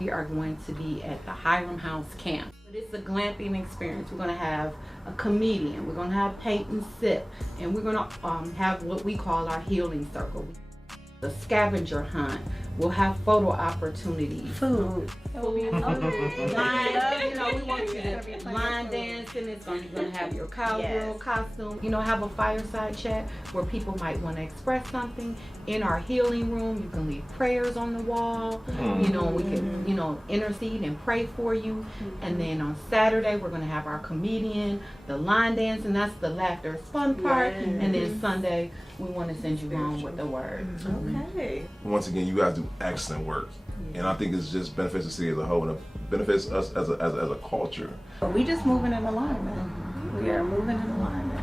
We are going to be at the Hiram House Camp. It's a glamping experience. We're going to have a comedian. We're going to have paint and sip. And we're going to have what we call our healing circle. The scavenger hunt. We'll have photo opportunities. Food. Line, we want you to line dancing. It's going to have your cowgirl costume. Have a fireside chat where people might want to express something. In our healing room, you can leave prayers on the wall. We can, intercede and pray for you. And then on Saturday, we're going to have our comedian, the line dance, and that's the laughter, fun part. And then Sunday, we want to send you home with the word. Okay. Once again, you guys do excellent work, and I think it's just benefits the city as a whole, and it benefits us as a culture. We just moving in alignment. We are moving in alignment.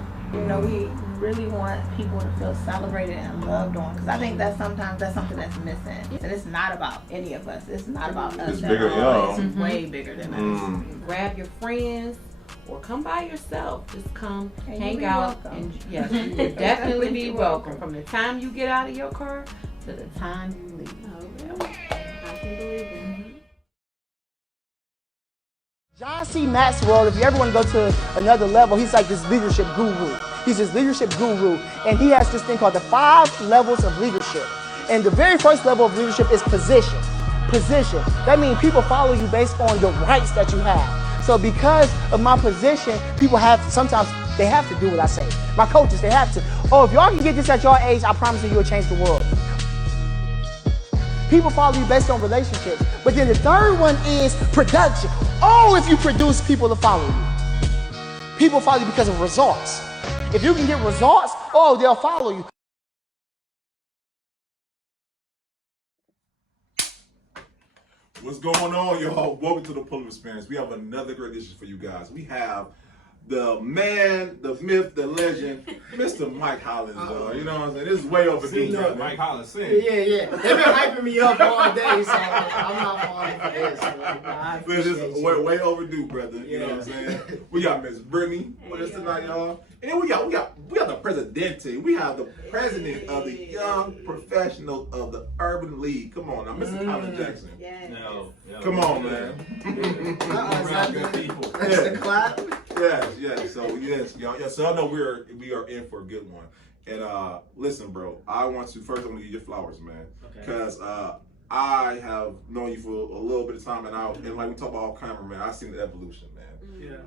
We really want people to feel celebrated and loved on, because I think that sometimes that's something that's missing. And it's not about any of us. It's not about us. It's bigger, It's way bigger than us. Grab your friends. Or come by yourself. Just come, hang out, and yes, you will definitely be welcome. From the time you get out of your car to the time you leave. I can believe it. John C. Maxwell, if you ever want to go to another level, he's like this leadership guru. He's this leadership guru, and he has this thing called the 5 levels of leadership. And the very first level of leadership is position. Position. That means people follow you based on the rights that you have. So because of my position, people sometimes they have to do what I say. My coaches, they have to. Oh, if y'all can get this at your age, I promise you'll change the world. People follow you based on relationships. But then the third one is production. Oh, if you produce, people will follow you. People follow you because of results. If you can get results, oh, they'll follow you. What's going on, y'all? Welcome to the Pull-Up Experience. We have another great edition for you guys. We have the man, the myth, the legend, Mr. Mike Hollins. You know what I'm saying? This is way overdue. Right? Mike Hollins, sing. Yeah. They've been hyping me up all day, so I'm not falling for this. This is way overdue, brother. You know what I'm saying? We got Miss Brittany with us tonight, y'all. And we got the Presidente. We have the president of the Young Professionals of the Urban League. Come on now, Mr. Colin Jackson. No. Come on, man. Good people. That's the clap. Yes. So y'all. So I know we are in for a good one. And listen, bro. I'm gonna give you your flowers, man. Because I have known you for a little bit of time, and like we talk about off camera, man. I've seen the evolution, man.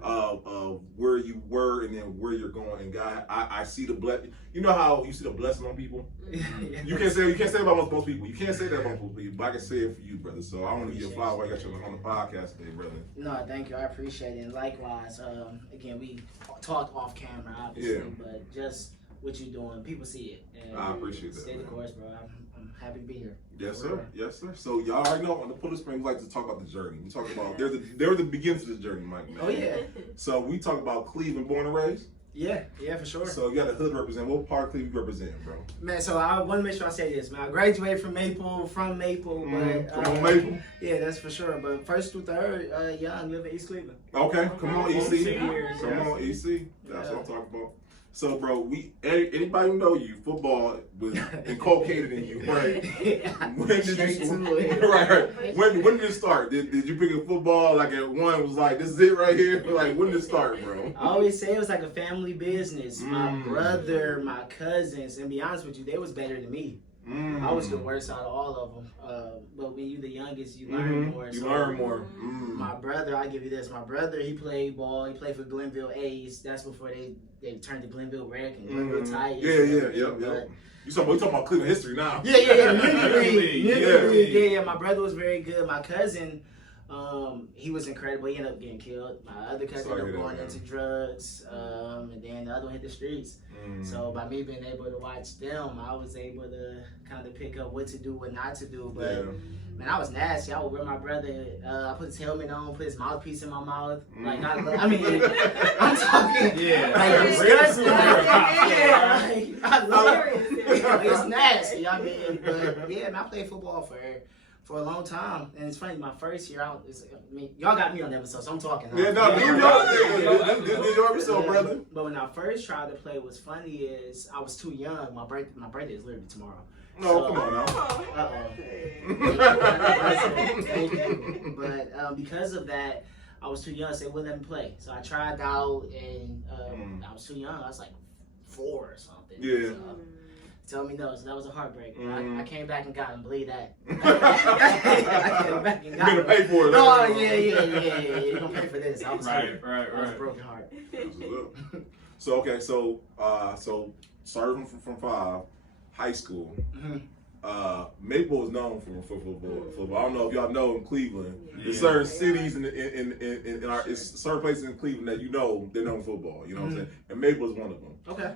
Of where you were and then where you're going. And God, I see the blessing. You know how you see the blessing on people? You can't say about most people. You can't say that about most people, but I can say it for you, brother. So I want to give you a flower. I got you on the podcast today, brother. No, thank you. I appreciate it. And likewise, again, we talked off camera, obviously, but just what you're doing, people see it. And I appreciate that. Stay the course, bro. I'm happy to be here. Yes, sir. Yes, sir. So y'all already know on the Pull-Up Experience, we like to talk about the journey. We talk about they're the beginnings of the journey, Mike. Man. Oh yeah. So we talk about Cleveland, born and raised. Yeah, for sure. So you got the hood represent. What part of Cleveland you represent, bro? Man, so I want to make sure I say this, man. I graduated from Maple, but Maple. Yeah, that's for sure. But first through third, young, live in East Cleveland. Okay, come on, EC. Years, Come on, EC. That's what I'm talking about. So, bro, anybody who know you, football was inculcated in you, right? When did you right? When did it start? Did you pick up football like at one was like this is it right here? Like when did it start, bro? I always say it was like a family business. My brother, my cousins, and be honest with you, they was better than me. I was the worst out of all of them. But when you're the youngest, you learn more. You learn more. My brother, I'll give you this. My brother, he played ball. He played for Glenville A's. That's before they turned to Glenville Rec and Glenville Tigers. Yeah. You talking about Cleveland history now? Yeah. Yeah. My brother was very good. My cousin, he was incredible. He ended up getting killed. My other cousin ended up going into drugs, and then the other one hit the streets. So by me being able to watch them, I was able to kind of pick up what to do, what not to do. But man, I was nasty. I would wear my brother. I put his helmet on, put his mouthpiece in my mouth. Like I mean, I'm talking. Like disgusting. I love it. It's nasty. I mean, but yeah, man, I played football for a long time, and it's funny. My first year out, y'all got me on the episode, so I'm talking. Yeah, no, this is your episode, brother. But when I first tried to play, what's funny is I was too young. My birthday is literally tomorrow, No, come on now. But because of that, I was too young, so they wouldn't let me play. So I tried out, and I was too young. I was like 4 or something. Yeah. So, tell me no, so that was a heartbreak. I came back and got him, believe that. I came back and got him. You're gonna pay for it. Oh, yeah. You're gonna pay for this. I was right. I was a broken heart. So, okay, so starting from 5, high school. Maple is known for football. I don't know if y'all know in Cleveland. There's certain cities in our it's certain places in Cleveland that they're known for football. You know what I'm saying? And Maple is one of them. Okay.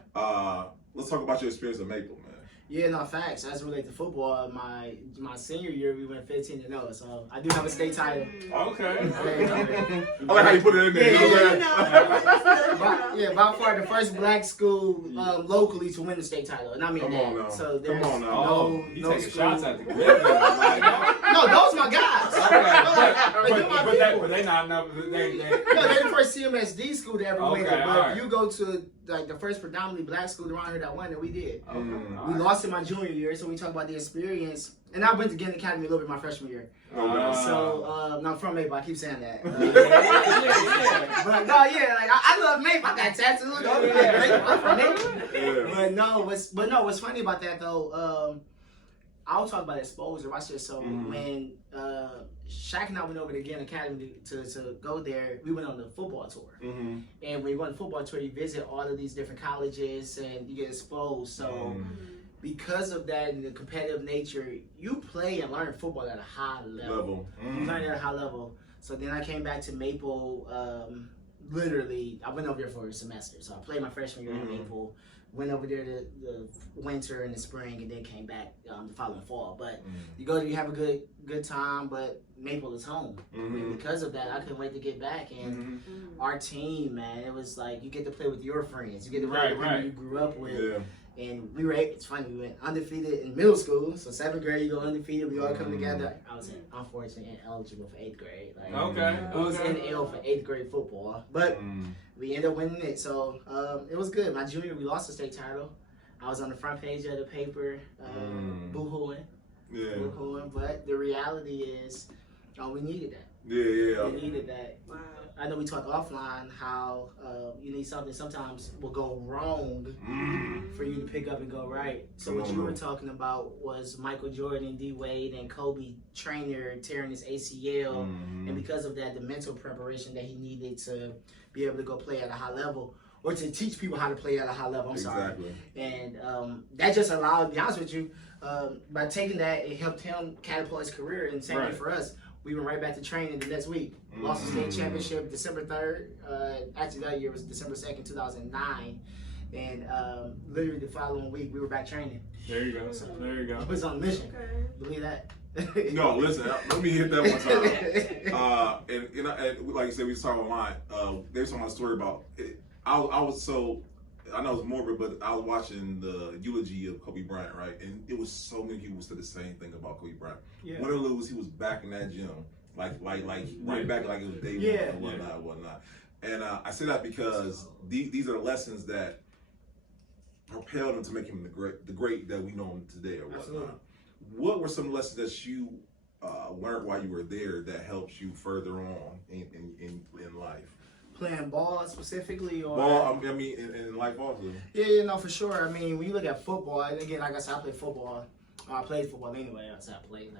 Let's talk about your experience at Maple, man. Yeah, no, facts. As it relates to football, my senior year we went 15-0, so I do have a state title. Okay. I like how you put it in there. By far the first black school locally to win the state title, and I mean that. Now. So there's Come on now. Oh, you no taking school. shots at the good. No, No, those my guys. but they not No, they're the first CMSD school to ever win it. Okay, But alright. if you go to like the first predominantly black school around here that won it, we did. Okay. We lost in my junior year, so we talk about the experience. And I went to Gannon Academy a little bit my freshman year. So, I'm from Maple. I keep saying that. But no, like I love Maple. I got tattoos. I'm from Maple. But what's funny about that though? I'll talk about exposure. Watch this. So when Shaq and I went over to Gannon Academy to go there, we went on the football tour. And when you go on the football tour, you visit all of these different colleges and you get exposed. So because of that and the competitive nature, you play and learn football at a high level. You learn at a high level. So then I came back to Maple. Literally, I went over there for a semester. So I played my freshman year at Maple. Went over there the winter and the spring, and then came back the following fall. But you go there, you have a good time. But Maple is home, and because of that, I couldn't wait to get back. And our team, man, it was like you get to play with your friends, you get to run with people you grew up with. Yeah. And it's funny, we went undefeated in middle school. So 7th grade, you go undefeated. We all come together. I was unfortunately ineligible for 8th grade. Like, I was NL for 8th grade football, but we ended up winning it. So it was good. My junior, we lost the state title. I was on the front page of the paper, boo-hooing. Boo-hooing. But the reality is, we needed that. Yeah. We needed that. Wow. I know we talked offline how you need something sometimes will go wrong for you to pick up and go right. So what you were talking about was Michael Jordan, D. Wade, and Kobe Trainer tearing his ACL, and because of that, the mental preparation that he needed to be able to go play at a high level, or to teach people how to play at a high level. I'm sorry. And that just allowed, to be honest with you, by taking that, it helped him catapult his career, and same thing for us. We went right back to training the next week. Lost the state championship December 3rd. Actually, that year was December 2nd, 2009. And literally the following week, we were back training. There you go. There you go. I was on a mission. Believe that. No, listen. Let me hit that one time. And like you said, we saw online. They were talking about a story about. I know it's morbid, but I was watching the eulogy of Kobe Bryant, right? And it was so many people said the same thing about Kobe Bryant. Win or lose, he was back in that gym, like right back like it was day one and whatnot. And I say that because these are the lessons that propelled him to make him the great that we know him today or whatnot. Absolutely. What were some lessons that you learned while you were there that helped you further on in life? Playing ball specifically, or ball? I mean, in life also. Yeah, no, for sure. I mean, when you look at football, and again, like I said, I played football. I played football anyway. I said I played.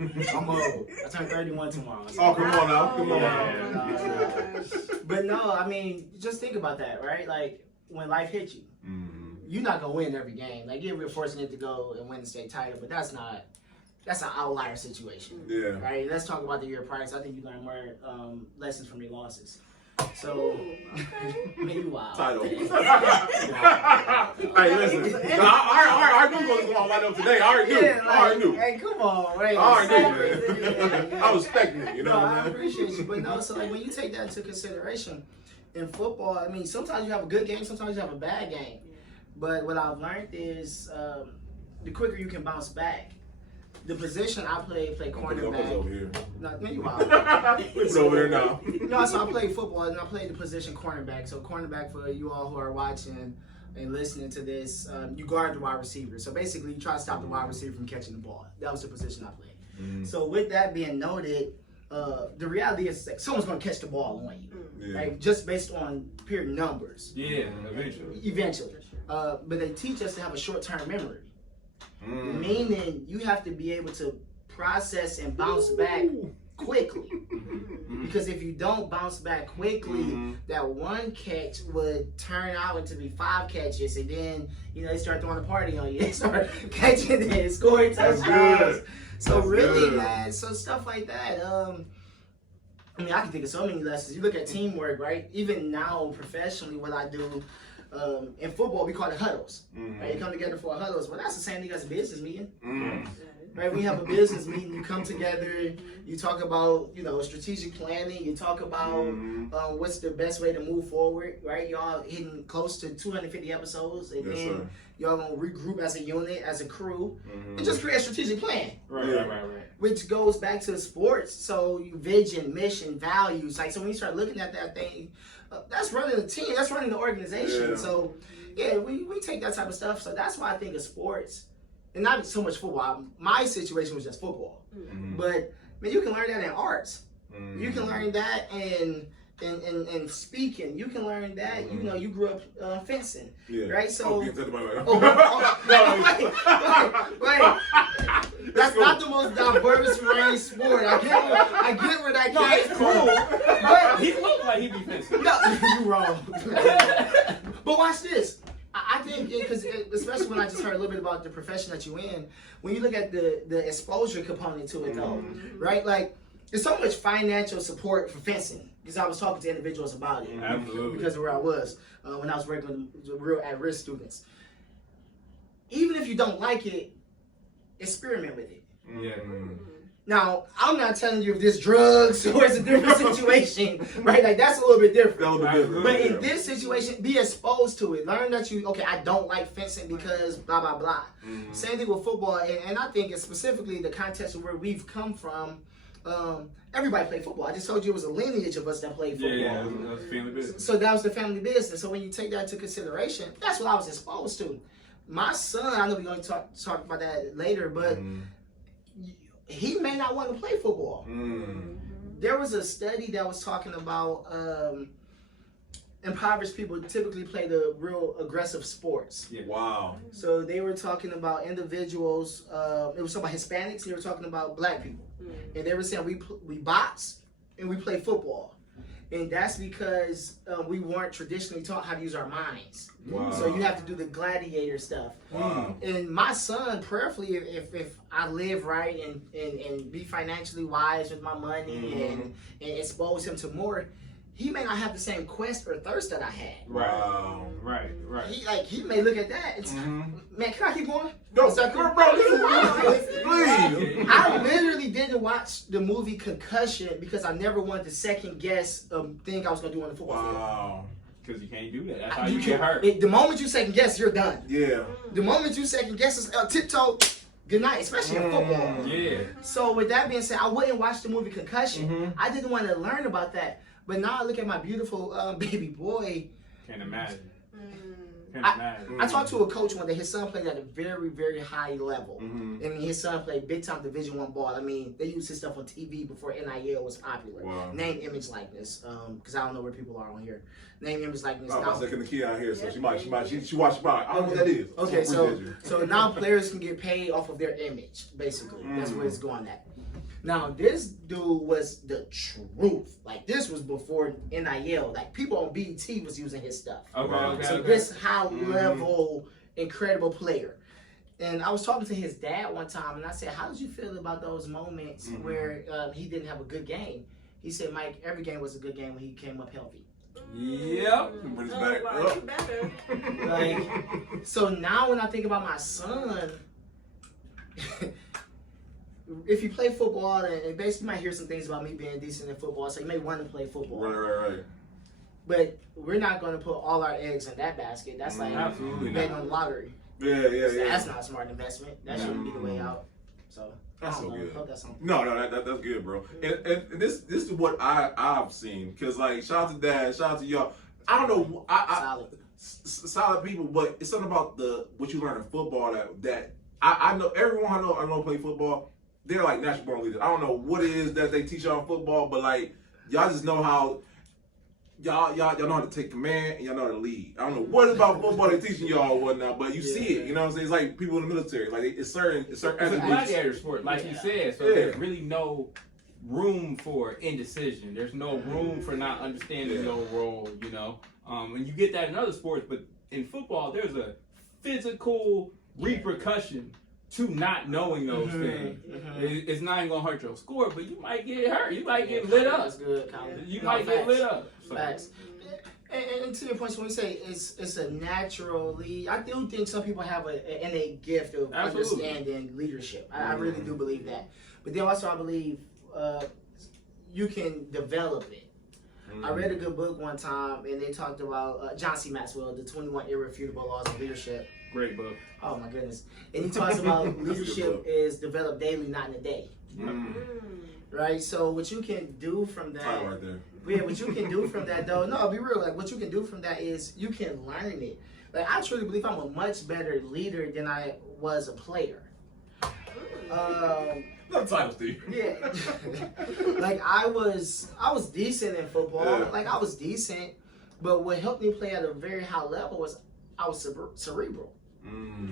I'm old. I turn 31 tomorrow. So. Oh, come on now, come on. But no, I mean, just think about that, right? Like when life hits you, you're not gonna win every game. Like we're fortunate to go and win the state title, but that's an outlier situation. Yeah. Right. Let's talk about the year prior. So I think you learn more lessons from your losses. So, meanwhile. Title. Hey, listen. I knew what was going on right up today. I already knew. Hey, come on, right? I already knew, man. I was expecting it, you know. No, I appreciate you, but no. So, like, when you take that into consideration in football, I mean, sometimes you have a good game, sometimes you have a bad game. But what I've learned is the quicker you can bounce back. The position I played cornerback. Over here. No, meanwhile. It's over there now. No, so I played football and I played the position cornerback. So cornerback, for you all who are watching, and listening to this, you guard the wide receiver. So basically, you try to stop the wide receiver from catching the ball. That was the position I played. So with that being noted, the reality is that someone's going to catch the ball on you, right? Just based on pure numbers. Yeah, eventually. Eventually. But they teach us to have a short-term memory, meaning you have to be able to process and bounce back quickly. Because if you don't bounce back quickly, that one catch would turn out into be 5 catches, and then they start throwing a party on you. They start catching and scoring touchdowns. So that's really, good. Man, so stuff like that. I mean, I can think of so many lessons. You look at teamwork, right? Even now, professionally, what I do in football, we call it huddles. Right? You come together for a huddles. Well, that's the same thing as a business meeting. Right? We have a business meeting. You come together. You talk about, strategic planning. You talk about what's the best way to move forward. Right? Y'all hitting close to 250 episodes, and then y'all gonna regroup as a unit, as a crew, and just create a strategic plan. Right. Which goes back to sports. So vision, mission, values. Like, so when you start looking at that thing, that's running the team. That's running the organization. Yeah. So yeah, we take that type of stuff. So that's why I think of sports. And not so much football. My situation was just football. But man, you can learn that in arts. You can learn that in speaking. You can learn that. You grew up fencing, right? So wait. That's not the most diverse range sport. I get where that came from. But he looked like he be fencing. No, you wrong. But watch this. I think, because especially when I just heard a little bit about the profession that you're in, when you look at the exposure component to it, though, right? Like, there's so much financial support for fencing. Because I was talking to individuals about it. Absolutely. Because of where I was when I was working with real at-risk students. Even if you don't like it, experiment with it. Now, I'm not telling you if this drugs or it's a different situation, right? Like, that's a little bit different. But in this situation, be exposed to it. Learn that I don't like fencing because blah, blah, blah. Same thing with football. And I think it's specifically the context of where we've come from. Everybody played football. I just told you it was a lineage of us that played football. Yeah, that was family business. So that was the family business. So when you take that into consideration, that's what I was exposed to. My son, I know we're going to talk about that later, but he may not want to play football. There was a study that was talking about impoverished people typically play the real aggressive sports. Wow. So they were talking about individuals, it was talking about Hispanics, they were talking about black people. And they were saying we box and we play football. And that's because we weren't traditionally taught how to use our minds. Wow. So you have to do the gladiator stuff. Wow. And my son, prayerfully, if I live right and be financially wise with my money and expose him to more, he may not have the same quest or thirst that I had. Wow. Right. He may look at that and man, can I keep going? No, please. I literally didn't watch the movie Concussion because I never wanted to second guess a thing I was gonna do on the football field. Wow. Because you can't do that. That's how you get hurt. The moment you second guess, you're done. Yeah. The moment you second guess is tiptoe. Good night, especially in football. Yeah. So with that being said, I wouldn't watch the movie Concussion. I didn't want to learn about that. But now I look at my beautiful baby boy. Can't imagine. I talked to a coach one day. His son played at a very, very high level. I mean, his son played big time Division I ball. I mean, they used his stuff on TV before NIL was popular. Wow. Name, image, likeness. Because I don't know where people are on here. Name, image, likeness. I was looking the key out here, so she watched. She watched. I don't know what that is. Okay, so now players can get paid off of their image. Basically, that's where it's going at. Now, this dude was the truth. Like, this was before NIL. Like, people on BET was using his stuff. So this high-level, incredible player. And I was talking to his dad one time, and I said, how did you feel about those moments where he didn't have a good game? He said, Mike, every game was a good game when he came up healthy. Yep. Like, so now when I think about my son... if you play football, and basically you might hear some things about me being decent in football, so you may want to play football. Right. But we're not going to put all our eggs in that basket. That's like betting on the lottery. Yeah. That's not a smart investment. That shouldn't be the way out. So that's so good. Hope that's something. No, that's good, bro. And this is what I've seen. Cause like, shout out to Dad, shout out to y'all. I don't know. solid people, but it's something about what you learn in football that I know everyone I know play football. They're like natural born leaders. I don't know what it is that they teach y'all in football, but like y'all just know how y'all know how to take command and y'all know how to lead. I don't know what about football they teaching y'all or whatnot, but you see it. You know what I'm saying? It's like people in the military. Like it's certain It's a gladiator sport, like you said. So there's really no room for indecision. There's no room for not understanding your role. You know, and you get that in other sports, but in football, there's a physical repercussion to not knowing those things. It's not even gonna hurt your score, but you might get hurt. You might get lit up. That's good, Colin. You might get lit up. So. Facts. And to your point, when we say it's a naturally, I do think some people have an innate gift of understanding leadership. I really do believe that. But then also I believe you can develop it. I read a good book one time, and they talked about John C. Maxwell, The 21 Irrefutable Laws of Leadership. Great book. Oh my goodness. And he talks about leadership is developed daily, not in a day. Right? So what you can do from that, right there. Yeah, what you can do from that though, no, be real, like what you can do from that is you can learn it. Like I truly believe I'm a much better leader than I was a player. No title, Steve. Yeah. Like I was decent in football. Yeah. Like I was decent, but what helped me play at a very high level was I was cerebral.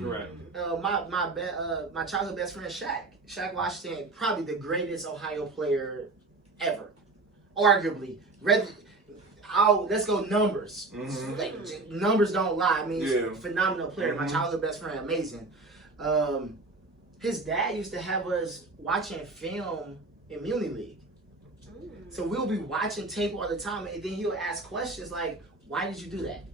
Correct. My childhood best friend Shaq Washington, probably the greatest Ohio player ever, arguably. Let's go numbers. Like, numbers don't lie. I mean, he's a phenomenal player. My childhood best friend, amazing. His dad used to have us watching film in Muni League. So we'll be watching tape all the time, and then he'll ask questions like, "Why did you do that?"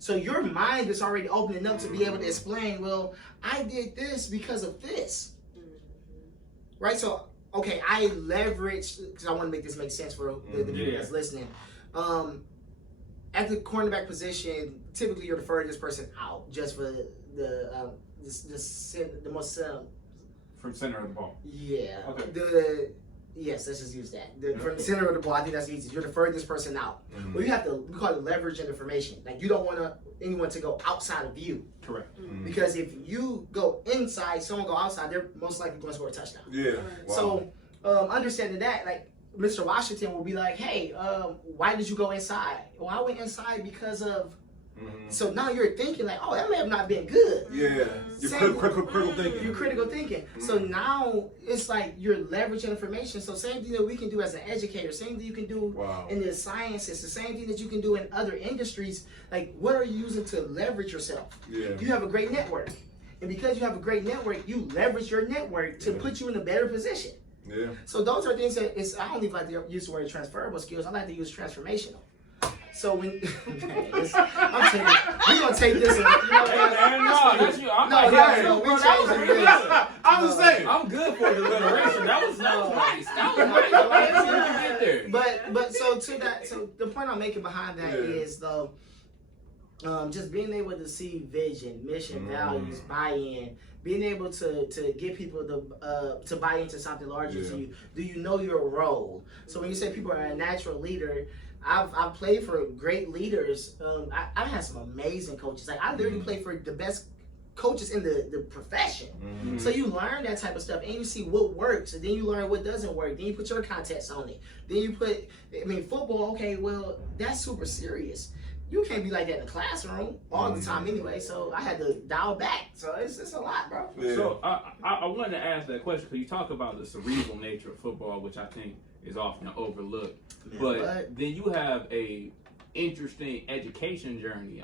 So your mind is already opening up to be able to explain, well, I did this because of this. Right? So, okay, I leveraged, because I want to make this make sense for the people that's listening. At the cornerback position, typically you're the furthest person out just for the most... From center of the ball. Yeah. Okay. Yes, let's just use that. From the center of the ball, I think that's easy. You're the furthest person out. Well, you have to, we call it leverage and information. Like, you don't want anyone to go outside of you. Correct. Because if you go inside, someone go outside, they're most likely going to score a touchdown. Yeah. Wow. So, understanding that, like, Mr. Washington will be like, hey, why did you go inside? Well, I went inside because of... So now you're thinking like, oh, that may have not been good. Yeah, you're critical thinking. You're critical thinking. So now it's like you're leveraging information. So same thing that we can do as an educator, same thing you can do in the sciences, the same thing that you can do in other industries. Like, what are you using to leverage yourself? Yeah. You have a great network. And because you have a great network, you leverage your network to put you in a better position. Yeah. So those are things that I don't even like to use the word transferable skills. I like to use transformational. So when we're gonna take this. And, you know, that's you. I'm just saying. I'm good for the alliteration. That was nice. That was nice. But so to that, so the point I'm making behind that is though, just being able to see vision, mission, values, buy-in. Being able to get people to buy into something larger to you. Do you know your role? So when you say people are a natural leader, I've played for great leaders. I had some amazing coaches. Like I literally played for the best coaches in the profession. So you learn that type of stuff, and you see what works, and then you learn what doesn't work. Then you put your context on it. Then you put, football. Okay, well that's super serious. You can't be like that in the classroom all the time anyway. So I had to dial back. So it's a lot, bro. Yeah. So I wanted to ask that question because you talk about the cerebral nature of football, which I think is often overlooked. But then you have a interesting education journey.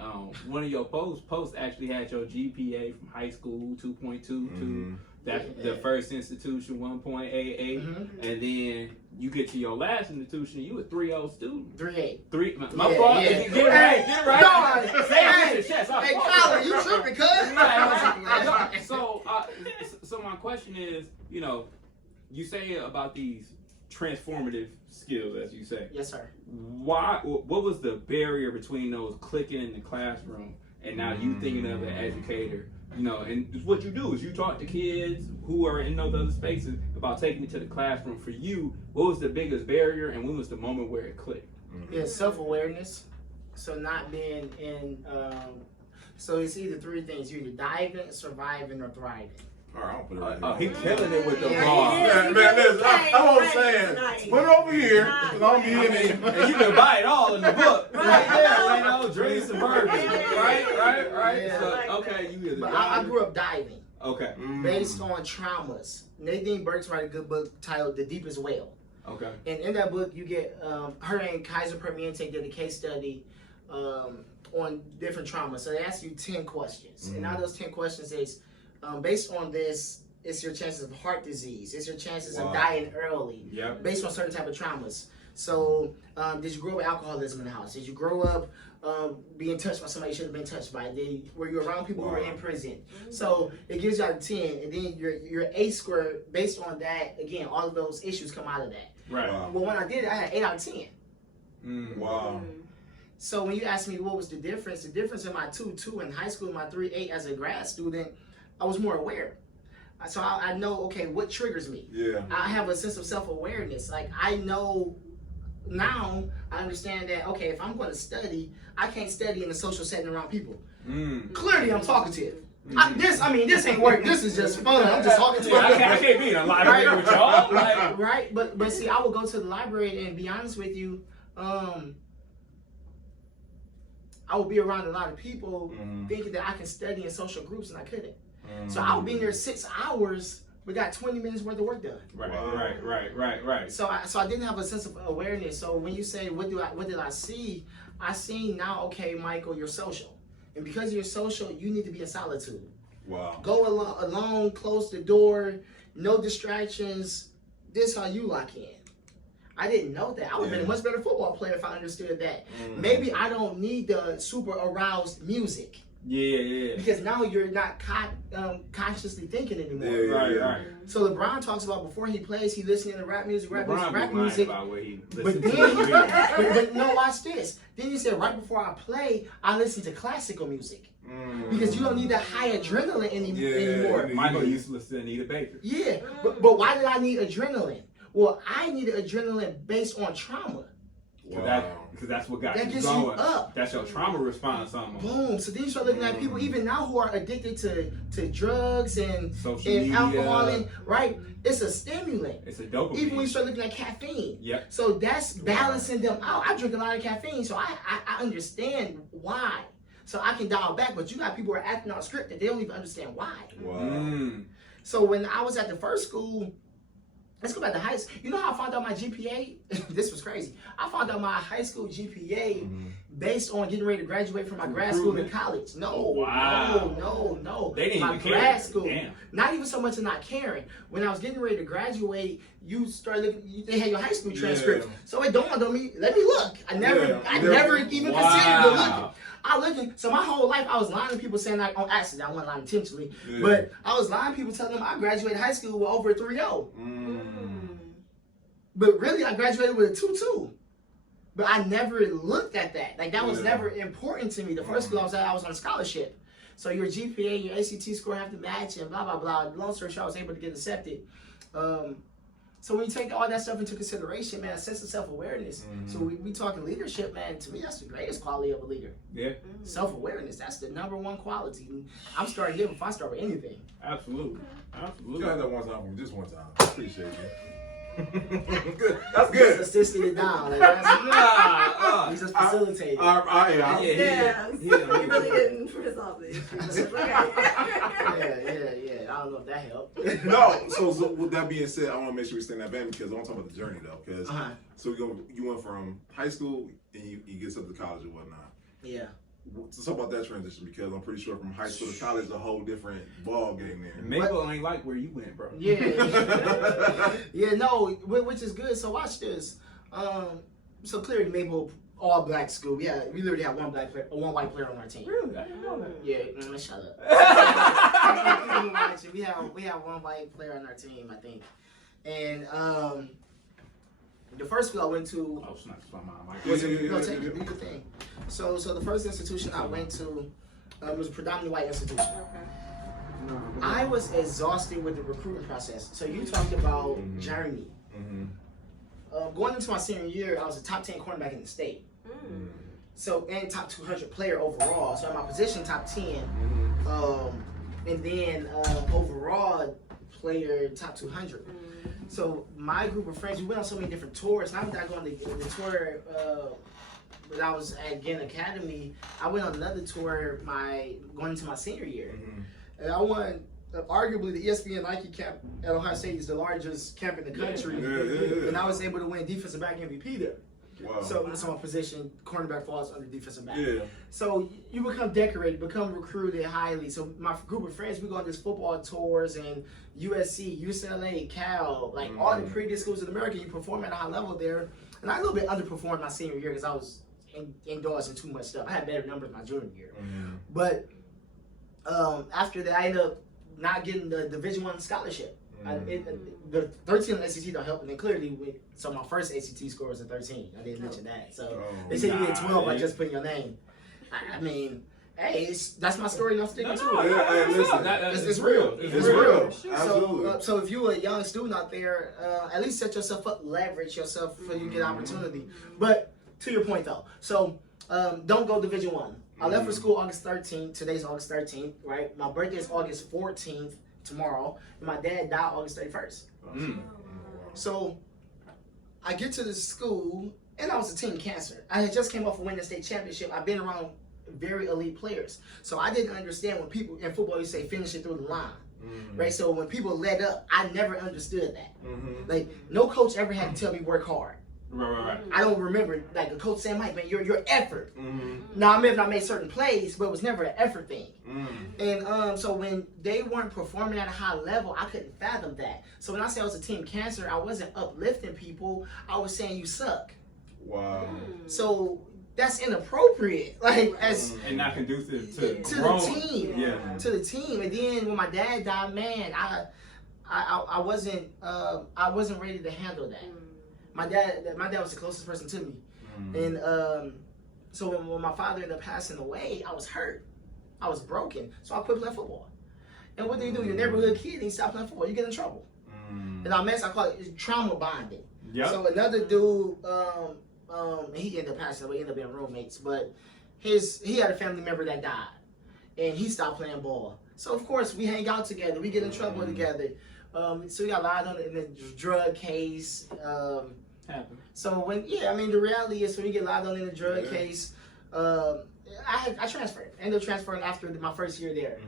One of your posts actually had your GPA from high school 2.2 to the first institution 1.88, and then you get to your last institution, you a 3.0 student. 3.8. My fault. Get it right. Get it right. Hey, Colin, you tripping, cuz? So my question is, you say about these transformative skills, as you say. Yes, sir. What was the barrier between those clicking in the classroom and now you thinking of an educator? And what you do is you talk to kids who are in those other spaces about taking it to the classroom. For you, what was the biggest barrier and when was the moment where it clicked? Yeah, self-awareness. So not being in, so it's either three things. You're either diving, surviving, or thriving. All right, I'll put it right here. He's killing it with the Yeah, bar. he is. Man, listen, that's what I'm Right saying. tonight. Put it over here, because I'm here. And you can buy it all in the book. Right. there, you know, dreams and burgers. Yeah. Right. Yeah. So, Like okay, you either But I dive- grew up diving Okay. based on traumas. Nadine Burke's wrote a good book titled The Deepest Well. Okay. And in that book, you get her and Kaiser Permanente did a case study on different traumas. So they ask you 10 questions. And out of those 10 questions is, based on this, it's your chances of heart disease. It's your chances of dying early. Yep. Based on certain type of traumas. So, did you grow up with alcoholism in the house? Did you grow up being touched by somebody you shouldn't have been touched by? Were you around people who were in prison? So it gives you out of 10, and then your A score based on that. Again, all of those issues come out of that. Right. Wow. Well, when I did it, I had 8 out of 10. Wow. So when you ask me what was the difference in my 2.2 in high school, my 3.8 as a grad student, I was more aware. So I know, okay, what triggers me. Yeah. I have a sense of self-awareness. Like, I know now, I understand that, okay, if I'm going to study, I can't study in a social setting around people. Clearly, I'm talkative. This ain't work. This is just fun. I'm just talking to Yeah, I can't be in a library with y'all. Like, right? But see, I would go to the library and be honest with you, I would be around a lot of people thinking that I can study in social groups, and I couldn't. So I would be in there 6 hours. We got 20 minutes worth of work done. Right. So I didn't have a sense of awareness. So when you say what did I see? I seen now, okay, Michael, you're social. And because you're social, you need to be in solitude. Wow. Go alone, close the door, no distractions. This how you lock in. I didn't know that. I would have been a much better football player if I understood that. Maybe I don't need the super aroused music. Yeah. Because now you're not consciously thinking anymore. Right. So LeBron talks about before he plays, he listening to rap music. But But then, no, watch this. Then he said, right before I play, I listen to classical music. Because you don't need that high adrenaline anymore. Michael used to listen to Anita Baker. Yeah, but why did I need adrenaline? Well, I needed adrenaline based on trauma. Because that's what got That you gets going. you up. That's your trauma response almost. Boom. So then you start looking at people even now who are addicted to drugs and Social media. alcohol, and, right? It's a stimulant. It's a dopamine. Even when you start looking at caffeine. Yep. So that's balancing them out. I drink a lot of caffeine, so I understand why. So I can dial back, but you got people who are acting out script that they don't even understand why. Wow. So when I was at the first school, let's go back to high school. You know how I found out my GPA? This was crazy. I found out my high school GPA based on getting ready to graduate from my grad school and college. No. They didn't my even grad care. school. Damn. Not even so much of not caring. When I was getting ready to graduate, you start looking. They had your high school transcripts, so it dawned on me. Let me look. I never even considered to look. I looked. So my whole life, I was lying to people saying like on accident. I wasn't lying intentionally, but I was lying to people telling them I graduated high school with over a 3.0. But really, I graduated with a 2.2. But I never looked at that. Like, that was never important to me. The first school I was at, I was on a scholarship. So your GPA, your ACT score have to match and blah, blah, blah. Long story short, I was able to get accepted. So when you take all that stuff into consideration, man, a sense of self-awareness. So we talking leadership, man. To me, that's the greatest quality of a leader. Yeah. Self-awareness. That's the #1 quality. I'm starting here before I start with anything. Absolutely. You got that one time for me, just one time. Appreciate you. Good. That's good. Just assisting it down. Like, that's, we just facilitated. Yeah, he really didn't resolve the issue. Yeah. I don't know if that helped. No. So with that being said, I want to make sure we stay in that vein because I want to talk about the journey though. Because so you went from high school and you get up to college and whatnot. Yeah. Let's talk about that transition because I'm pretty sure from high school to college is a whole different ball game there. Maple ain't like where you went, bro. Yeah, no, which is good. So watch this. So clearly Maple all black school. Yeah, we literally have one white player on our team. Really? I didn't know that. Yeah, shut up. we have one white player on our team, I think, and the first school I went to was a good thing. So the first institution I went to was a predominantly white institution. Okay. I was exhausted with the recruiting process. So you talked about journey. Going into my senior year, I was a top 10 cornerback in the state. So, and top 200 player overall. So, in my position, top 10. And then overall player, top 200. So, my group of friends, we went on so many different tours. Now that I go on the tour when I was at Gann Academy, I went on another tour going into my senior year. And I won arguably the ESPN Nike camp at Ohio State is the largest camp in the country. And I was able to win defensive back MVP there. Wow. So that's my position. Cornerback falls under defensive back. Yeah. So you become decorated, become recruited highly. So my group of friends, we go on these football tours and USC, UCLA, Cal, like all the previous schools in America. You perform at a high level there. And I a little bit underperformed my senior year because I was endorsing too much stuff. I had better numbers my junior year. But after that, I ended up not getting the Division I scholarship. The 13 on the SAT don't help, and then clearly, so my first ACT score was a 13. I didn't mention that. So they said you get 12 by just putting your name. I mean, hey, that's my story, and I'm sticking to it. It's real. It's real. Absolutely. So if you're a young student out there, at least set yourself up, leverage yourself so you get opportunity. But to your point though, so don't go Division I. I left for school August 13th. Today's August 13th, right? My birthday is August 14th. Tomorrow, and my dad died August 31st. So I get to the school, and I was a team cancer. I had just came off of winning the state championship. I've been around very elite players, so I didn't understand when people in football you say finish it through the line, right? So when people let up, I never understood that. Like no coach ever had to tell me work hard. Right. I don't remember like a coach saying, "Mike, man, your effort." Now I may have not made certain plays, but it was never an effort thing. And so when they weren't performing at a high level, I couldn't fathom that. So when I say I was a team cancer, I wasn't uplifting people. I was saying you suck. Wow. So that's inappropriate. Like as and not conducive to the team. Yeah. To the team. And then when my dad died, man, I wasn't ready to handle that. My dad was the closest person to me, and so when my father ended up passing away, I was hurt, I was broken, so I quit playing football. And what do? You're a neighborhood kid, and you stop playing football, you get in trouble. And I call it trauma bonding. So another dude, he ended up passing away, ended up being roommates, but he had a family member that died, and he stopped playing ball. So of course we hang out together, we get in trouble together. So we got lied on in the drug case. So the reality is when you get lied on in the drug case, I transferred. I ended up transferring after my first year there.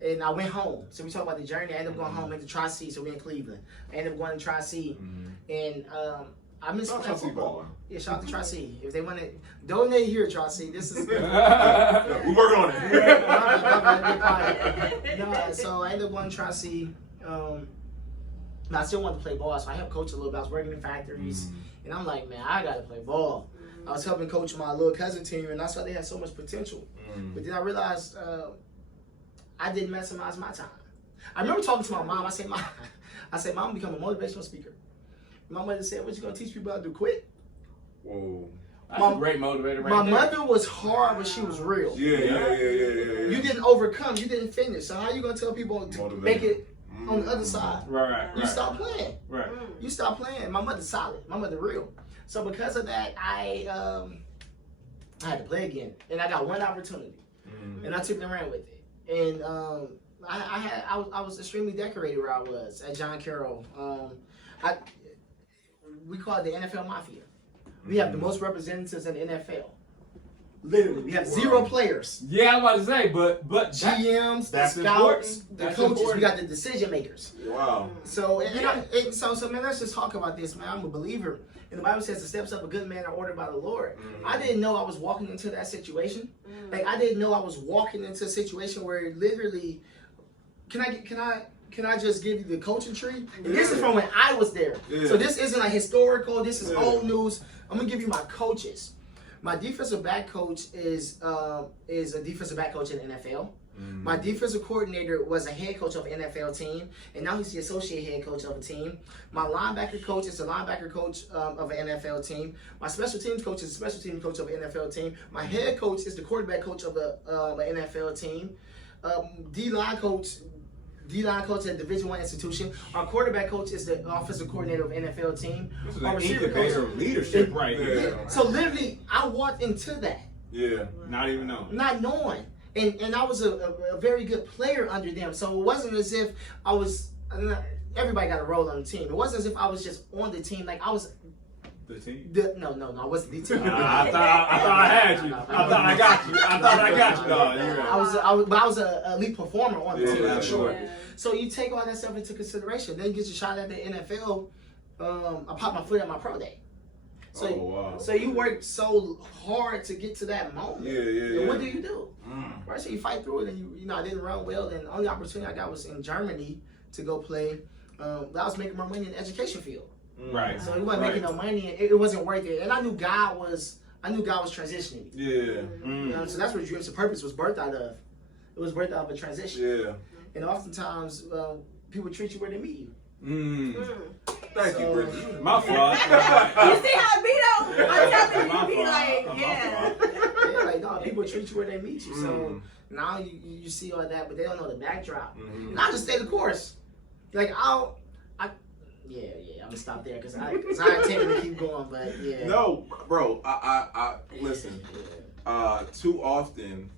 And I went home. So we talk about the journey. I ended up going home into Tri-C, so we're in Cleveland. I ended up going to Tri-C. And I miss playing football. Yeah, shout out to Tri-C. If they want to donate here, Tri-C, this is good. We work on it. So I ended up going to Tri-C. I still wanted to play ball, so I helped coach a little bit. I was working in factories, and I'm like, man, I gotta play ball. I was helping coach my little cousin team, and I saw they had so much potential. But then I realized I didn't maximize my time. I remember talking to my mom. I said, Mom, become a motivational speaker. My mother said, what you gonna teach people how to quit? Whoa. That's a great motivator right My there. mother was hard, but she was real. Yeah. You didn't overcome, you didn't finish. So how you gonna tell people to make it on the other side? Right. You stop playing. Right. You stop playing. My mother's solid. My mother real. So because of that, I had to play again, and I got one opportunity, and I took and ran with it. And I was extremely decorated where I was at John Carroll. We call it the NFL Mafia. We have the most representatives in the NFL. Literally, we have 0 players. Yeah, I'm about to say, but GMs, the scouts, important. the That's coaches. important. We got the decision makers. Wow. So, so man, let's just talk about this, man. I'm a believer, and the Bible says the steps of a good man are ordered by the Lord. I didn't know I was walking into that situation. Like I didn't know I was walking into a situation where literally, can I just give you the coaching tree? And this is from when I was there. So this isn't like historical. This is old news. I'm gonna give you my coaches. My defensive back coach is a defensive back coach in the NFL. My defensive coordinator was a head coach of an NFL team, and now he's the associate head coach of a team. My linebacker coach is the linebacker coach of an NFL team. My special teams coach is the special teams coach of an NFL team. My head coach is the quarterback coach of an NFL team. D-line coach at a Division I institution. Our quarterback coach is the offensive coordinator of an NFL team. This is Our an receiver incubator coach, of leadership right here. So literally, I walked into that. Yeah. Not even knowing. Not knowing. And I was a very good player under them. So it wasn't as if I was, everybody got a role on the team. It wasn't as if I was just on the team. Like I was. The team? No, I wasn't the team. I thought I had you. I thought I got you. I thought I got you. No, I was an elite performer on the team for sure. Yeah. So you take all that stuff into consideration. Then you get your shot at the NFL. I popped my foot at my pro day. So, wow. So you work so hard to get to that moment. Yeah. And what do you do? Right, so you fight through it, and you know I didn't run well. And the only opportunity I got was in Germany to go play. I was making more money in the education field. Right. So he wasn't making no money, and it wasn't worth it. And I knew God was transitioning. Yeah. You know, so that's what Dreams of Purpose was birthed out of. It was birthed out of a transition. Yeah. And oftentimes, people treat you where they meet you. Thank you, Bridget. My fault. You see how it be though? I'm telling you, you be like, Yeah, like no, people treat you where they meet you. So now you see all that, but they don't know the backdrop. And I just stay the course. Like I'm gonna stop there because I intended to keep going, but yeah. No, bro. I listen. Too often,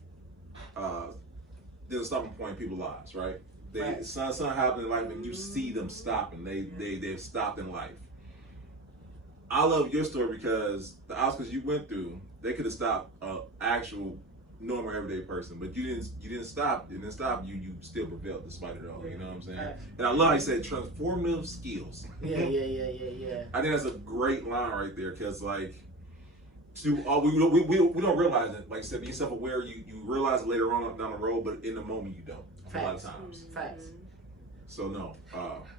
there's a stopping point in people's lives, right? Something happened in life, and you see them stopping. They've stopped in life. I love your story because the obstacles you went through, they could have stopped actual normal everyday person, but you didn't stop. You still prevailed despite it all. You know what I'm saying? And I love how you said transformative skills. Yeah. I think that's a great line right there because like, we don't realize it. Like I said, be self-aware. You realize it later on down the road, but in the moment you don't. A lot of times. Facts. So no.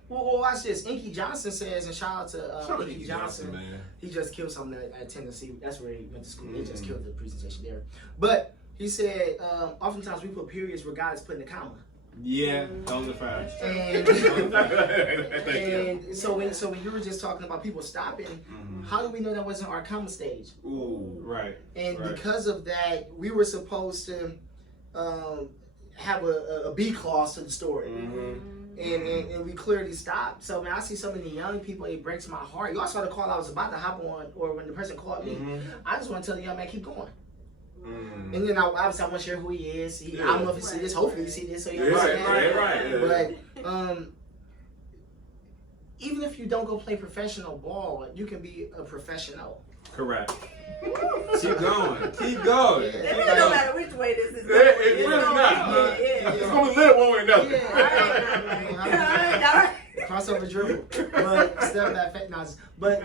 Well, watch this. Inky Johnson says, and shout out to Inky Johnson, Johnson. man. He just killed something at Tennessee. That's where he went to school. They just killed the presentation there. But he said, oftentimes we put periods where God is putting a comma. Yeah, those are facts. And so when you were just talking about people stopping, how do we know that wasn't our comma stage? Ooh, right. And because of that, we were supposed to have a B clause to the story. And we clearly stopped. So when I see so many young people, it breaks my heart. You also saw the call I was about to hop on, or when the person called me, I just want to tell the young man, keep going. And then obviously I want to share who he is. I don't know if he see this. Hopefully he see this. So you understand. Right. But even if you don't go play professional ball, you can be a professional. Correct. Keep going. Keep going. It really don't matter which way this is going. It really not. It's gonna be lit one way or another. Crossover dribble, but step that fake nonsense. But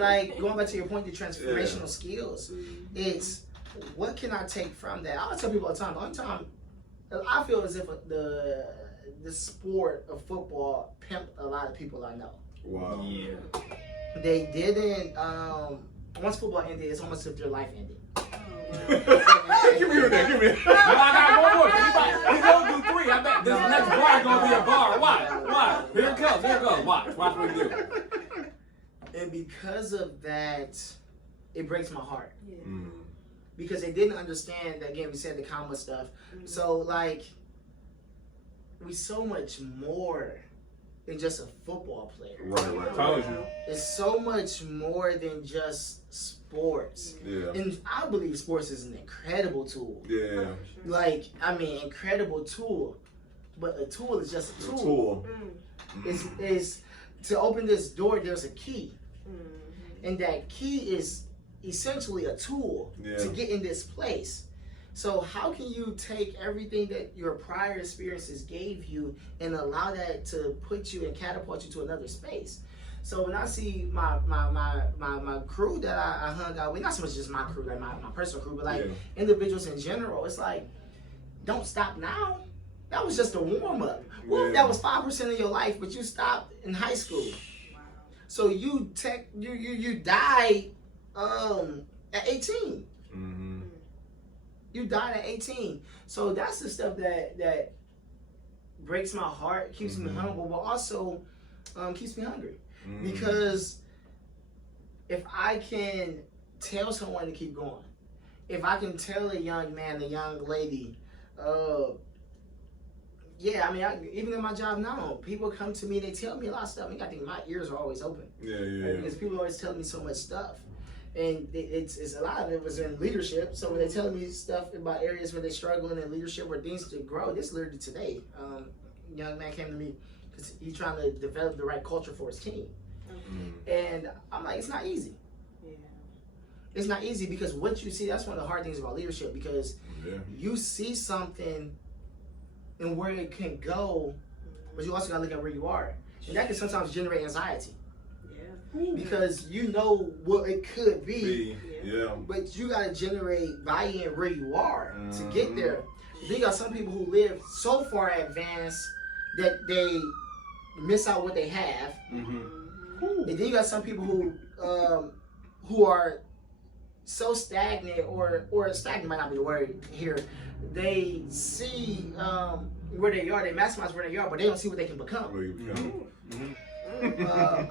like going back to your point, the transformational skills. It's what can I take from that? I tell people all the time. The only time I feel as if the sport of football pimped a lot of people I know. Wow. Yeah. They didn't. Once football ended, it's almost as if their life ended. Give me that. Give me that. I got one more. He's gonna do 3. I bet this next bar gonna be a bar. Watch. Here it comes. Watch what we do. And because of that, it breaks my heart. Yeah. Because they didn't understand that, again, we said the comma stuff. So like, we so much more than just a football player. Right. Told you. It's so much more than just sports. Yeah. And I believe sports is an incredible tool. Yeah. Like, incredible tool. But a tool is just a tool. Is to open this door, there's a key. And that key is essentially a tool to get in this place. So how can you take everything that your prior experiences gave you and allow that to put you and catapult you to another space? So when I see my crew that I hung out with, not so much just my crew, like my personal crew, but like individuals in general, it's like, don't stop now. That was just a warm up. Well, that was 5% of your life, but you stopped in high school. So you died at 18. You died at 18. So that's the stuff that breaks my heart, keeps me humble, but also keeps me hungry. Because if I can tell someone to keep going, if I can tell a young man, a young lady, even in my job now, people come to me, they tell me a lot of stuff. I think my ears are always open. Yeah. Because people always tell me so much stuff. And it's a lot of it was in leadership. So when they tell me stuff about areas where they're struggling in leadership or things to grow, this literally today, young man came to me because he's trying to develop the right culture for his team. And I'm like, it's not easy. It's not easy because what you see, that's one of the hard things about leadership, because you see something and where it can go, but you also gotta look at where you are. And that can sometimes generate anxiety. Because you know what it could be, but you gotta generate buy-in where you are to get there. Then you got some people who live so far advanced that they miss out what they have. And then you got some people who are so stagnant, or stagnant might not be the word here. They see where they are, they maximize where they are, but they don't see what they can become.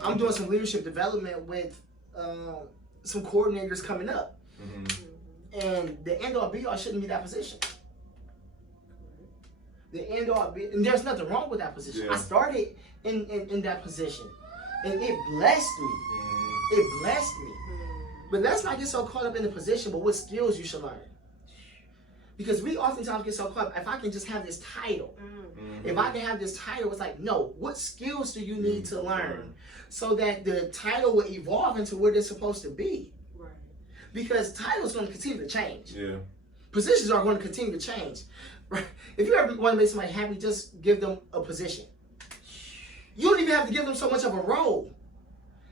I'm doing some leadership development with some coordinators coming up, and the end all be all shouldn't be that position. The end all be, and there's nothing wrong with that position. I started in that position, and it blessed me. It blessed me. But let's not get so caught up in the position, but what skills you should learn. Because we oftentimes get so caught up, if I can just have this title, if I can have this title, it's like, no, what skills do you need to learn so that the title will evolve into what it's supposed to be? Because titles are going to continue to change. Positions are going to continue to change. If you ever want to make somebody happy, just give them a position. You don't even have to give them so much of a role.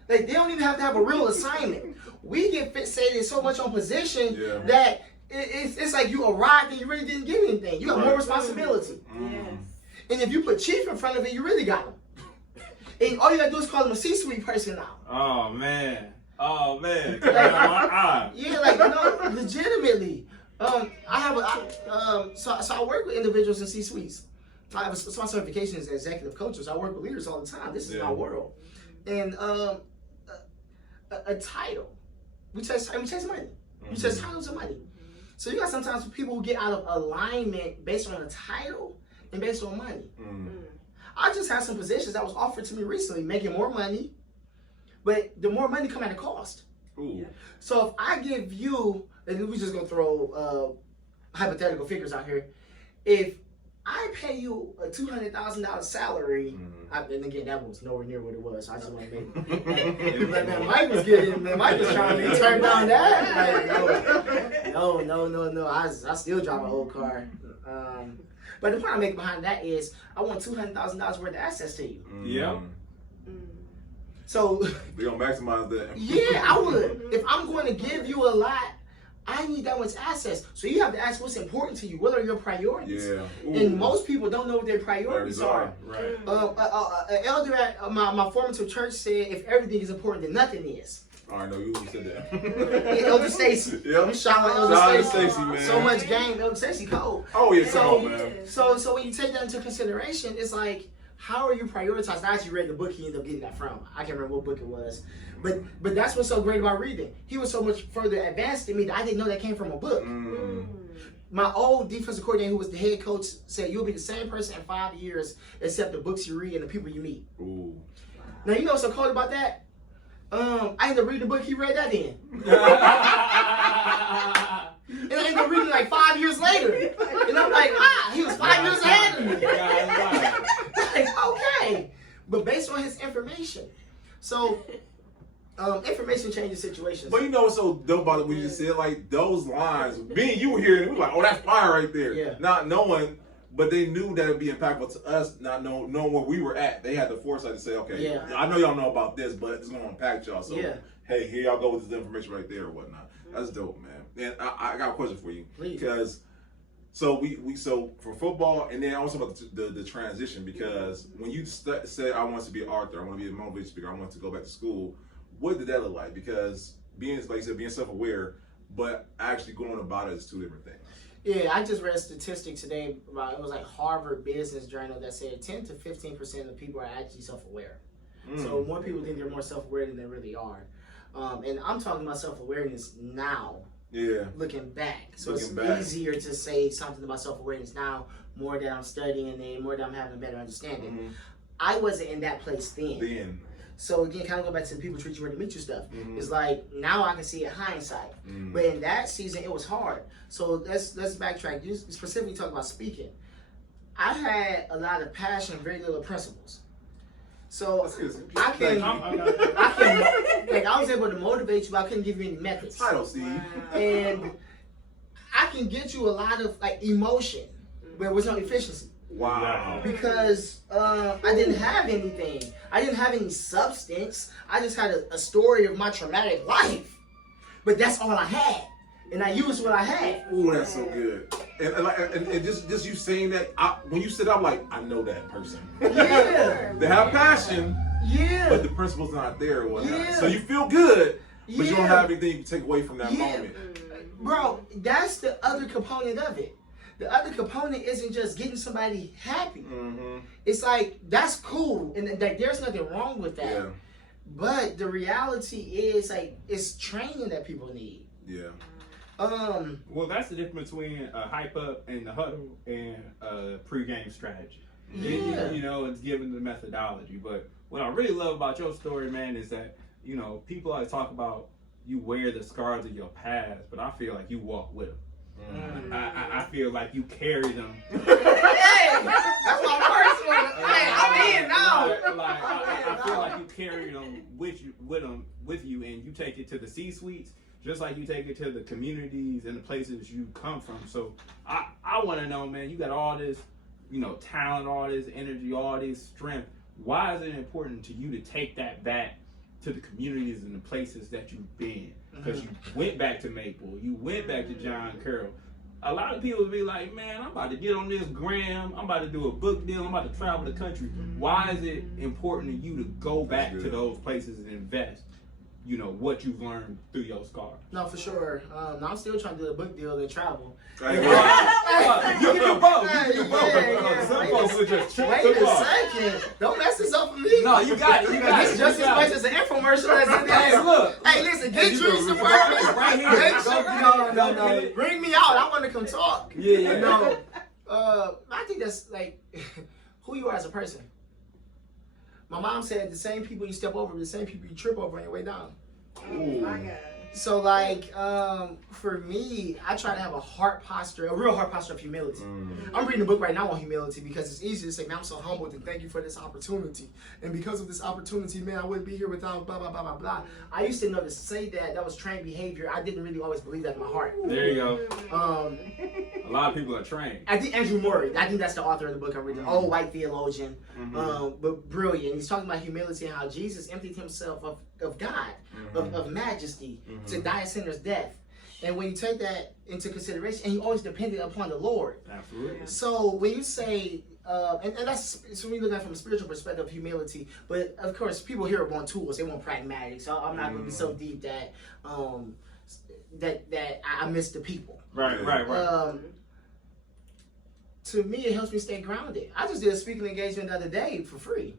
Like, they don't even have to have a real assignment. We get fixated so much on position that it's like you arrived and you really didn't get anything. You got more responsibility. And if you put chief in front of it, you really got him. And all you gotta do is call him a C-suite person now. Oh man. Like, legitimately. So I work with individuals in C-suites. I have my certification as executive coach, so I work with leaders all the time. This is my world. And a title. We chase money. We chase titles and money. So you got sometimes people who get out of alignment based on a title and based on money. I just had some positions that was offered to me recently, making more money, but the more money come at a cost. So if I give you, and we're just gonna throw hypothetical figures out here, if I pay you a $200,000 salary, and again, that was nowhere near what it was. So I just want to make. Man, Mike was trying to turn down that. Like, no. I still drive an old car. But the point I'm making behind that is, I want $200,000 worth of access to you. So we gonna maximize that. Yeah, I would. If I'm going to give you a lot, I need that much access. So you have to ask what's important to you. What are your priorities? And most people don't know what their priorities are. An elder at my formative church said, if everything is important, then nothing is. I know you said that. Elder Stacy. Shout out Elder Stacy, man. So much game. Elder Stacy cold. Oh yeah, come on, man. So when you take that into consideration, it's like, how are you prioritized? I actually read the book he ended up getting that from. I can't remember what book it was. But that's what's so great about reading. He was so much further advanced than me that I didn't know that came from a book. My old defensive coordinator, who was the head coach, said you'll be the same person in 5 years except the books you read and the people you meet. Now, you know what's so cool about that? I ended up reading the book he read that in. And I ended up reading like 5 years later. And I'm like, he was 5 years ahead of me. Like, okay. But based on his information. So, information changes situations. But you know what's so dope about it? We just said, like, those lines, me and you were here, and we were like, oh, that's fire right there. Not knowing, but they knew that it'd be impactful to us, not knowing where we were at. They had the foresight to say, okay, I know y'all know about this, but it's going to impact y'all. So, hey, here y'all go with this information right there or whatnot. That's dope, man. And I got a question for you. Please. Because, so so for football, and then also about the transition, because when you said, I want to be an author, I want to be a motivational speaker, I want to go back to school, what did that look like? Because being, like you said, being self-aware, but actually going about it is two different things. Yeah, I just read a statistic today about, it was like Harvard Business Journal that said 10 to 15% of people are actually self-aware. So more people think they're more self-aware than they really are. And I'm talking about self-awareness now. Looking back. So it's easier to say something about self-awareness now, more that I'm studying and more that I'm having a better understanding. I wasn't in that place then. So again, kind of go back to the people treat you ready to meet you stuff. It's like now I can see it hindsight, but in that season it was hard. So let's backtrack. You specifically talk about speaking. I had a lot of passion, very little principles. So I can, like I was able to motivate you, but I couldn't give you any methods. Title, Steve. And I can get you a lot of like emotion, but there was no efficiency. Wow. Because I didn't have anything. I didn't have any substance. I just had a story of my traumatic life. But that's all I had. And I used what I had. Ooh, that's so good. And just you saying that, when you said, I'm like, I know that person. Yeah. They have passion, Yeah. but the principle's not there or whatnot. Yeah. So you feel good, but you Yeah. don't have anything you can take away from that moment. Bro, that's the other component of it. The other component isn't just getting somebody happy. It's like, that's cool. And like, there's nothing wrong with that. Yeah. But the reality is, like, it's training that people need. Yeah. Well, that's the difference between a hype up and the huddle and a pregame strategy. Yeah. You know, it's given the methodology. But what I really love about your story, man, is that, you know, people always talk about you wear the scars of your past, but I feel like you walk with them. I feel like you carry them. Hey, that's my personal. Hey, I'm in now. I feel like you carry them with you, and you take it to the C-suites, just like you take it to the communities and the places you come from. So I want to know, man, you got all this, you know, talent, all this energy, all this strength. Why is it important to you to take that back to the communities and the places that you've been? Because you went back to Maple, you went back to John Carroll. A lot of people be like, man, I'm about to get on this gram, I'm about to do a book deal, I'm about to travel the country. Why is it important to you to go back to those places and invest, you know, what you've learned through your scars? No, for sure. I'm still trying to do a book deal and travel. You can do both. Some folks would just trip Wait them a off. second. Don't mess this up for me. No, you got it. You got It's it. just as much as an infomercial as it is. Hey, look. Hey, listen, get You Dreams can- Department. right here. Make Go- sure- no. Bring me out. I want to come talk. Yeah. No. I think that's like who you are as a person. My mom said the same people you step over, the same people you trip over on your way down. Oh my God. So like, for me, I try to have a real heart posture of humility. I'm reading a book right now on humility because it's easy to say, man, I'm so humbled and thank you for this opportunity. And because of this opportunity, man, I wouldn't be here without blah, blah, blah, blah, blah. I used to know to say that was trained behavior. I didn't really always believe that in my heart. There you go. A lot of people are trained. I think Andrew Murray, I think that's the author of the book I'm reading, old white theologian, but brilliant. He's talking about humility and how Jesus emptied himself of God, of majesty, to die a sinner's death. And when you take that into consideration, and you always depended upon the Lord. Absolutely. So when you say, and that's, so when you look at it from a spiritual perspective of humility, but of course people here want tools, they want pragmatic, so I'm not going to be so deep that I miss the people. Right. To me, it helps me stay grounded. I just did a speaking engagement the other day for free.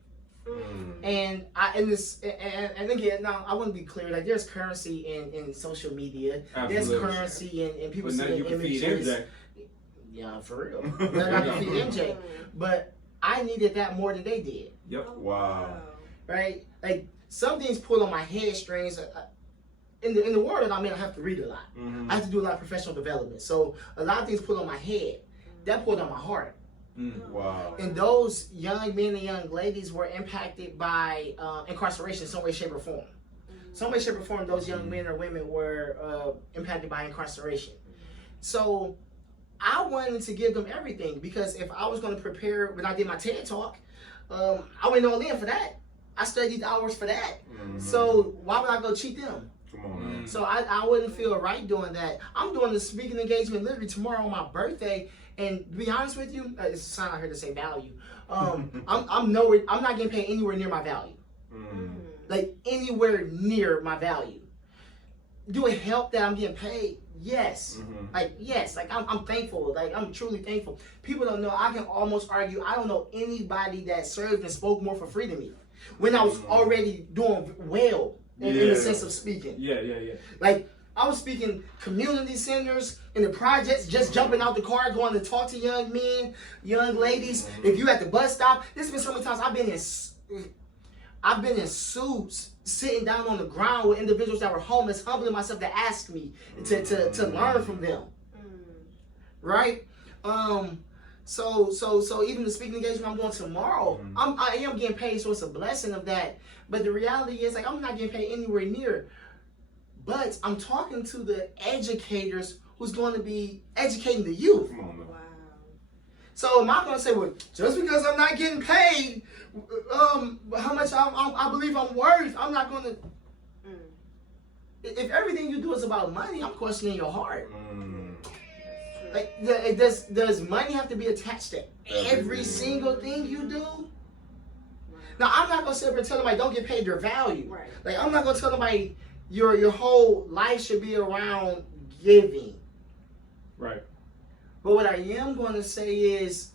And again, now I want to be clear. Like, there's currency in social media. Absolutely. There's currency in people But now seeing you can feed images. MJ. Yeah, for real. Now I can feed MJ. But I needed that more than they did. Yep. Wow. Right? Like, some things pull on my headstrings. In the world that I'm in, I have to read a lot. I have to do a lot of professional development. So a lot of things pull on my head. That pulled on my heart. Wow. And those young men and young ladies were impacted by incarceration in some way, shape, or form. Some way, shape, or form, those young men or women were impacted by incarceration. So I wanted to give them everything, because if I was going to prepare, when I did my TED Talk, I went all in for that. I studied hours for that. So why would I go cheat them? Come on, man. So I wouldn't feel right doing that. I'm doing the speaking engagement literally tomorrow on my birthday. And to be honest with you, it's a sign out here to say value. I'm not getting paid anywhere near my value. Like, anywhere near my value. Do it help that I'm getting paid? Yes. Like, yes. Like, I'm thankful. Like, I'm truly thankful. People don't know. I can almost argue I don't know anybody that served and spoke more for free than me, when I was already doing well in the sense of speaking. Yeah. Like, I was speaking community centers in the projects, just jumping out the car, going to talk to young men, young ladies. If you at the bus stop, there's been so many times I've been in suits, sitting down on the ground with individuals that were homeless, humbling myself to ask me to learn from them. Right? So even the speaking engagement I'm doing tomorrow, I am getting paid, so it's a blessing of that. But the reality is, like, I'm not getting paid anywhere near. But I'm talking to the educators who's going to be educating the youth. Wow. So am I going to say, well, just because I'm not getting paid, how much I believe I'm worth, I'm not going to. If everything you do is about money, I'm questioning your heart. Like, does money have to be attached to every single thing you do? Now, I'm not going to sit up and tell somebody don't get paid their value. Right. Like, I'm not going to tell somebody your whole life should be around giving. Right. But what I am going to say is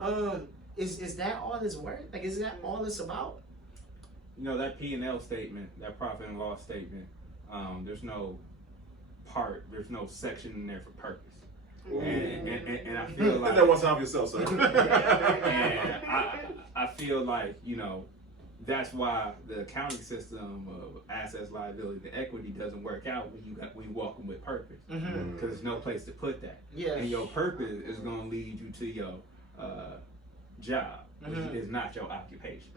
that all this work? Like, is that all it's about? You know, that P&L statement, that profit and loss statement, there's no section in there for purpose. And I feel like that one time for yourself, son. and I feel like, you know, that's why the accounting system of assets, liability, the equity doesn't work out when you walk with purpose, because there's no place to put that. Yeah. And your purpose is going to lead you to your job, which is not your occupation.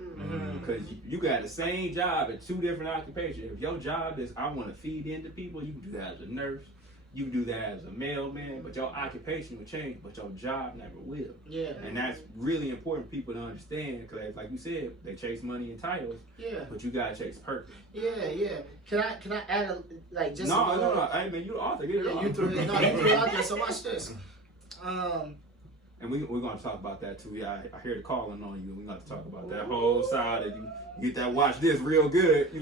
Because you got the same job at two different occupations. If your job is I want to feed into people, you can do that as a nurse. You can do that as a mailman, but your occupation will change, but your job never will. Yeah. And that's really important for people to understand, because like you said, they chase money and titles. Yeah. But you gotta chase purpose. Yeah. Can I add just No. I mean, you the author. Get it on. You threw it out there. So watch this. And we're gonna talk about that too. Yeah, I hear the calling on you. We're gonna talk about that whole side of you get that watch this real good. You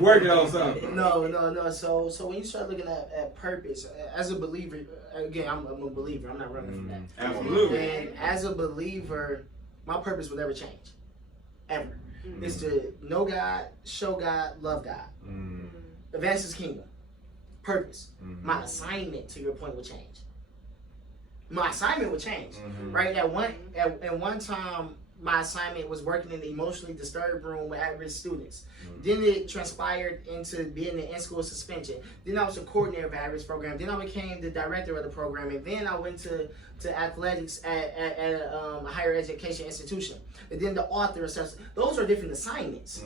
working on something. No. So when you start looking at purpose, as a believer, again, I'm a believer. I'm not running from that. Absolutely. And as a believer, my purpose will never change, ever. It's to know God, show God, love God, advance His kingdom. Purpose. My assignment, to your point, will change. My assignment would change, right? At one time, my assignment was working in the emotionally disturbed room with at-risk students. Then it transpired into being the in-school suspension. Then I was a coordinator of at-risk program. Then I became the director of the program, and then I went to athletics at a higher education institution. And then the author and stuff. Those are different assignments,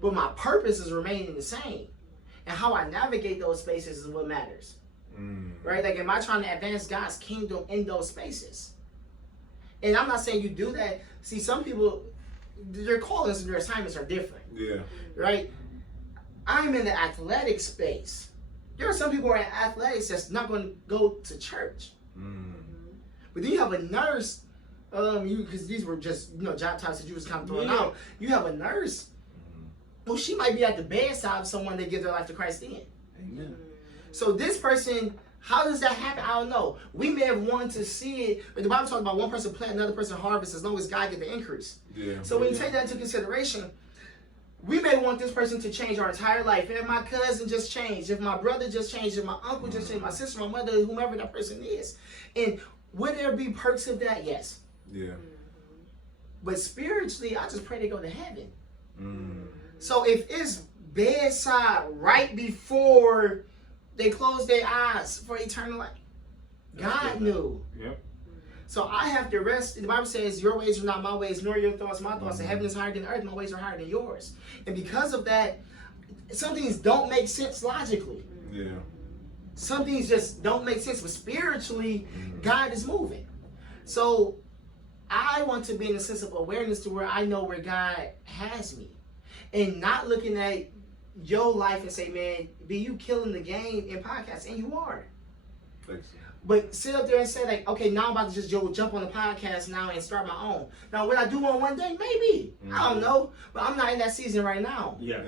but my purpose is remaining the same, and how I navigate those spaces is what matters. Right? Like, am I trying to advance God's kingdom in those spaces? And I'm not saying you do that. See, some people, their callings and their assignments are different. Yeah. Right? I'm in the athletic space. There are some people who are in athletics that's not going to go to church. But then you have a nurse, because these were just, job types that you was kind of throwing out. You have a nurse, well, she might be at the bedside of someone that gives their life to Christ in. Amen. So this person, how does that happen? I don't know. We may have wanted to see it, but the Bible talks about one person plant, another person harvest, as long as God get the increase. Yeah. So when you take that into consideration, we may want this person to change our entire life. If my cousin just changed, if my brother just changed, if my uncle just changed, my sister, my mother, whomever that person is. And would there be perks of that? Yes. Yeah. But spiritually, I just pray they go to heaven. So if it's bedside right before they close their eyes for eternal life, God knew. Yep. So I have to rest. The Bible says, your ways are not my ways, nor your thoughts my thoughts. The heaven is higher than earth, my ways are higher than yours. And because of that, some things don't make sense logically. Yeah. Some things just don't make sense, but spiritually, God is moving. So I want to be in a sense of awareness to where I know where God has me. And not looking at your life and say, man, be you killing the game in podcasts, and you are. Thanks. But sit up there and say, like, okay, now I'm about to just jump on the podcast now and start my own. Now, would I do one day? Maybe. I don't know. But I'm not in that season right now. Yeah.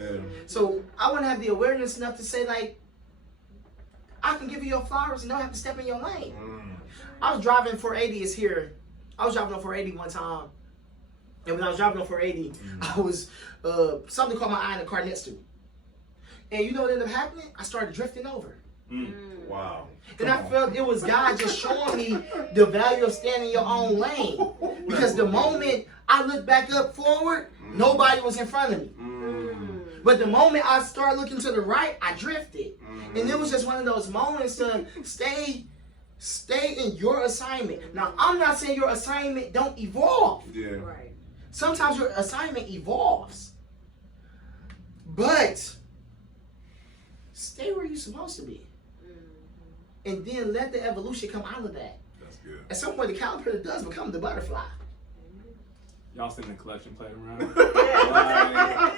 So I want to have the awareness enough to say, like, I can give you your flowers and don't have to step in your lane. I was driving 480 is here. I was driving on 480 one time. And when I was driving on 480, I was, something caught my eye in the car next to me. And you know what ended up happening? I started drifting over. Wow. And I felt it was God just showing me the value of staying in your own lane. Because the moment I looked back up forward, nobody was in front of me. But the moment I started looking to the right, I drifted. And it was just one of those moments to stay in your assignment. Now, I'm not saying your assignment don't evolve. Yeah. Right. Sometimes your assignment evolves. But stay where you're supposed to be. And then let the evolution come out of that. That's good. At some point, the caterpillar does become the butterfly. Y'all seen the collection play around?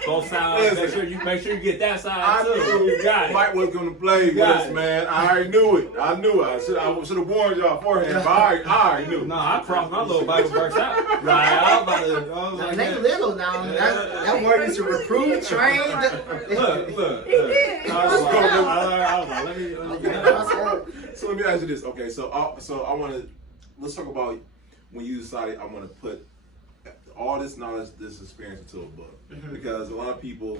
Both sides. Make sure you get that side too. You got it. Mike was gonna play with us, man. I already knew it. I knew it. I should have warned y'all beforehand, but I already knew. No, I crossed my little Bible verse out. Right, I was about to. I was like, They little now. That word is to recruit, train. Look. I was like, let me. So let me ask you this. Okay, so I want to let's talk about when you decided I want to put all this knowledge, this experience into a book, because a lot of people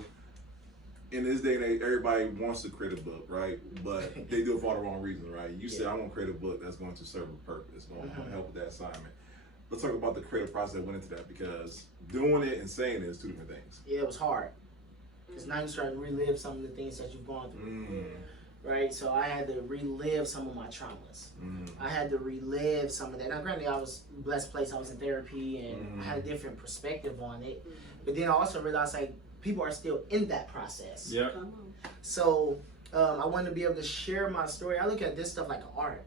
in this day and age, everybody wants to create a book, right? But they do it for all the wrong reasons, right? You said I want to create a book that's going to serve a purpose, going to help with that assignment. Let's talk about the creative process that went into that, because doing it and saying it is two different things. Yeah, it was hard. Because now you're starting to relive some of the things that you've gone through. Right? So I had to relive some of my traumas. I had to relive some of that. Now, granted, I was in a blessed place. I was in therapy, and I had a different perspective on it. But then I also realized, like, people are still in that process. Yeah. So I want to be able to share my story. I look at this stuff like an art.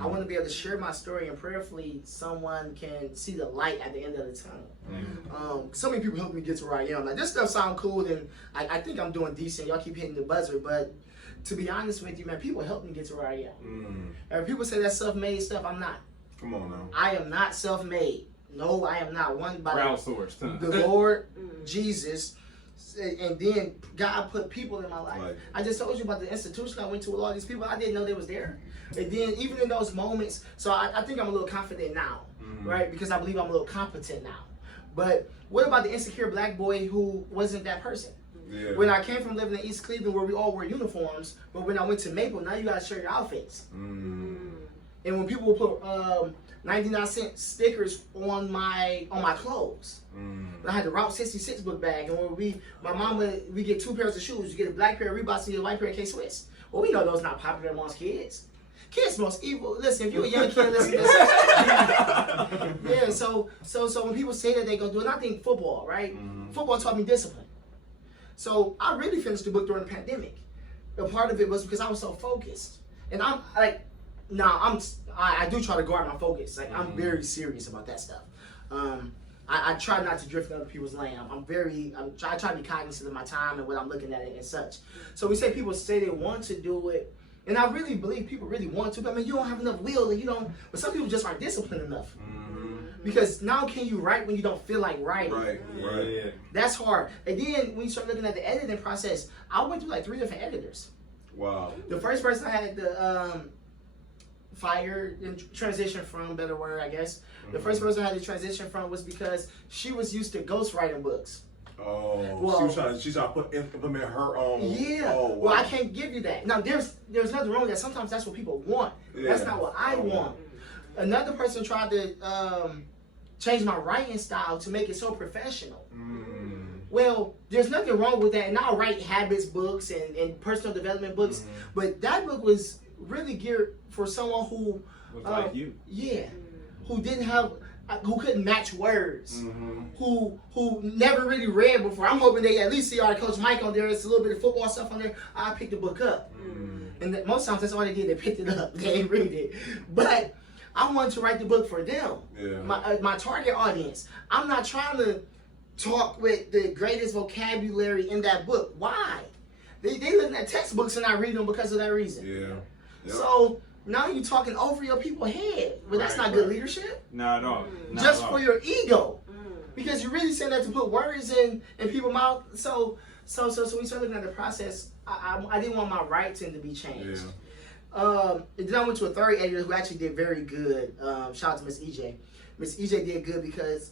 I want to be able to share my story, and prayerfully someone can see the light at the end of the tunnel. So many people helped me get to where I am. Like, this stuff sounds cool, and I think I'm doing decent. Y'all keep hitting the buzzer, but to be honest with you, man, people helped me get to where I am. And people say that's self-made stuff. I'm not. Come on now. I am not self-made. No, I am not. One by Crowdsourced, huh? the Lord, Jesus, and then God put people in my life. Right. I just told you about the institution I went to with all these people. I didn't know they was there. And then even in those moments, so I think I'm a little confident now, right? Because I believe I'm a little competent now. But what about the insecure black boy who wasn't that person? Yeah. When I came from living in East Cleveland where we all wear uniforms, but when I went to Maple, now you gotta show your outfits. And when people would put 99-cent stickers on my clothes. I had the Route 66 book bag, and when my mama, we get 2 pairs of shoes. You get a black pair of Reeboks and you get a white pair of K-Swiss. Well, we know those not popular amongst kids. Kids most evil. Listen, if you're a young kid, listen to this. Yeah, so when people say that they gonna do it, I think football, right? Football taught me discipline. So I really finished the book during the pandemic. A part of it was because I was so focused. And I'm like, I do try to guard my focus. Like, I'm very serious about that stuff. I try not to drift in other people's lane. I try to be cognizant of my time and what I'm looking at it and such. So we say people say they want to do it, and I really believe people really want to. But I mean, you don't have enough will, and you don't. But some people just aren't disciplined enough. Because now can you write when you don't feel like writing? Right. Yeah. That's hard. And then when you start looking at the editing process, I went through like 3 different editors. Wow. The first person I had to fire and transition from, better word, I guess. The first person I had to transition from was because she was used to ghostwriting books. Oh, Well, she's trying to implement her own. Yeah. Oh, wow. Well, I can't give you that. Now, there's nothing wrong with that. Sometimes that's what people want. Yeah. That's not what I want. Another person tried to change my writing style to make it so professional. Well, there's nothing wrong with that. And I'll write habits books and personal development books. But that book was really geared for someone who Was like you. Yeah. Who didn't have, who couldn't match words. Who never really read before. I'm hoping they at least see our Coach Mike on there. It's a little bit of football stuff on there. I picked the book up. And most times that's all they did. They picked it up. They didn't read it. But I wanted to write the book for them. Yeah. My target audience. I'm not trying to talk with the greatest vocabulary in that book. Why? They looking at textbooks and not reading them because of that reason. Yeah. Yep. So now you're talking over your people's head. Well, that's not good leadership. Not at all. Just for your ego. Because you're really saying that to put words in people's mouth. So we started looking at the process. I didn't want my writing to be changed. Yeah. And then I went to a third editor who actually did very good. Shout out to Miss EJ. Miss EJ did good because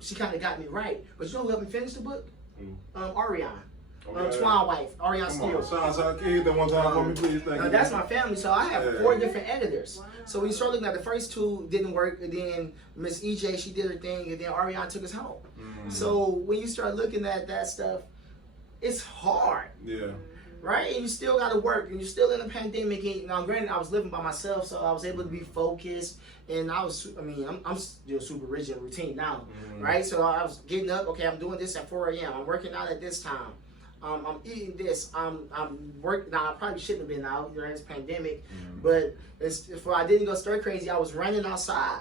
she kind of got me right. But you know who helped me finish the book? Ariana. Twan wife, Ariana Steele. Shout out, can you hit that one time for me, please? Thank you. That's my family, so I have 4 different editors. So we started looking at the first 2 didn't work, and then Miss EJ, she did her thing, and then Ariana took us home. So when you start looking at that stuff, it's hard. Yeah. Right? And you still got to work, and you're still in a pandemic. And now, granted, I was living by myself, so I was able to be focused. And I'm still super rigid and routine now, right? So I was getting up. Okay, I'm doing this at 4 a.m. I'm working out at this time. I'm eating this. I'm working. Now, I probably shouldn't have been out during this pandemic, but if I didn't go stir crazy, I was running outside.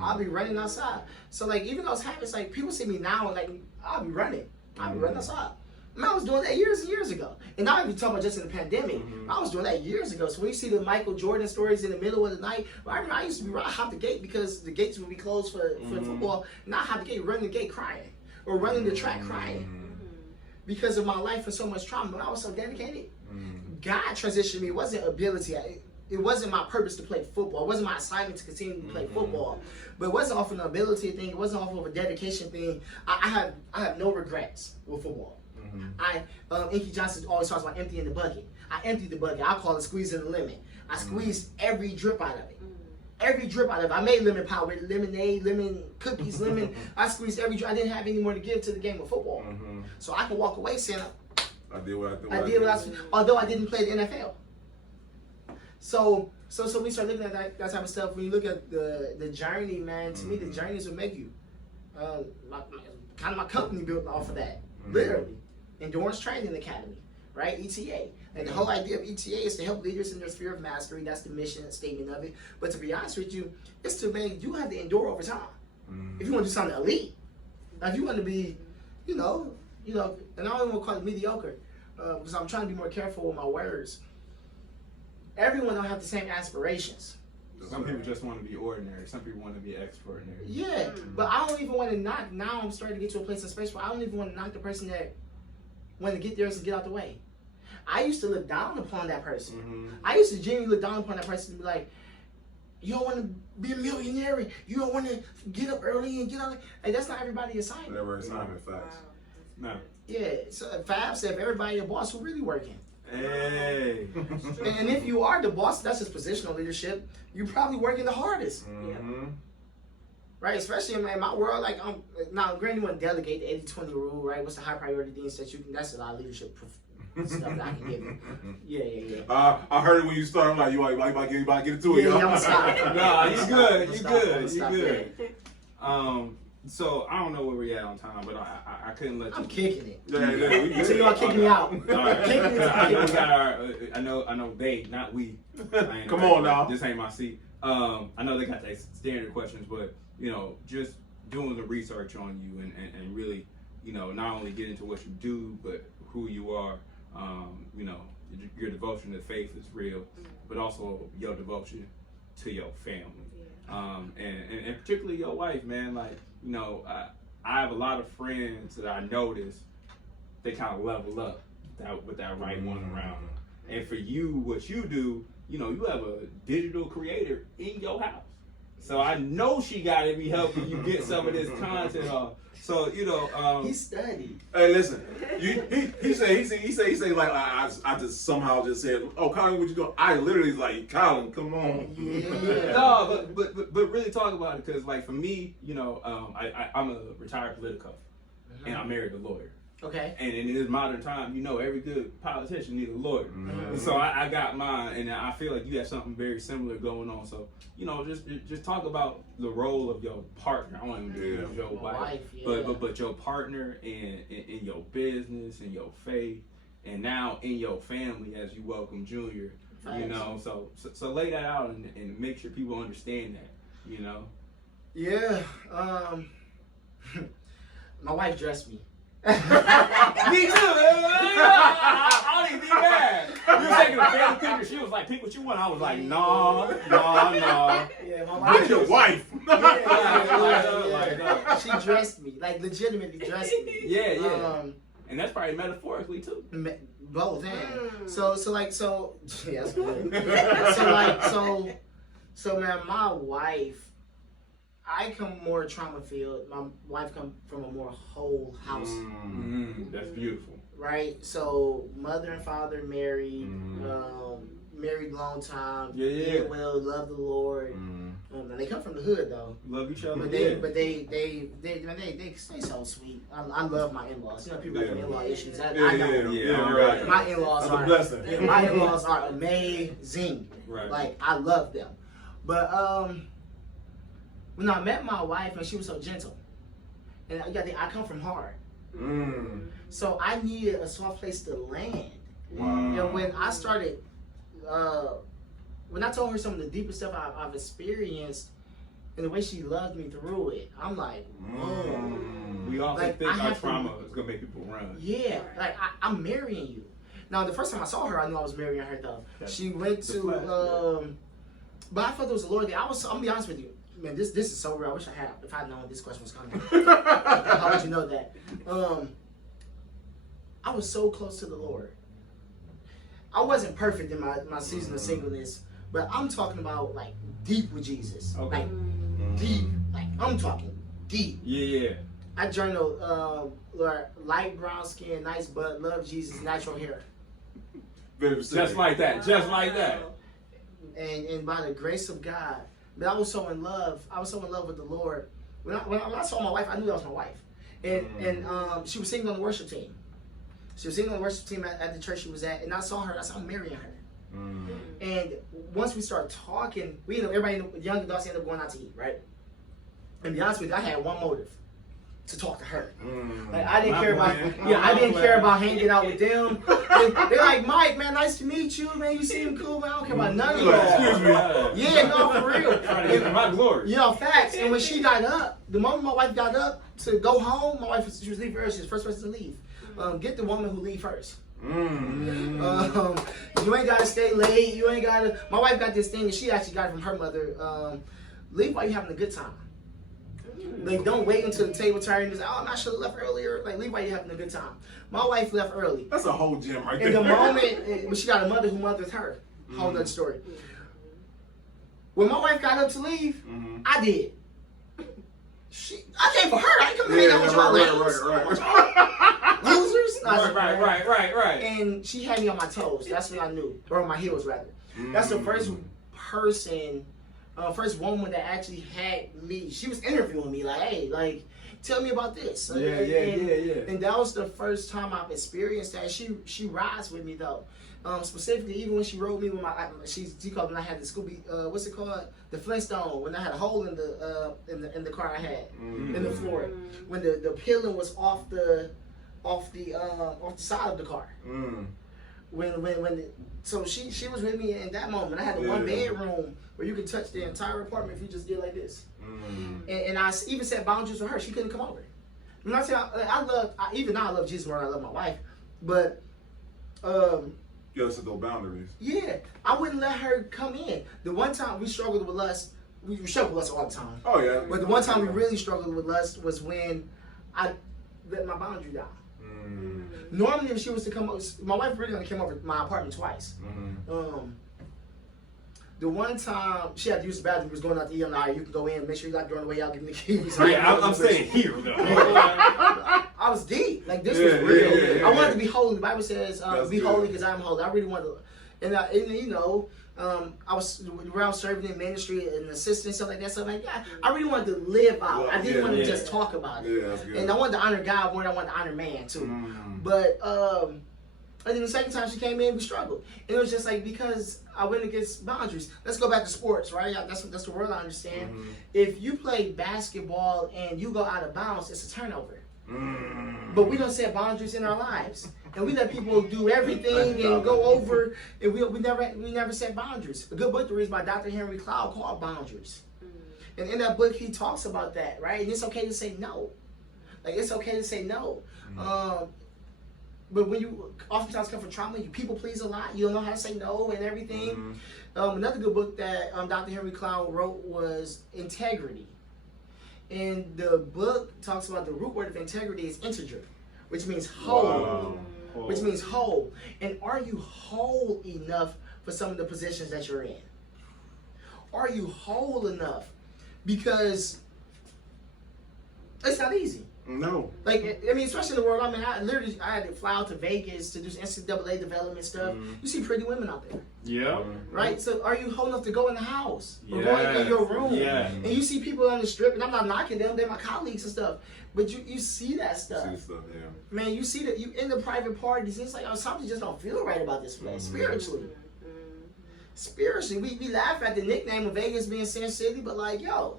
I'll be running outside. So, like, even those habits, like, people see me now, and, like, I'll be running. I'll be running outside. Man, I was doing that years and years ago. And now even talking about just in the pandemic, I was doing that years ago. So when you see the Michael Jordan stories in the middle of the night, I remember I used to be right hop the gate because the gates would be closed for football. And I hop the gate, running the gate crying. Or running the track crying. Because of my life and so much trauma. But I was so dedicated. God transitioned me. It wasn't ability. It wasn't my purpose to play football. It wasn't my assignment to continue to play football. But it wasn't off of an ability thing. It wasn't off of a dedication thing. I have no regrets with football. Inky Johnson always talks about emptying the bucket. I emptied the bucket. I call it squeezing the lemon. I squeezed every drip out of it. Every drip out of it. I made lemon pie with lemonade, lemon cookies, lemon. I squeezed every drip. I didn't have any more to give to the game of football. So I can walk away saying, I did what although I didn't play the NFL. So we start looking at that type of stuff. When you look at the journey, man, to me the journey is what make you. Kind of my company built off of that, literally. Endurance Training Academy, right? ETA. And the whole idea of ETA is to help leaders in their sphere of mastery. That's the mission and statement of it. But to be honest with you, it's to make you have to endure over time. If you want to do something elite, if you want to be, and I don't even want to call it mediocre, because I'm trying to be more careful with my words. Everyone don't have the same aspirations. Some people just want to be ordinary. Some people want to be extraordinary. Yeah, but I don't even want to knock. Now I'm starting to get to a place in space where I don't even want to knock the person that want to get theirs and get out the way. I used to look down upon that person. I used to genuinely look down upon that person and be like, you don't want to be a millionaire. You don't want to get up early and get out. Like, that's not everybody's assignment. Never assignment, facts. No. Yeah, so Fab said, if everybody a boss, who really working? Hey. And if you are the boss, that's just positional leadership. You're probably working the hardest. Right, especially in my world, like now, granted, you want to delegate the 80-20 rule, right? What's the high priority things that you can? That's a lot of leadership stuff that I can give you. Yeah. I heard it when you started. I'm like, you might get into it. Yeah, I'm gonna stop. Nah, you good. So I don't know where we at on time, but I couldn't let you. I'm kicking it. Yeah. So you want to kick me out? I know they, not we. Come on now. This ain't my seat. I know they got their standard questions, but just doing the research on you and really, not only get into what you do, but who you are. Your devotion to faith is real, but also your devotion to your family, and particularly your wife, man. Like, I have a lot of friends that I notice they kind of level up with that right one around them. And for you, what you do, you have a digital creator in your house. So I know she got to be helping you get some of this content off. So he studied. Hey, listen. He said like I just somehow just said, oh, Colin, what you doing? I literally like, Colin, come on. Yeah. No, but really talk about it, because like for me, I'm a retired politico, and I married a lawyer. Okay. And in this modern time, every good politician needs a lawyer. And so I got mine, and I feel like you have something very similar going on. So, just talk about the role of your partner. I want to do your wife, but your partner in your business, in your faith, and now in your family as you welcome Junior. Nice. So lay that out and make sure people understand that. Yeah. My wife dressed me. Me too. I don't even be mad. You were taking a family picture. She was like, pick what you want. I was like, no. Yeah, my wife. With your wife. Yeah. She dressed me, like legitimately dressed me. Yeah. And that's probably metaphorically too. Both, man. So yeah, that's good. So man, my wife, I come more trauma filled. My wife come from a more whole house. That's beautiful. Right? So mother and father married, married long time. Yeah. Well, love the Lord. And they come from the hood though. Love each other. But they stay so sweet. I love my in-laws. You know, people have in-law issues. I don't. Right. My in-laws That's a blessing. yeah, my in-laws are amazing. Right. Like I love them. But when I met my wife and she was so gentle, and I come from hard, so I needed a soft place to land. Wow. And when I started, when I told her some of the deepest stuff I've experienced, and the way she loved me through it, I'm like, whoa. We often Like, think I our have to- trauma is gonna make people run. Yeah, like I'm marrying you. Now the first time I saw her, I knew I was marrying her though. She went to, but I felt there was a Lord there. I'm gonna be honest with you, man. This is so real. I wish I had. If I'd known this question was coming, how would you know that? I was so close to the Lord. I wasn't perfect in my season of singleness, but I'm talking about like deep with Jesus, Okay. like deep. Like I'm talking deep. Yeah. I journal, Lord, light brown skin, nice butt, love Jesus, natural hair. Very Just specific. like that. Just like that. And by the grace of God, but I was so in love. I was so in love with the Lord. When I saw my wife, I knew that was my wife. And she was singing on the worship team. She was singing on the worship team at the church she was at, and I saw her. I said, I'm marrying her. And once we started talking, everybody, young adults, end up going out to eat, right? And to be honest with you, I had one motive: to talk to her. Like I didn't care about, I didn't care about hanging out with them. They're like, Mike, man, nice to meet you, man. You seem cool, man. I don't care about none of y'all. Excuse me. Yeah, no, for real. Trying to get my glory. You know, facts. And when she got up, the moment my wife got up to go home, my wife she was leaving first. She was the first person to leave. Get the woman who leave first. You ain't gotta stay late. You ain't gotta. My wife got this thing, and she actually got it from her mother. Leave while you're having a good time. Like, don't wait until the table turns. Oh, I should have left earlier. Like, leave while you're having a good time. My wife left early. That's a whole gym right there. In the moment, when she got a mother who mothered her. Whole nother story. When my wife got up to leave, I did. I came for her. I ain't come to hang out with y'all ladies. Losers. No, Right. And she had me on my toes. That's when I knew, or on my heels rather. That's the first person, first woman that actually had me. She was interviewing me, like, hey, like, tell me about this. Yeah. And that was the first time I've experienced that. She rides with me though. Specifically, even when she rode me with she called when I had the Scooby, what's it called? The Flintstone. When I had a hole in the car I had in the floor. When the pillow was off the side of the car. So she was with me in that moment. I had the one bedroom where you could touch the entire apartment if you just did like this. And I even set boundaries with her. She couldn't come over. I'm not saying even now I love Jesus more than I love my wife, but You gotta set those boundaries. yeah, I wouldn't let her come in. The one time we struggled with lust, we struggle with lust all the time. Oh yeah. But the one time we really struggled with lust was when I let my boundary down. Normally, if she was to come over, my wife really only came over to my apartment twice. The one time she had to use the bathroom, was going out to eat. I'm like, you can go in, make sure you lock the door on the way out, give me the keys. I'm saying here though. I was deep. Like this was real. Yeah. I wanted to be holy. The Bible says, "Be good. holy because I'm holy." I really wanted to, and you know, I was around serving in ministry and assistant and stuff like that. So like, yeah, I really wanted to live out. I didn't want to just talk about it. Yeah, that's good. And I wanted to honor God more than I wanted to honor man too. But and then the second time she came in, we struggled. And it was just like, because I went against boundaries. Let's go back to sports, right? That's the word I understand. If you play basketball and you go out of bounds, it's a turnover. But we don't set boundaries in our lives. And we let people do everything and go over, and we never set boundaries. A good book to read is by Dr. Henry Cloud called Boundaries. And in that book, he talks about that, right? And it's okay to say no. Like, it's okay to say no. But when you oftentimes come from trauma, you people please a lot. You don't know how to say no and everything. Another good book that Dr. Henry Cloud wrote was Integrity. And the book talks about the root word of integrity is integer, which means whole. Wow. Which means whole. And are you whole enough for some of the positions that you're in? Are you whole enough? Because It's not easy. No. Like, I mean, especially in the world, I mean, I had to fly out to Vegas to do NCAA development stuff. You see pretty women out there. Yeah. Right? So are you old enough to go in the house? Or Yes. go in your room? Yeah. And you see people on the strip, and I'm not knocking them, they're my colleagues and stuff. But you see that stuff. See stuff, yeah. Man, you see that you in the private parties, it's like, oh, something just don't feel right about this place, spiritually. Spiritually, we laugh at the nickname of Vegas being Sin City, but like, yo.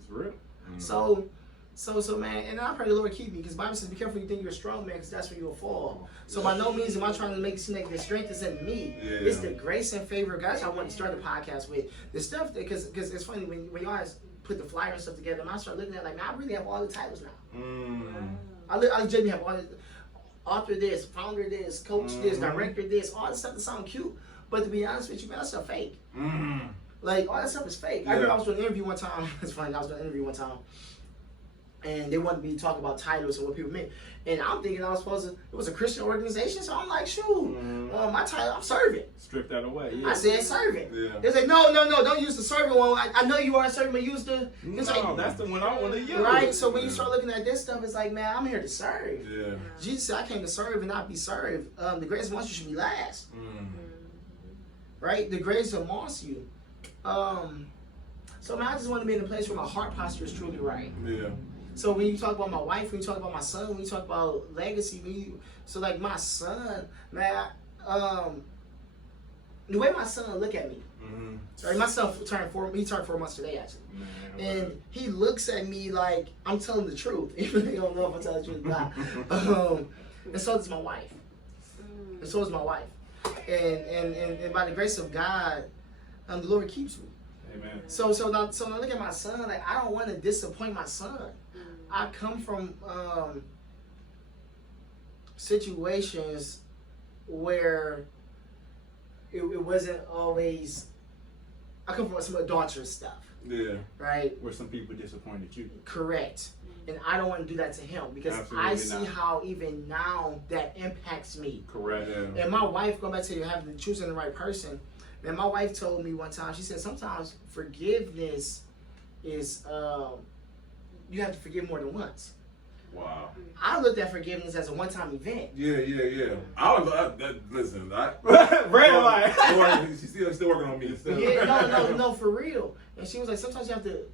It's real. So man, and I pray the Lord keep me, because the Bible says, be careful you think you're a strong man, because that's when you'll fall. So by no means am I trying to make it seem like the strength is in me. Yeah. It's the grace and favor of God. That's what I want to start the podcast with. The stuff, because it's funny, when y'all guys put the flyer and stuff together, and I start looking at it like, man, I really have all the titles now. I genuinely have all the, author this, founder this, coach this, director this, all this stuff that sound cute. But to be honest with you, man, that stuff fake. Like, all that stuff is fake. I remember I was doing an interview one time. It's funny, I was doing an interview one time. And they wanted me to talk about titles and what people meant. And I'm thinking I was supposed to, it was a Christian organization, so I'm like, shoot, my title, I'm servant. Strip that away. Yeah. I said servant. Yeah. They say, no, don't use the servant one. I know you are a servant, but use the... It's No, like, that's the one I want to use. right? So when you start looking at this stuff, it's like, man, I'm here to serve. Yeah. Jesus said, I came to serve and not be served. The greatest amongst you should be last. Right? The greatest amongst you. So man, I just want to be in a place where my heart posture is truly right. Yeah. So when you talk about my wife, when you talk about my son, when you talk about legacy, so like my son, man, the way my son look at me, right? My son turned 4 months today actually, and he looks at me like I'm telling the truth, even though he don't know if I'm telling the truth or not. And so does my wife, and by the grace of God, the Lord keeps me. Amen. So now look at my son. Like, I don't want to disappoint my son. I come from situations where it wasn't always. I come from some adulterous stuff. Yeah. Right. Where some people disappointed you. Correct. And I don't want to do that to him, because Absolutely I see not. how even now that impacts me. Correct. Yeah. And my wife, going back to having choosing the right person. Man, my wife told me one time, she said, sometimes forgiveness is, you have to forgive more than once. Wow. I looked at forgiveness as a one-time event. Yeah. Listen, she's still working on me. Yeah, no, for real. And she was like, sometimes you have to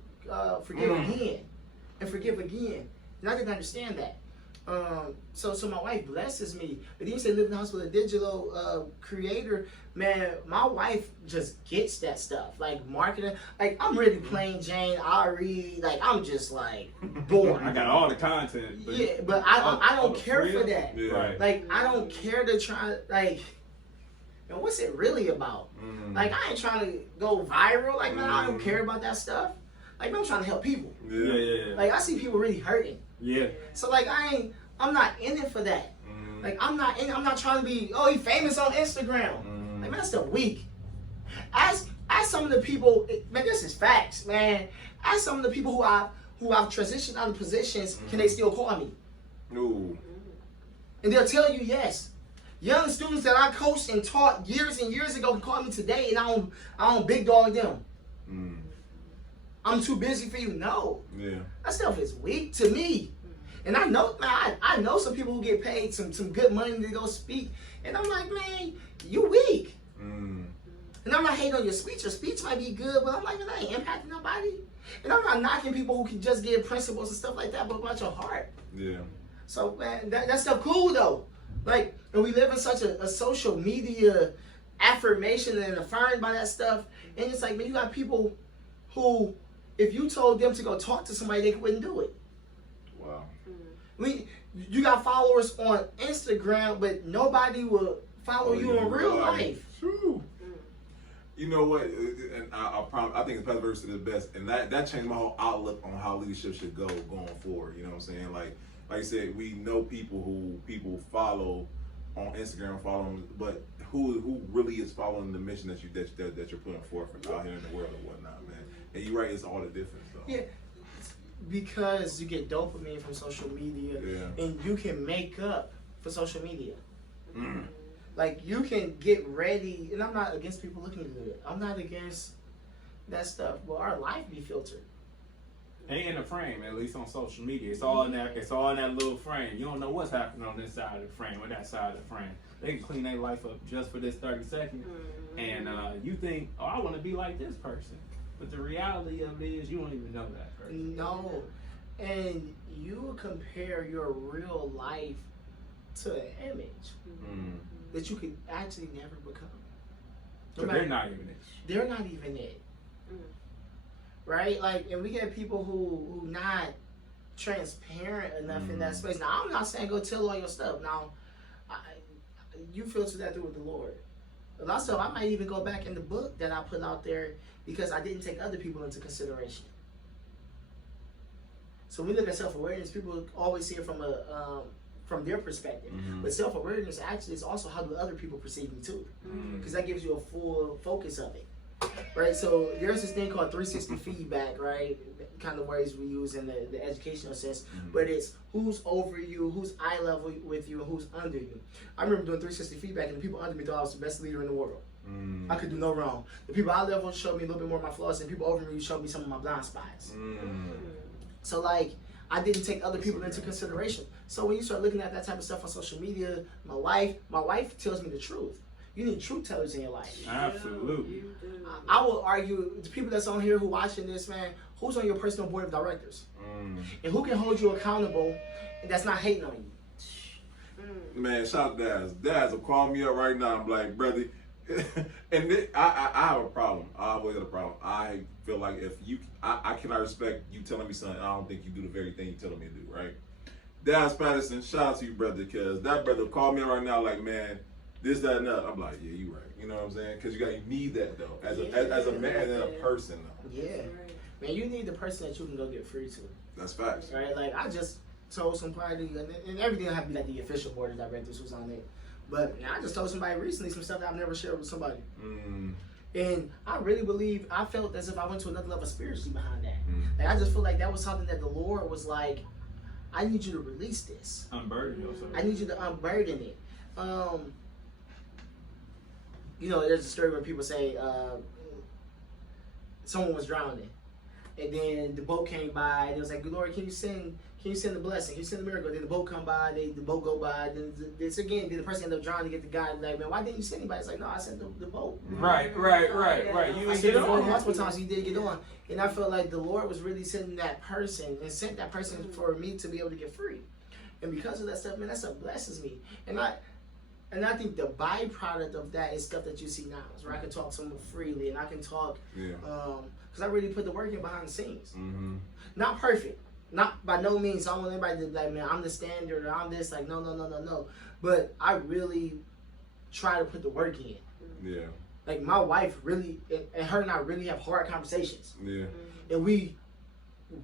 forgive again and forgive again. And I didn't understand that. So my wife blesses me. But you say live in the house with a digital creator, man, my wife just gets that stuff. Like marketing, like I'm really plain Jane. I read, like I'm just like bored. I got all the content. But I don't care for that. Yeah. Right. Like I don't care to try, like, and what's it really about? Like I ain't trying to go viral. Like man, I don't care about that stuff. Like I'm trying to help people. Yeah. Like I see people really hurting. Yeah. So like I'm not in it for that. Like I'm not trying to be, oh, he famous on Instagram. Like man, that's the weak. Ask some of the people, man, this is facts, man. Ask some of the people who I've transitioned out of positions, can they still call me? No. And they'll tell you yes. Young students that I coached and taught years and years ago can call me today, and I don't big dog them. I'm too busy for you. No. Yeah. That stuff is weak to me. And I know, man, I know some people who get paid some good money to go speak. And I'm like, man, you weak. And I'm not hating on your speech. Your speech might be good, but I'm like, man, that ain't impacting nobody. And I'm not knocking people who can just give principles and stuff like that, but about your heart. Yeah. So, man, that stuff cool, though. Like, and we live in such a social media affirmation and affirmed by that stuff. And it's like, man, you got people who, if you told them to go talk to somebody, they wouldn't do it. Wow. You got followers on Instagram, but nobody will follow you in real life. True. You know what? And I think it's Pastor Verse to the best, and that changed my whole outlook on how leadership should go going forward. You know what I'm saying? Like I said, we know people who people follow on Instagram, but who really is following the mission that you're putting forth out here in the world and whatnot, man. And you're right, it's all the difference, though. Yeah. Because you get dopamine from social media, and you can make up for social media. Like you can get ready, and I'm not against people looking good. I'm not against that stuff. But our life be filtered. Ain't in a frame, at least on social media. It's all in that. It's all in that little frame. You don't know what's happening on this side of the frame or that side of the frame. They can clean their life up just for this 30 seconds, and you think, oh, I want to be like this person, but the reality of it is you don't even know that person. No, and you compare your real life to an image that you could actually never become. But they're not even it. They're not even it. Right? Like, and we get people who not transparent enough in that space. Now, I'm not saying go tell all your stuff. Now, you filter that through with the Lord. And also, I might even go back in the book that I put out there because I didn't take other people into consideration. So when we look at self-awareness, people always see it from their perspective. But self-awareness actually is also how do other people perceive me too. Because that gives you a full focus of it. Right, so there's this thing called 360 feedback, right? Kind of words we use in the educational sense, but it's who's over you, who's eye level with you, and who's under you. I remember doing 360 feedback, and the people under me thought I was the best leader in the world. I could do no wrong. The people eye level showed me a little bit more of my flaws, and people over me showed me some of my blind spots. So like, I didn't take other people into consideration. So when you start looking at that type of stuff on social media, my wife tells me the truth. You need truth tellers in your life. Absolutely. I will argue, the people that's on here who watching this, man, who's on your personal board of directors? And who can hold you accountable and that's not hating on you? Man, shout out to Daz. Daz will call me up right now. I'm like, brother, and I have a problem. I always have a problem. I feel like if I cannot respect you telling me something, I don't think you do the very thing you're telling me to do, right? Daz Patterson, shout out to you, brother, because that brother will call me right now like, man, this, that, and that. I'm like, yeah, you right. You know what I'm saying? Because you need that though, as a man and a person though. Yeah, man, you need the person that you can go get free to. That's facts. Right? Like I just told somebody, and everything have to be like the official board of directors who's on it. But I just told somebody recently some stuff that I've never shared with somebody. And I really believe, I felt as if I went to another level spiritually behind that. Like I just feel like that was something that the Lord was like, I need you to release this. Unburden yourself. I need you to unburden it. You know, there's a story where people say someone was drowning, and then the boat came by, and it was like, Lord, can you send the blessing? Can you send the miracle? Then the boat come by, the boat go by, then this again, then the person end up drowning to get the guy, like, man, why didn't you send anybody? It's like, no, I sent the boat. Right. You I get on multiple times, you did get on. And I felt like the Lord was really sending that person, and sent that person for me to be able to get free. And because of that stuff, man, that stuff blesses me. And I think the byproduct of that is stuff that you see now, is where I can talk to someone freely, and I can talk, because I really put the work in behind the scenes. Not perfect, not by no means. I don't want anybody to like, man, I'm the standard or I'm this. Like, no. But I really try to put the work in. Yeah. Like my wife really, and her and I really have hard conversations. Yeah. And we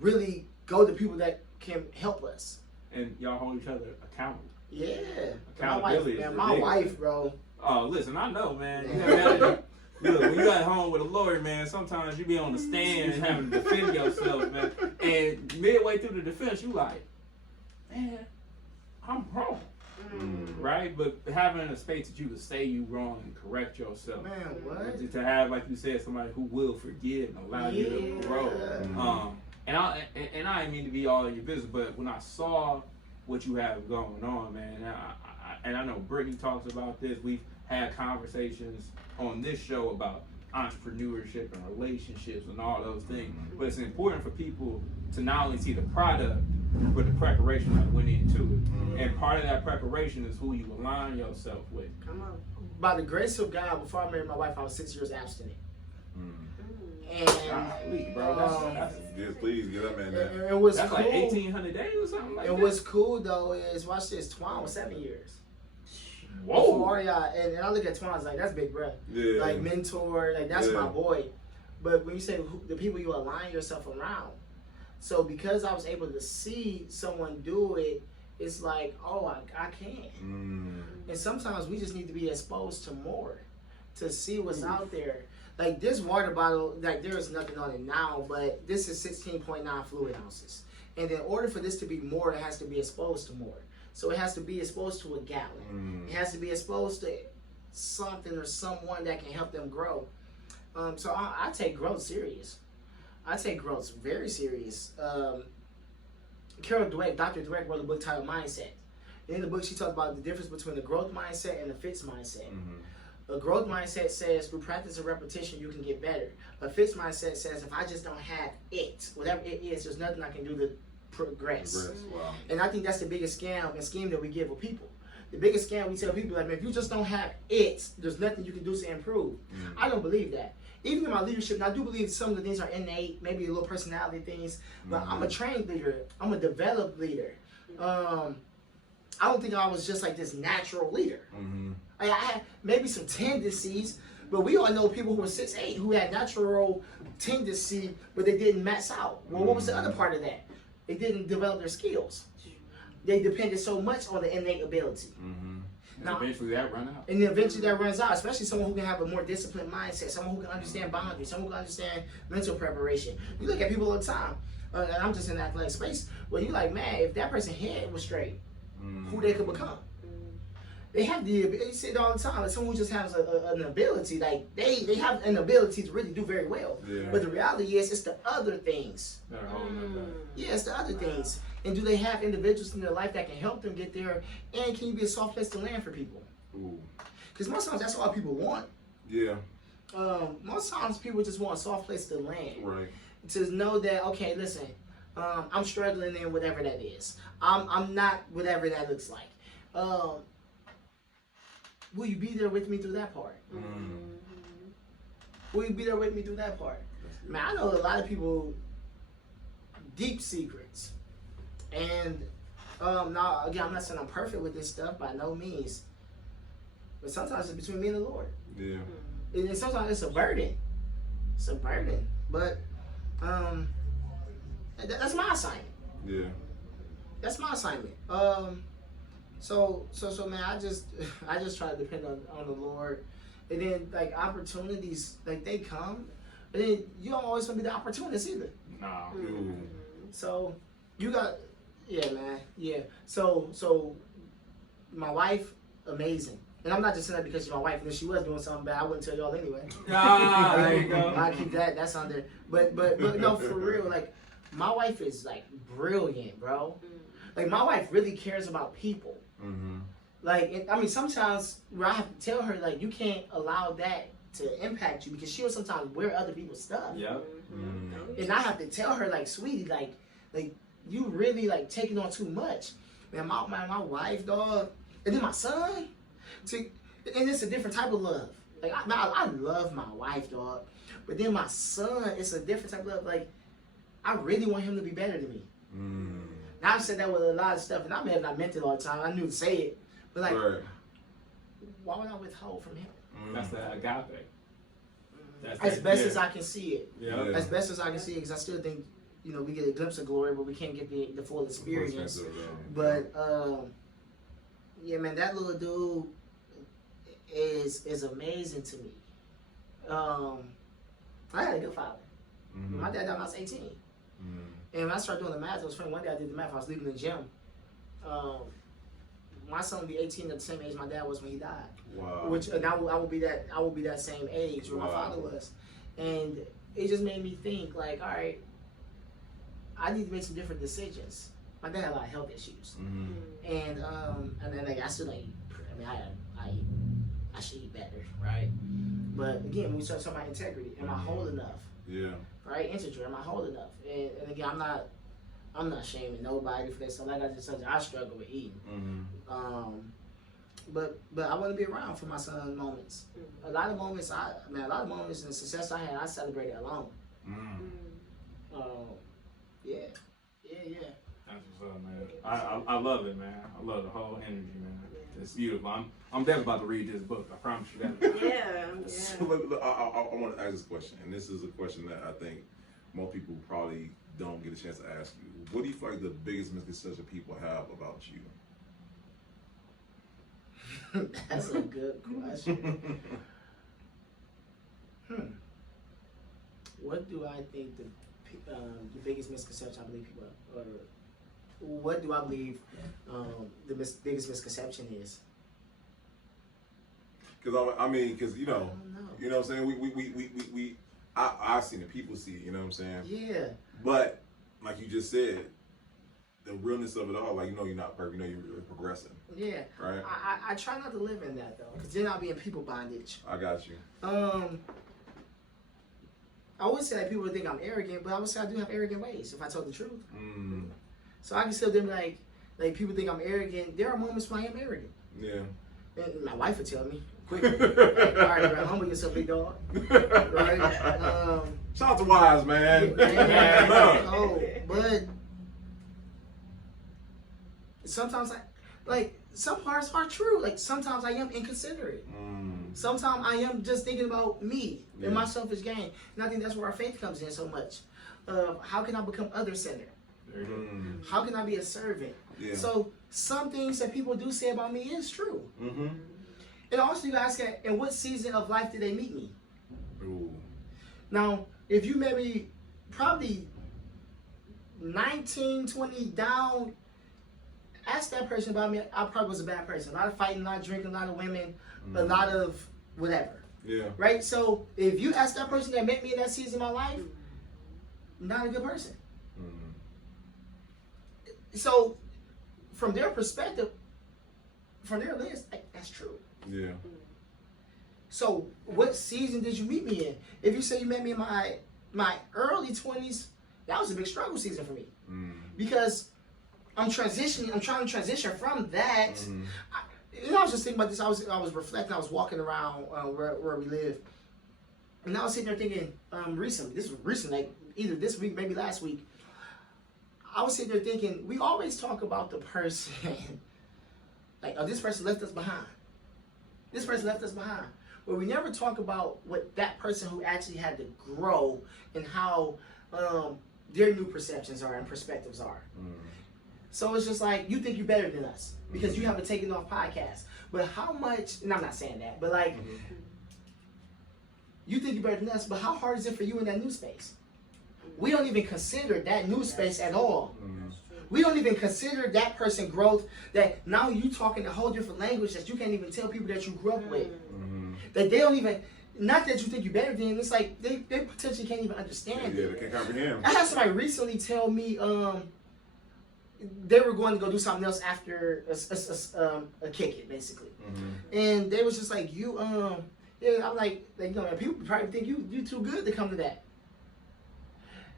really go to people that can help us. And y'all hold each other accountable. Yeah. Accountability. My wife, bro. Oh, listen, I know, man. Look, when you at home with a lawyer, man, sometimes you be on the stand and having to defend yourself, man. And midway through the defense, you like, man, I'm wrong. Right? But having a space that you can say you wrong and correct yourself. Man, what? To have, like you said, somebody who will forgive and allow you to grow. And I didn't mean to be all in your business, but when I saw what you have going on, man, and I know Brittany talks about this. We've had conversations on this show about entrepreneurship and relationships and all those things. But it's important for people to not only see the product, but the preparation that went into it. And part of that preparation is who you align yourself with. Come on. By the grace of God, before I married my wife, I was 6 years abstinent. And Please get up, man. It was that's cool. Like 1,800 days or something like that. And what's cool though is, watch this, Twan was 7 years. Whoa. Before, and I look at Twan, like, that's big breath. Yeah. Like mentor, like that's my boy. But when you say the people you align yourself around, so because I was able to see someone do it, it's like, oh, I can. And sometimes we just need to be exposed to more, to see what's out there. Like this water bottle, like there is nothing on it now, but this is 16.9 fluid ounces. And in order for this to be more, it has to be exposed to more. So it has to be exposed to a gallon. It has to be exposed to something or someone that can help them grow. So I take growth serious. I take growth very serious. Carol Dweck, Dr. Dweck wrote a book titled Mindset. In the book, she talked about the difference between the growth mindset and the fixed mindset. A growth mindset says through practice and repetition, you can get better. A fixed mindset says if I just don't have it, whatever it is, there's nothing I can do to progress. Wow. And I think that's the biggest scam and scheme that we give with people. The biggest scam we tell people, like, if you just don't have it, there's nothing you can do to improve. I don't believe that. Even in my leadership, and I do believe some of the things are innate, maybe a little personality things, but I'm a trained leader. I'm a developed leader. I don't think I was just like this natural leader. I had maybe some tendencies, but we all know people who were 6'8" who had natural tendency, but they didn't max out. Well, what was the other part of that? They didn't develop their skills. They depended so much on the innate ability. Now, eventually that run out. And eventually that runs out, especially someone who can have a more disciplined mindset, someone who can understand boundaries, someone who can understand mental preparation. You look at people all the time, and I'm just in the athletic space, where you're like, man, if that person's head was straight, who they could become. They have the ability, you see it all the time, like someone who just has an ability, like they have an ability to really do very well. But the reality is, it's the other things. Yeah, it's the other things. And do they have individuals in their life that can help them get there? And can you be a soft place to land for people? Because most times that's all people want. Yeah. Most times people just want a soft place to land. Right. To know that, okay, listen, I'm struggling in whatever that is. I'm not whatever that looks like. Will you be there with me through that part? Will you be there with me through that part? Man, I know a lot of people, deep secrets. And now, again, I'm not saying I'm perfect with this stuff by no means. But sometimes it's between me and the Lord. Yeah. And sometimes it's a burden. It's a burden. But that's my assignment. Yeah. That's my assignment. So man, I just try to depend on the Lord. And then like opportunities, like they come, but then you don't always want to be the opportunist either. Nah. So you got, yeah, man, yeah. So my wife, amazing. And I'm not just saying that because she's my wife. And if she was doing something bad, I wouldn't tell y'all anyway. There you go. I keep that's under. But no, for real, like my wife is like brilliant, bro. Like my wife really cares about people. Like, I mean, sometimes where I have to tell her, like, you can't allow that to impact you because she will sometimes wear other people's stuff. And I have to tell her, like, sweetie, like you really like taking on too much. Man, my wife, dog, and then my son. And it's a different type of love. Like, I love my wife, dog, but then my son, it's a different type of love. Like, I really want him to be better than me. Now I've said that with a lot of stuff, and I may have not meant it all the time. I knew to say it, but like, why would I withhold from him? That's the agape. As best as I can see it. As best as I can see it, because I still think, you know, we get a glimpse of glory, but we can't get the full experience. But yeah, man, that little dude is amazing to me. I had a good father. My dad died when I was 18. And when I started doing the math, it was funny. One day I did the math. I was leaving the gym. My son would be 18 at the same age my dad was when he died. Wow. Which and I will be that same age where my father was, and it just made me think like, all right, I need to make some different decisions. My dad had a lot of health issues, and then like I still like, I mean I should eat better, right? But again, when we start talking about integrity, am I whole enough? Yeah. Right, integer, am I whole enough? And again, I'm not shaming nobody for that. So like I just said, I struggle with eating. But I want to be around for my son's moments. A lot of moments and the success I had, I celebrated alone. Yeah. That's what's up, man. I love it, man. I love the whole energy, man. It's beautiful. I'm definitely about to read this book. I promise you that. Yeah. So I want to ask this question, and this is a question that I think most people probably don't get a chance to ask you. What do you feel like the biggest misconception people have about you? That's a good question. What do I think the biggest misconception I believe people have, or what do I believe the biggest misconception is? Because I mean, because you know what I'm saying. We I've seen it. People see it. You know what I'm saying? Yeah. But like you just said, the realness of it all, like you're not perfect. You're progressing. Yeah. Right. I try not to live in that though, because then I'll be in people bondage. I got you. I would say that people would think I'm arrogant, but I would say I do have arrogant ways if I told the truth. Mm. So I can still be like people think I'm arrogant. There are moments when I am arrogant. Yeah. And my wife would tell me quickly. Like, all right, bro, humble yourself, big dog. Right? Shout out to Wise, man. But sometimes some parts are true. Like sometimes I am inconsiderate. Sometimes I am just thinking about me and my selfish gain. And I think that's where our faith comes in so much. How can I become other-centered? How can I be a servant? Yeah. So some things that people do say about me is true. Mm-hmm. And also you ask, in what season of life did they meet me? Ooh. Now, if you met me probably 19, 20 down, ask that person about me. I probably was a bad person. A lot of fighting, a lot of drinking, a lot of women, a lot of whatever. Yeah. Right? So if you ask that person that met me in that season of my life, not a good person. So, from their perspective, from their list, that's true. Yeah. So, what season did you meet me in? If you say you met me in my early 20s, that was a big struggle season for me. Because I'm trying to transition from that. I was just thinking about this. I was reflecting. I was walking around where we live. And I was sitting there thinking, recently, this was recent, like either this week, maybe last week, I was sitting there thinking, we always talk about the person, like, oh, this person left us behind. This person left us behind. But we never talk about what that person who actually had to grow and how their new perceptions are and perspectives are. So it's just like, you think you're better than us because you have a taken off podcast. But how much, and I'm not saying that, but like, you think you're better than us, but how hard is it for you in that new space? We don't even consider that new space at all. We don't even consider that person growth, that now you talking a whole different language that you can't even tell people that you grew up with. That they don't even, not that you think you're better than them, it's like they potentially can't even understand it. They can't comprehend. I had somebody recently tell me they were going to go do something else after a kick it, basically. And they was just like, yeah, I'm like, people probably think you too good to come to that.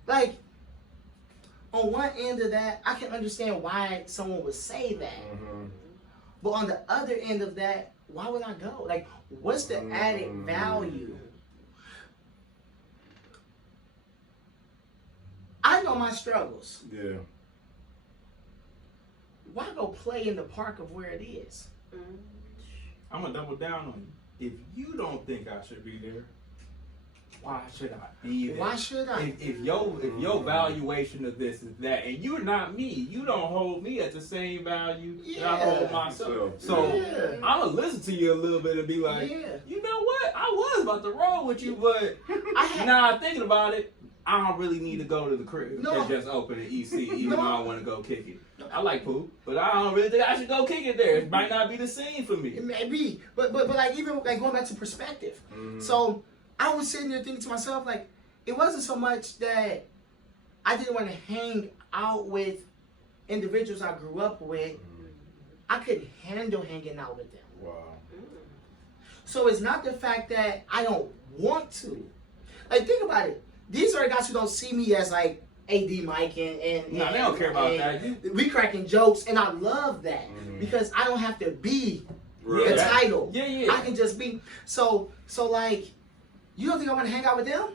Like, on one end of that, I can understand why someone would say that. But on the other end of that, why would I go? Like, what's the added value? I know my struggles. Yeah. Why go play in the park of where it is? I'm going to double down on you. If you don't think I should be there, why should I be there? Why should I? If your valuation of this is that, and you're not me, you don't hold me at the same value that I hold myself. So I'm gonna listen to you a little bit and be like, you know what? I was about to roll with you, but now thinking about it, I don't really need to go to the crib and just open an EC, even though I want to go kick it. I like poop, but I don't really think I should go kick it there. It might not be the scene for me. It may be, but like even like going back to perspective. So I was sitting there thinking to myself, like, it wasn't so much that I didn't want to hang out with individuals I grew up with. I couldn't handle hanging out with them. Wow. So it's not the fact that I don't want to. Like, think about it. These are the guys who don't see me as like AD Mike and no, they don't care about that. We cracking jokes, and I love that because I don't have to be a title. Yeah. I can just be. So like, you don't think I want to hang out with them?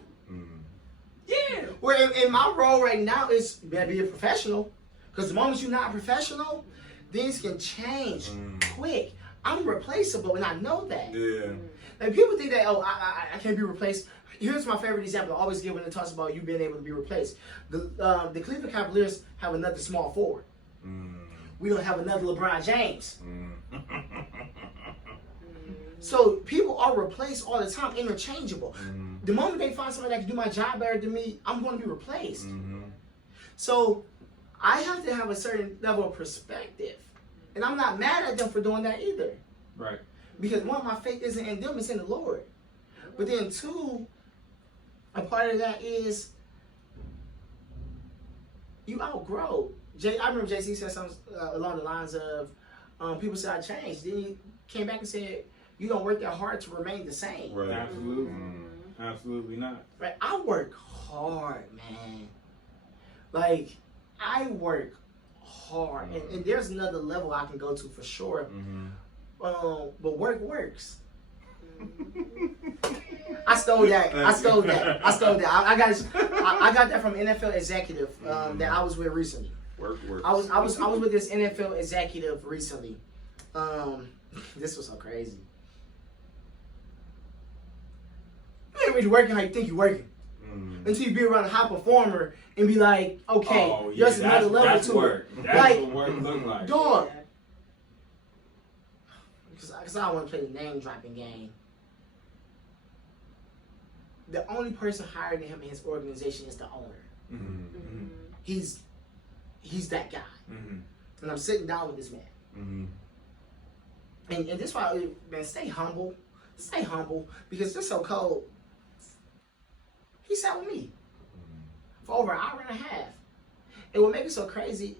Yeah. Where in my role right now is better be a professional, because the moment you're not a professional, things can change quick. I'm replaceable, and I know that. Yeah. Like, people think that, oh, I can't be replaced. Here's my favorite example I always give when it talks about you being able to be replaced. The Cleveland Cavaliers have another small forward. We don't have another LeBron James. So people are replaced all the time, interchangeable. The moment they find somebody that can do my job better than me, I'm going to be replaced. So I have to have a certain level of perspective. And I'm not mad at them for doing that either. Right. Because one, my faith isn't in them, it's in the Lord. But then two, a part of that is you outgrow. I remember JC said something along the lines of, people said I changed. Then he came back and said, you don't work that hard to remain the same. Right. Absolutely. Absolutely not. Right? I work hard, man. Like, I work hard. And there's another level I can go to for sure. But work works. I stole that. I got that from NFL executive that I was with recently. Work. I was with this NFL executive recently. This was so crazy. You ain't really working how you think you're working. Until you be around a high performer and be like, okay, there's another level to work. it. That's like, what work look like. Dog. Because I don't want to play the name dropping game. The only person higher than him in his organization is the owner. He's that guy. And I'm sitting down with this man. And this is why, man, stay humble. Stay humble. Because it's so cold. He sat with me for over an hour and a half. And what makes it so crazy,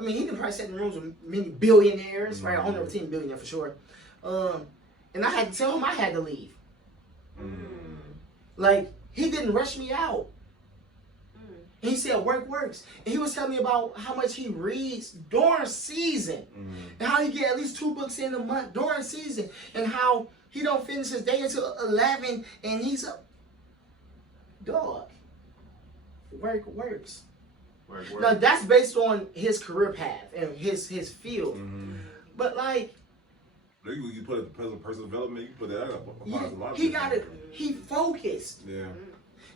I mean, he didn't probably sit in rooms with many billionaires, right? I don't know a team billionaire for sure. And I had to tell him I had to leave. Like, he didn't rush me out. And he said work works. And he was telling me about how much he reads during season. And how he get at least 2 books in a month during season. And how he don't finish his day until 11 and he's up. Dog. Work works. Work. Now that's based on his career path and his field. But like, you put it in personal development. You put that. He got it. He focused. Yeah.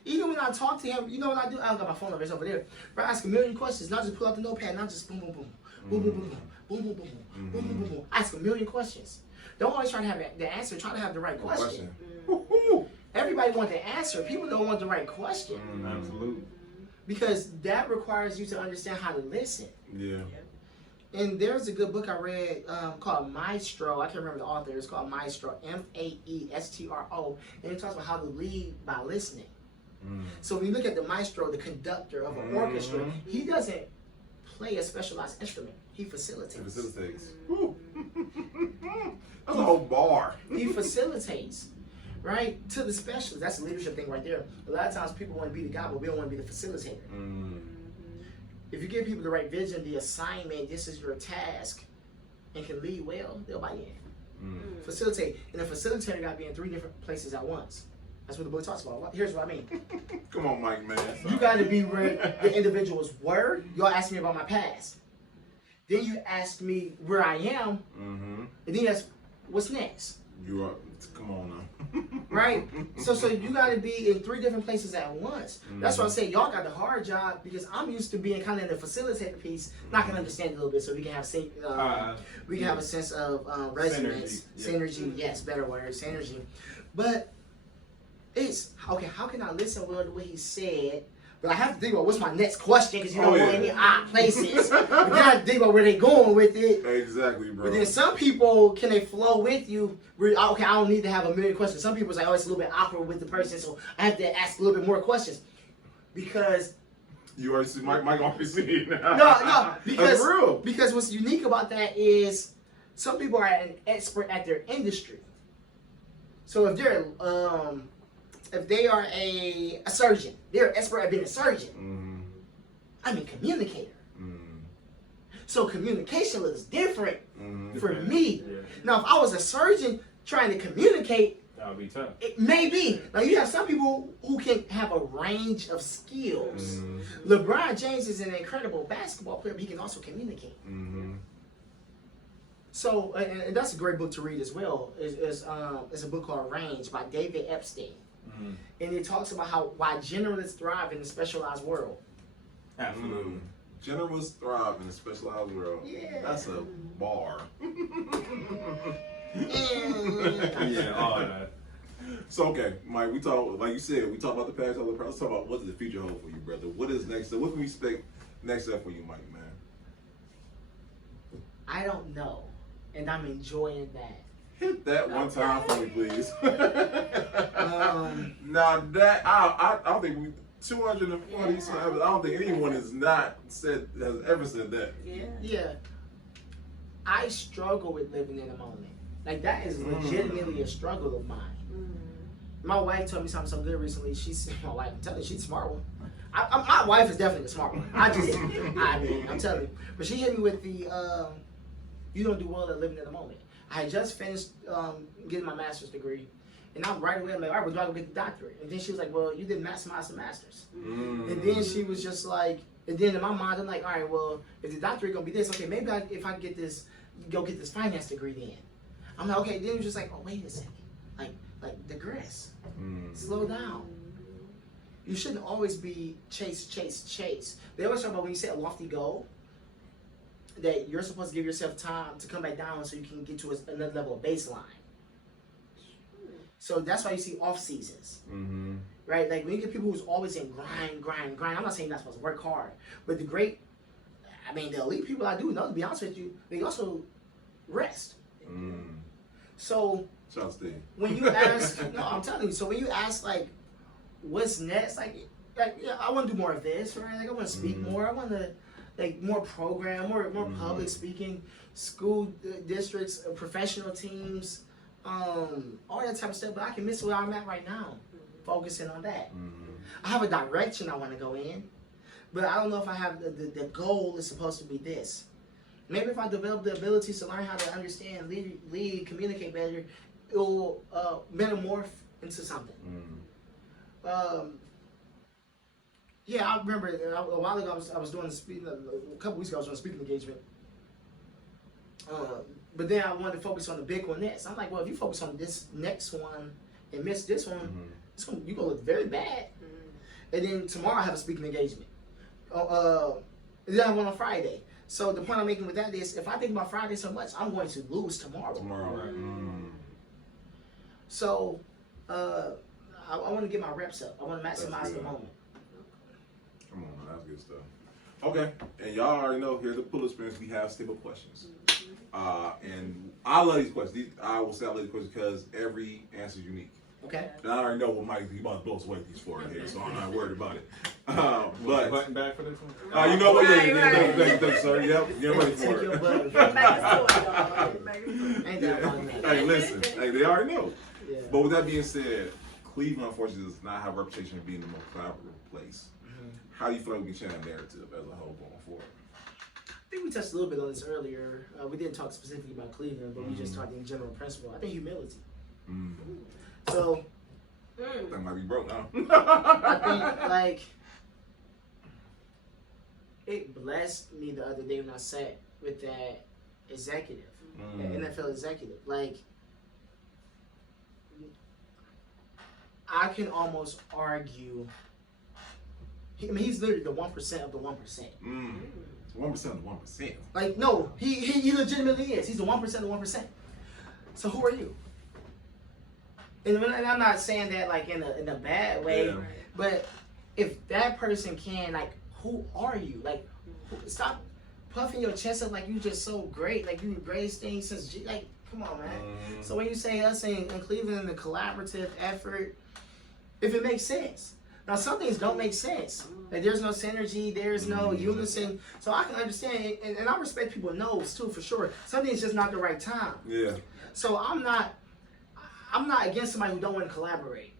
Even when I talk to him, you know what I do? I got my phone number, it's over there. But I ask a million questions, not just pull out the notepad, not just boom, boom, boom, boom, boom, boom, boom, boom, boom, boom, boom, boom, boom, boom. I ask a million questions. Don't always try to have the answer, try to have the right question. Everybody wants the answer. People don't want the right question. Absolutely. Because that requires you to understand how to listen. Yeah. And there's a good book I read called Maestro. I can't remember the author. It's called Maestro, Maestro. And it talks about how to lead by listening. So when you look at the maestro, the conductor of an orchestra, he doesn't play a specialized instrument. He facilitates. That's a whole bar. He facilitates, right? To the specialist. That's a leadership thing right there. A lot of times people want to be the guy, but we don't want to be the facilitator. If you give people the right vision, the assignment, this is your task, and can lead well, they'll buy in. Facilitate. And a facilitator got to be in 3 different places at once. That's what the book talks about. Here's what I mean. Come on, Mike, man. You got to be where the individuals were. Y'all asked me about my past. Then you asked me where I am. And then you asked, what's next? You are. Come on now. Right? So you got to be in 3 different places at once. That's why I say y'all got the hard job because I'm used to being kind of in the facilitator piece. I can understand it a little bit so we can have a sense of resonance, synergy. Yes, better word, synergy. But it's okay. How can I listen well to what he said? But I have to think about what's my next question because you don't want any odd places. But then I have to think about where they're going with it. Exactly, bro. But then some people, can they flow with you? Okay, I don't need to have a million questions. Some people say, oh, it's a little bit awkward with the person, so I have to ask a little bit more questions. Because you already see Mike already see it now. No, That's real. Because what's unique about that is some people are an expert at their industry. So if they are a surgeon, they're an expert at being a surgeon. I'm a communicator. So communication looks different for me. Now, if I was a surgeon trying to communicate, that would be tough. It may be. Now, you have some people who can have a range of skills. LeBron James is an incredible basketball player, but he can also communicate. So, and that's a great book to read as well. It's a book called Range by David Epstein. And it talks about why generalists thrive in the specialized world. Absolutely. Generalists thrive in the specialized world. Yeah. That's a bar. Yeah, all that. So okay, Mike, we talk like you said, we talk about the past, all the present. Let's talk about what does the future hold for you, brother. What is next? What can we expect next step for you, Mike, man? I don't know, and I'm enjoying that. Hit that one time for me, please. Now that I don't think we 240 times. I don't think anyone has ever said that. Yeah. I struggle with living in the moment. Like that is legitimately a struggle of mine. My wife told me something so good recently. My wife, I'm telling you, she's a smart one. My wife is definitely a smart one. I'm telling you. But she hit me with the, you don't do well at living in the moment. I had just finished getting my master's degree. And I'm right away, I'm like, all right, well, do I go get the doctorate? And then she was like, well, you didn't maximize the master's. And then she was just like, and then in my mind, I'm like, all right, well, if the doctorate gonna be this, okay, maybe if I get this, go get this finance degree then. I'm like, okay, then it was just like, oh, wait a second. Like digress. Slow down. You shouldn't always be chase. They always talk about when you set a lofty goal, that you're supposed to give yourself time to come back down so you can get to another level of baseline. So that's why you see off seasons, right? Like when you get people who's always in grind. I'm not saying you're not supposed to work hard, but the elite people I do know, to be honest with you, they also rest. So when you ask, no, I'm telling you. So when you ask like, what's next? Like yeah, I want to do more of this, right? Like I want to speak more. I want to like more program, more public speaking, school districts, professional teams. All that type of stuff, but I can miss where I'm at right now, focusing on that. I have a direction I want to go in, but I don't know if I have the goal is supposed to be this. Maybe if I develop the abilities to learn how to understand, lead, communicate better, it will metamorph into something. Yeah, I remember a while ago I was doing a couple weeks ago I was doing a speaking engagement. But then I wanted to focus on the big one next. I'm like, well, if you focus on this next one and miss this one, you're going to look very bad. And then tomorrow I have a speaking engagement. And then I have one on Friday. So the point I'm making with that is, if I think about Friday so much, I'm going to lose tomorrow. So I want to get my reps up. I want to maximize the moment. Come on, that's good stuff. Okay, and y'all already know, here's the pull experience. We have stable questions. And I love these questions. I will say I love these questions because every answer is unique. Okay. And I already know what Mike, he about to blow us away with these four in here, so I'm not worried about it. But button back for this one? you know what? Thank you, sir. Yep, you're ready for it. Hey, listen. Hey, they already know. Yeah. But with that being said, Cleveland, unfortunately, does not have a reputation of being the most collaborative place. How do you feel like we can change that narrative as a whole going forward? I think we touched a little bit on this earlier. We didn't talk specifically about Cleveland, but we just talked in general principle. I think humility. So, that might be broke now. I think like it blessed me the other day when I sat with that executive, that NFL executive. Like, I can almost argue. He's literally the 1% of the 1%. 1% of the 1%. Like, no, he legitimately is. He's the 1% of the 1%. So who are you? And I'm not saying that like in a bad way, but if that person can, like, who are you? Like, stop puffing your chest up like you just so great, like you the greatest thing since like, come on, man. So when you say us in Cleveland, the collaborative effort, if it makes sense. Now, some things don't make sense. Like, there's no synergy, there's no unison. So I can understand, and I respect people's no's too, for sure. Some things just not the right time. Yeah. So I'm not against somebody who don't want to collaborate.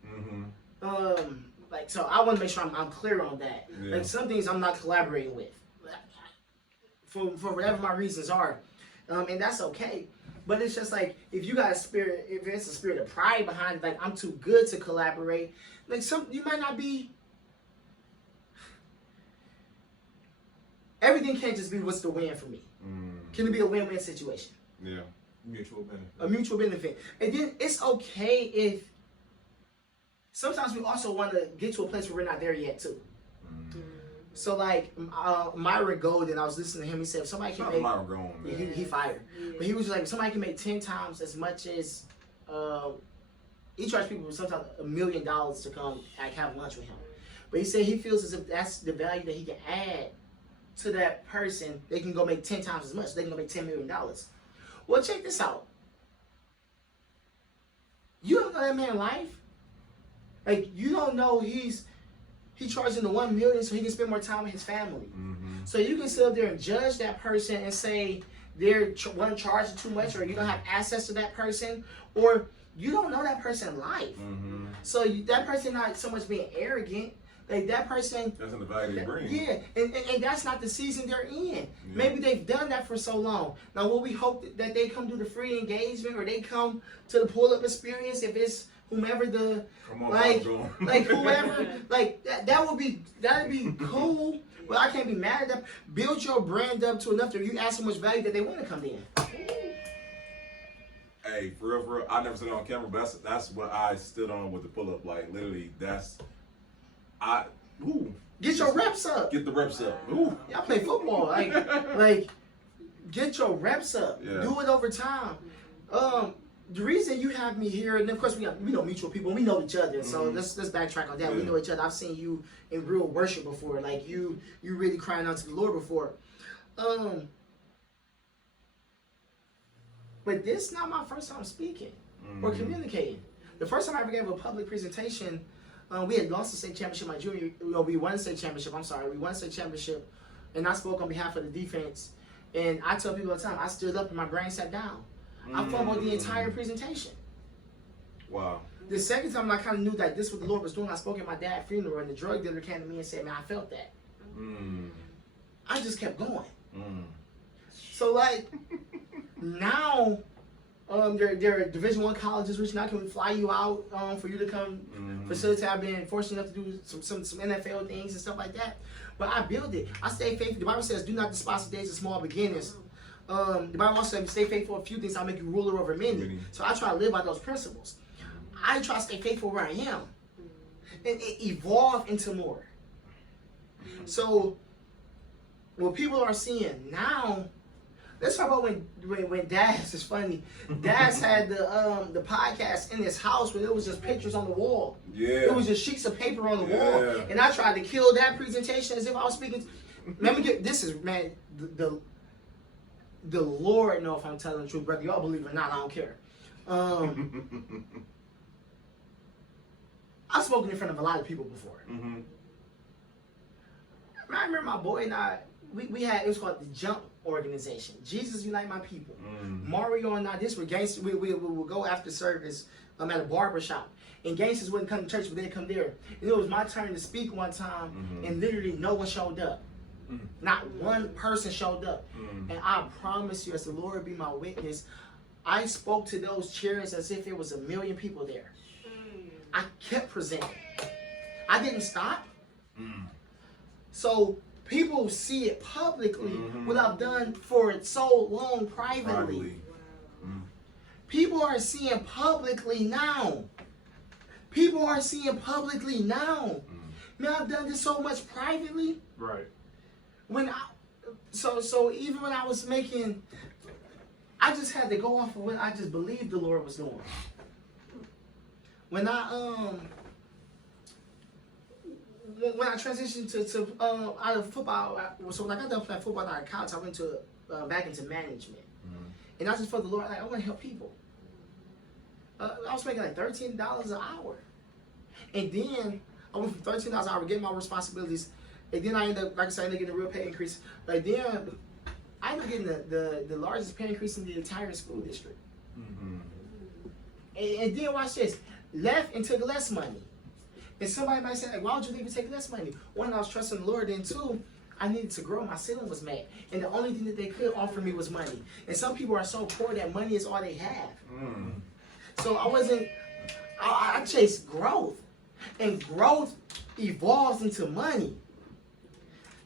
Like, so I want to make sure I'm clear on that. Yeah. Like, some things I'm not collaborating with, for whatever my reasons are, and that's okay. But it's just like, if you got a spirit, if it's a spirit of pride behind it, like I'm too good to collaborate. Like you might not be. Everything can't just be what's the win for me. Can it be a win-win situation? Yeah, mutual benefit. A mutual benefit, and then it's okay if. Sometimes we also want to get to a place where we're not there yet too. So like Myron Golden, I was listening to him. He said if somebody can make Myron Golden, he fired, but he was just like if somebody can make 10 times as much as he charged people sometimes $1 million to come like have lunch with him. But he said he feels as if that's the value that he can add to that person. They can go make 10 times as much. They can go make $10 million. Well, check this out. You don't know that man's life. Like, you don't know he charging the $1 million so he can spend more time with his family. Mm-hmm. So you can sit up there and judge that person and say they're one charging too much, or you don't have access to that person, or you don't know that person's life. Mm-hmm. So that person not so much being arrogant. Like, that person, That's in the value they bring. yeah, and that's not the season they're in. Yeah. Maybe they've done that for so long. Now, will we hope that they come do the free engagement, or they come to the pull-up experience if it's whomever the, like whoever, like that'd be cool. But I can't be mad at them. Build your brand up to enough that you add so much value that they want to come in. Hey, for real, I never said it on camera, but that's what I stood on with the pull-up. Like, literally, Get your reps up. Get the reps up. Ooh. Y'all play football. Like, get your reps up. Yeah. Do it over time. The reason you have me here, and of course we know mutual people, and we know each other. So let's backtrack on that. Yeah. We know each other. I've seen you in real worship before. Like, you really crying out to the Lord before. But this is not my first time speaking or communicating. The first time I ever gave a public presentation, we had lost the state championship my junior year. No, we won the state championship. I'm sorry. We won the state championship. And I spoke on behalf of the defense. And I tell people all the time, I stood up and my brain sat down. I fumbled the entire presentation. Wow. The second time I kind of knew that this is what the Lord was doing, I spoke at my dad's funeral, and the drug dealer came to me and said, man, I felt that. I just kept going. So, like, now there are Division I colleges reaching out, can we fly you out for you to come facilitate? I've been fortunate enough to do some NFL things and stuff like that. But I build it. I stay faithful. The Bible says, do not despise the days of small beginnings. The Bible also says, stay faithful in a few things, I'll make you ruler over many. So I try to live by those principles. I try to stay faithful where I am and evolve into more. So what people are seeing now, let's talk about when Daz is funny. Daz had the podcast in his house where it was just pictures on the wall. Yeah. It was just sheets of paper on the wall. And I tried to kill that presentation as if I was speaking. Let me get this is, man, the Lord know if I'm telling the truth, brother. Y'all believe it or not, I don't care. I've spoken in front of a lot of people before. I remember my boy and I, we had, it was called the Jump organization. Jesus Unite My People. Mario and I, this were gangsters. We would go after service at a barber shop. And gangsters wouldn't come to church, but they'd come there. And it was my turn to speak one time, and literally no one showed up. Not one person showed up. And I promise you, as the Lord be my witness, I spoke to those chairs as if it was 1 million people there. I kept presenting. I didn't stop. So people see it publicly what I've done for so long privately. People are seeing publicly now. People are seeing publicly now. Man, I've done this so much privately. Right. So even when I was making, I just had to go off of what I just believed the Lord was doing. When I transitioned to out of football, so when I got done playing football out of college, I went to back into management, and I just felt the Lord like I want to help people. I was making like $13 an hour, and then I went from $13 an hour getting my responsibilities, and then I ended up, like I said, I ended up getting a real pay increase. But then I ended up getting the largest pay increase in the entire school district. And then watch this. Left and took less money. And somebody might say, like, why would you leave and take less money? One, I was trusting the Lord, and two, I needed to grow. My ceiling was met. And the only thing that they could offer me was money. And some people are so poor that money is all they have. So I chased growth. And growth evolves into money.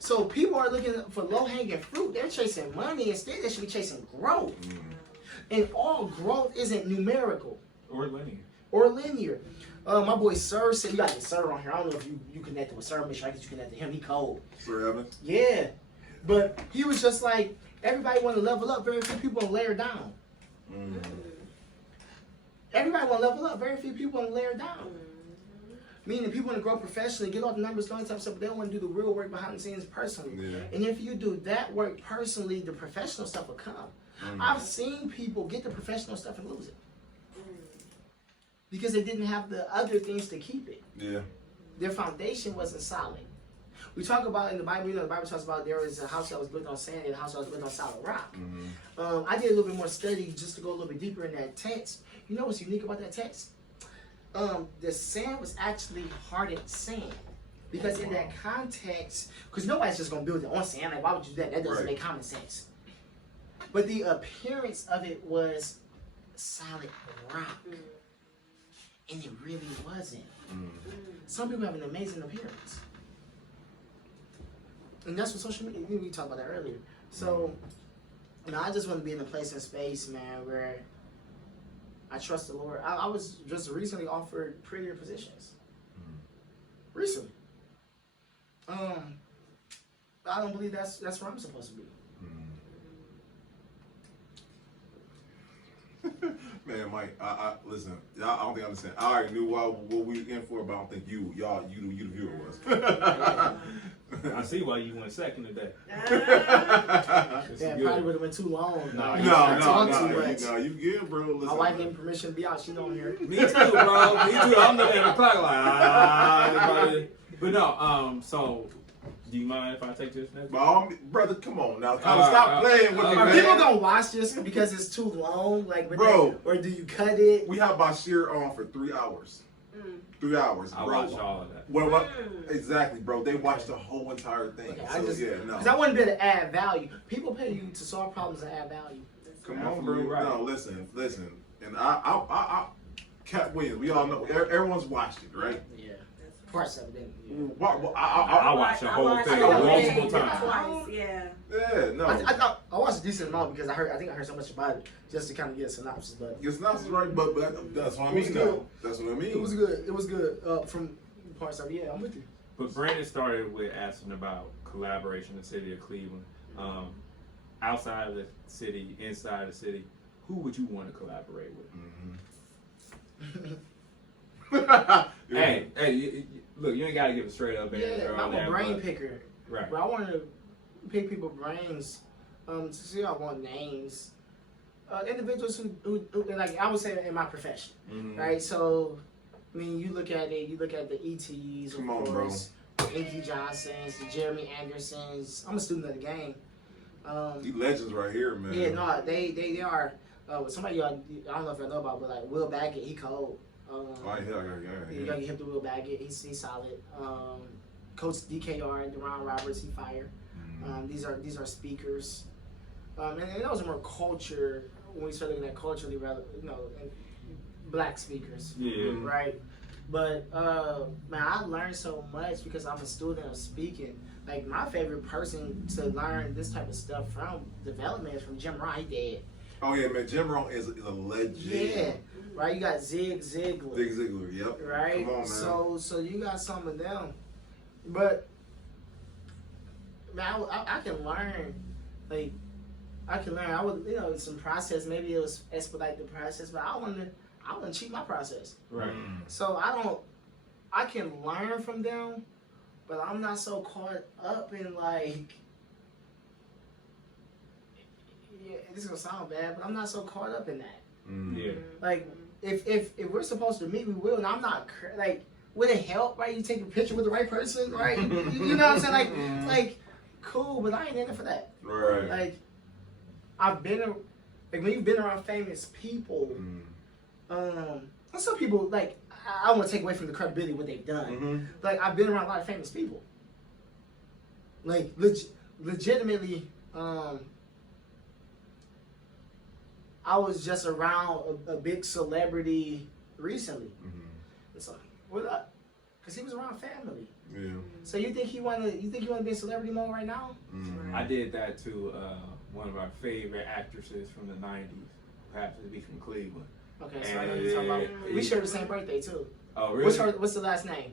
So people are looking for low-hanging fruit. They're chasing money. Instead, they should be chasing growth. And all growth isn't numerical. Or linear. My boy Sir said, you got to get Sir on here. I don't know if you connected with Sir. Make sure I get you connected to him. He cold. Sir Evans? Yeah. But he was just like, everybody want to level up. Very few people want to layer down. Everybody want to level up. Very few people want to layer down. Meaning people want to grow professionally, get all the numbers, all that type of stuff, but they don't want to do the real work behind the scenes personally. And if you do that work personally, the professional stuff will come. I've seen people get the professional stuff and lose it. because they didn't have the other things to keep it. Yeah. Their foundation wasn't solid. We talk about in the Bible, the Bible talks about there was a house that was built on sand and a house that was built on solid rock. Mm-hmm. I did a little bit more study just to go a little bit deeper in that text. You know what's unique about that text? The sand was actually hardened sand. Because in that context, because nobody's just going to build it on sand. Like, why would you do that? That doesn't make common sense. But the appearance of it was solid rock. And it really wasn't. Some people have an amazing appearance. And that's what social media, we talked about that earlier. So, I just want to be in a place and space, man, where I trust the Lord. I was just recently offered prettier positions. Recently. I don't believe that's where I'm supposed to be. Man, Mike, I listen. I don't think I understand. I already knew what we were in for, but I don't think you the viewer was. I see why you went second today. Yeah, probably would have been too long. No, you good, bro. Listen, my wife gave me permission to be out. She know I'm here. Me too, bro. Me too. I'm looking at the clock like, but no. So, do you mind if I take this next? Brother, come on now. Stop playing with me, Are man. people gonna watch this because it's too long? Like, Bro, or do you cut it? We have Bashir on for 3 hours. 3 hours, I bro. watched all of that. What? Exactly, bro. They watched the whole entire thing. Okay, no. Because I want to be able to add value. People pay you to solve problems and add value. Come on, bro. Right. No, listen. And I Cat Williams, we all know. Everyone's watched it, right? Yeah. Parts of it. Yeah. I watched the whole thing multiple times. Twice, yeah. Yeah, no. I watched a decent amount because I think I heard so much about it just to kind of get a synopsis. But It's not right, but that's what I mean. That's what I mean. it was good. It was good from parts of it. Yeah, I'm with you. But Brandon started with asking about collaboration in the city of Cleveland. Outside of the city, inside the city, who would you want to collaborate with? Hey, look, you ain't got to give a straight up answer. Yeah, I'm a brain picker. Right. But I want to pick people's brains to see I want names. Individuals who like I would say in my profession, right? So, I mean, you look at the ETs, Come of on, course, the Inky Johnsons, the Jeremy Andersons. I'm a student of the game. These legends right here, man. Yeah, no, they are. Somebody y'all, I don't know if y'all know about, but like Will Baggett, he cold. You gotta get him to Will Baggett. He's solid. Coach DKR and Deron Roberts, he fire. These are speakers. And those are more culture when we start looking at culturally, rather, black speakers. Yeah. Right. But man, I learned so much because I'm a student of speaking. Like my favorite person to learn this type of stuff from development is from Jim Rohn. He dead. Oh yeah, man. Jim Rohn is a legend. Yeah. Right. You got Zig Ziglar. Zig Ziglar. Yep. Right. Come on, man. So you got some of them, but man, I can learn. Like I can learn. I would some process. Maybe it was expedite the process, but I want to cheat my process. Right. So I can learn from them, but I'm not so caught up in like. Yeah, this is gonna sound bad, but I'm not so caught up in that. Yeah. Like, if we're supposed to meet, we will. And I'm not like, would it help? Right, you take a picture with the right person, right? you know what I'm saying? Like, cool, but I ain't in it for that. Right. Like, when you've been around famous people, some people like I don't want to take away from the credibility of what they've done. Like, I've been around a lot of famous people. Like, legitimately. I was just around a big celebrity recently. It's like, what up? Because he was around family. Yeah. So you think he wanna be in celebrity mode right now? I did that to one of our favorite actresses from the 90s, who happens to be from Cleveland. Okay, so I know you're talking about. We share the same birthday too. Oh, really? What's the last name?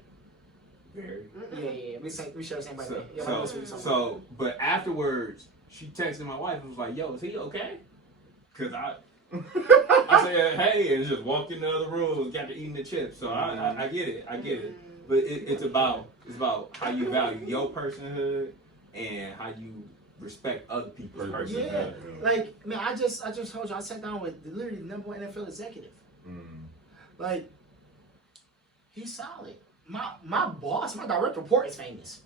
Very. Yeah. We share the same birthday. So, but afterwards, she texted my wife and was like, "Yo, is he okay?" Because I said, "Hey," and just walked in the other room, got to eating the chips. So I get it. But it's about how you value your personhood and how you respect other people's personhood. Yeah, like man, I just told you I sat down with literally the #1 NFL executive. Like He's solid. My boss, my direct report is famous.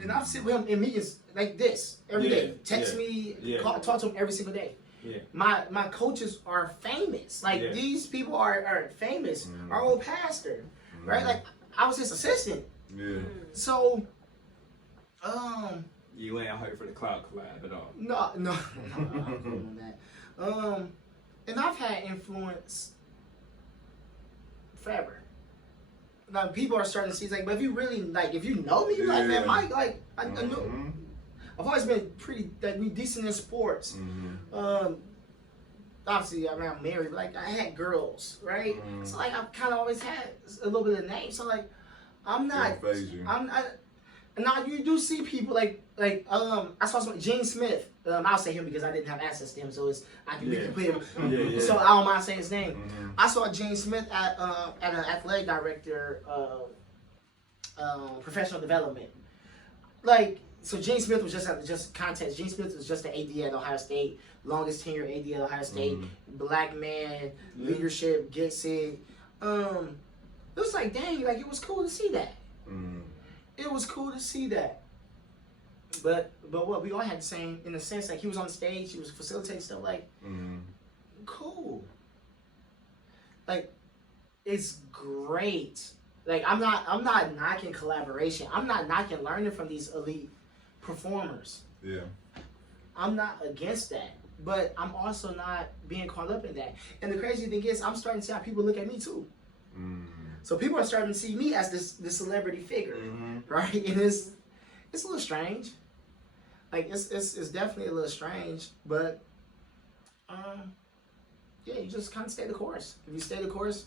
And I've sit with him in meetings like this every day. Text me, call, talk to him every single day. Yeah. My coaches are famous. Like these people are famous. Our old pastor, right? Like I was his assistant. Yeah. So, you ain't out here for the cloud collab at all. No, I'm on that. And I've had influence forever. Now people are starting to see, it's like, but if you really like, if you know me, like, man, Mike, like, I know, I've always been pretty, like, decent in sports. Obviously, I mean, I'm married, but like, I had girls, right? So like, I've kind of always had a little bit of name. So like, I'm not. Now you do see people like I saw some Gene Smith. I'll say him because I didn't have access to him, so I can put him. So I don't mind saying his name. I saw Gene Smith at an athletic director, professional development. Like, so Gene Smith was just context. Gene Smith was just an AD at Ohio State, longest tenure AD at Ohio State, black man, leadership, gets it. It was like, dang, like it was cool to see that. It was cool to see that. But what we all had the same, in a sense, like he was on stage, he was facilitating stuff, like, cool. Like, it's great. Like, I'm not knocking collaboration. I'm not knocking learning from these elite performers. Yeah. I'm not against that. But I'm also not being caught up in that. And the crazy thing is, I'm starting to see how people look at me too. So people are starting to see me as this celebrity figure, right? And it's a little strange. Like it's definitely a little strange, but yeah, you just kind of stay the course. If you stay the course,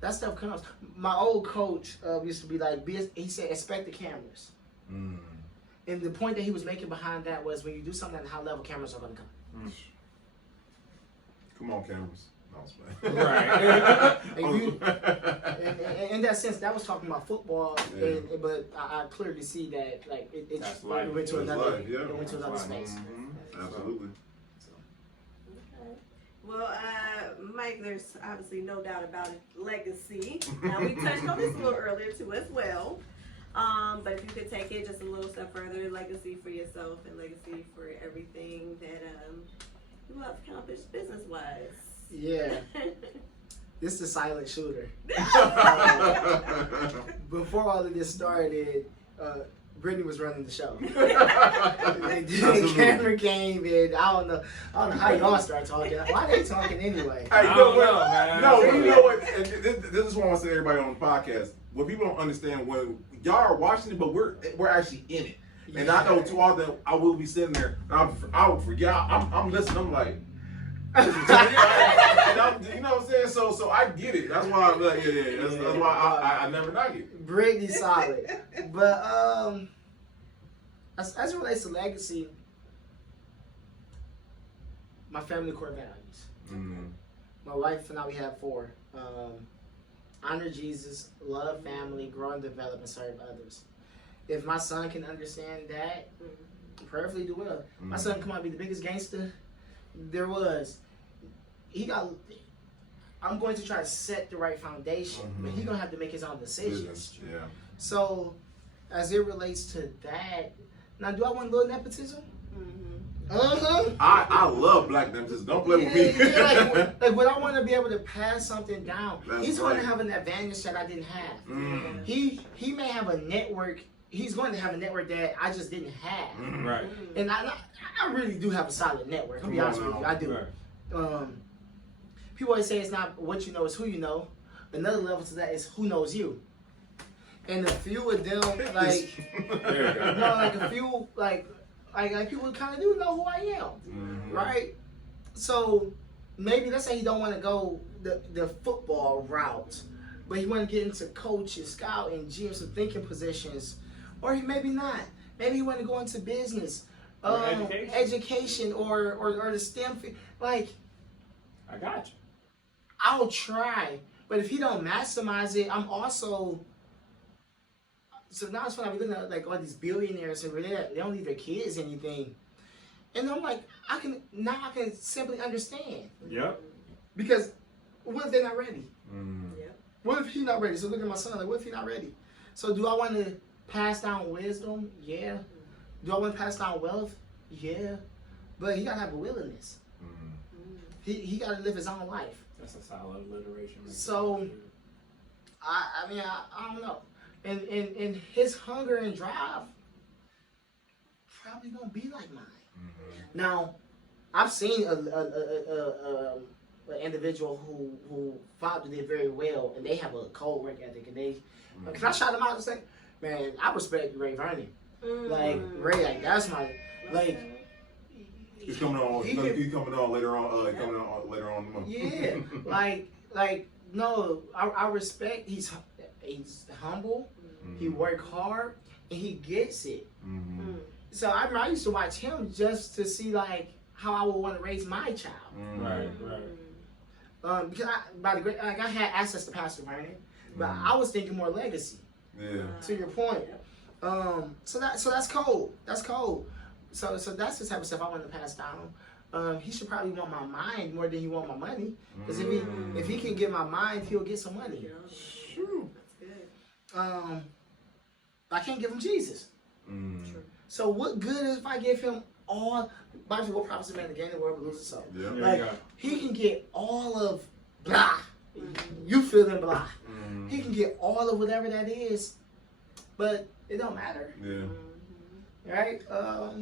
that stuff comes. My old coach used to be like, he said, expect the cameras. And the point that he was making behind that was when you do something at a high level, cameras are going to come. Come on, cameras. Right. In that sense, that was talking about football, but I clearly see that like it went to another space. Absolutely. Okay. Well, Mike, there's obviously no doubt about it. Legacy. Now we touched on this a little earlier too as well. But if you could take it just a little step further, legacy for yourself and legacy for everything that you have accomplished business-wise. Yeah. This is the silent shooter. Before all of this started, Brittany was running the show. The camera came in. I don't know how y'all start talking. Why they talking anyway? Hey, you know what? Man. No, you know what? And this is what I want to say to everybody on the podcast. What people don't understand, when y'all are watching it, but we're actually in it. And I know too often I will be sitting there, and I would forget. I'm listening. I'm like. You know what I'm saying? So I get it. That's why I'm like, That's why I never knock it. Brittany's solid. But as it relates to legacy, my family core values. My wife and I, we have 4. Honor Jesus, love family, grow and develop, and serve others. If my son can understand that, prayerfully do well. My son come out and be the biggest gangster there was. I'm going to try to set the right foundation, but he's going to have to make his own decisions. Yeah. So, as it relates to that, now do I want a little nepotism? I love black nepotism. Don't play with me. Like, would I want to be able to pass something down? He's going to have an advantage that I didn't have. He may have a network. He's going to have a network that I just didn't have. Right. And I really do have a solid network. I'll be honest with you. I do. Right. People always say it's not what you know, it's who you know. Another level to that is who knows you. And a few of them, like, a few, like people kind of do know who I am, right? So maybe let's say he don't want to go the football route, but he want to get into coaching, scouting, GM, some thinking positions, or he maybe not. Maybe he want to go into business, education, or the STEM field. Like, I got you. I'll try, but if he don't maximize it, I'm also. So now it's funny. I'm looking at like all these billionaires and they don't leave their kids anything, and I'm like, I can simply understand. Yep. Because what if they're not ready? What if he not ready? So look at my son. Like, what if he not ready? So do I want to pass down wisdom? Yeah. Do I want to pass down wealth? Yeah. But he gotta have a willingness. He gotta live his own life. That's a solid alliteration. So I mean I don't know. And his hunger and drive probably gonna be like mine. Now, I've seen an individual who father did very well, and they have a cold work ethic, and they can I shout them out and say, man, I respect Ray Vernon. Like Ray, like that's my like. He's coming on. He's coming on later on. Coming on later on in the month. Yeah, like no, I respect. He's humble. He work hard, and he gets it. So I used to watch him just to see like how I would want to raise my child. Right. Because I had access to Pastor Vernon, but I was thinking more legacy. Yeah. To your point. So that's cold. That's cold. So that's the type of stuff I want to pass down. He should probably want my mind more than he want my money. Because if he can get my mind, he'll get some money. I can't give him Jesus. So what good is if I give him all? Bible says, what profits a man to gain the world but lose his soul? Yeah. Like he can get all of blah. You feel them blah. He can get all of whatever that is, but it don't matter. Yeah. Right?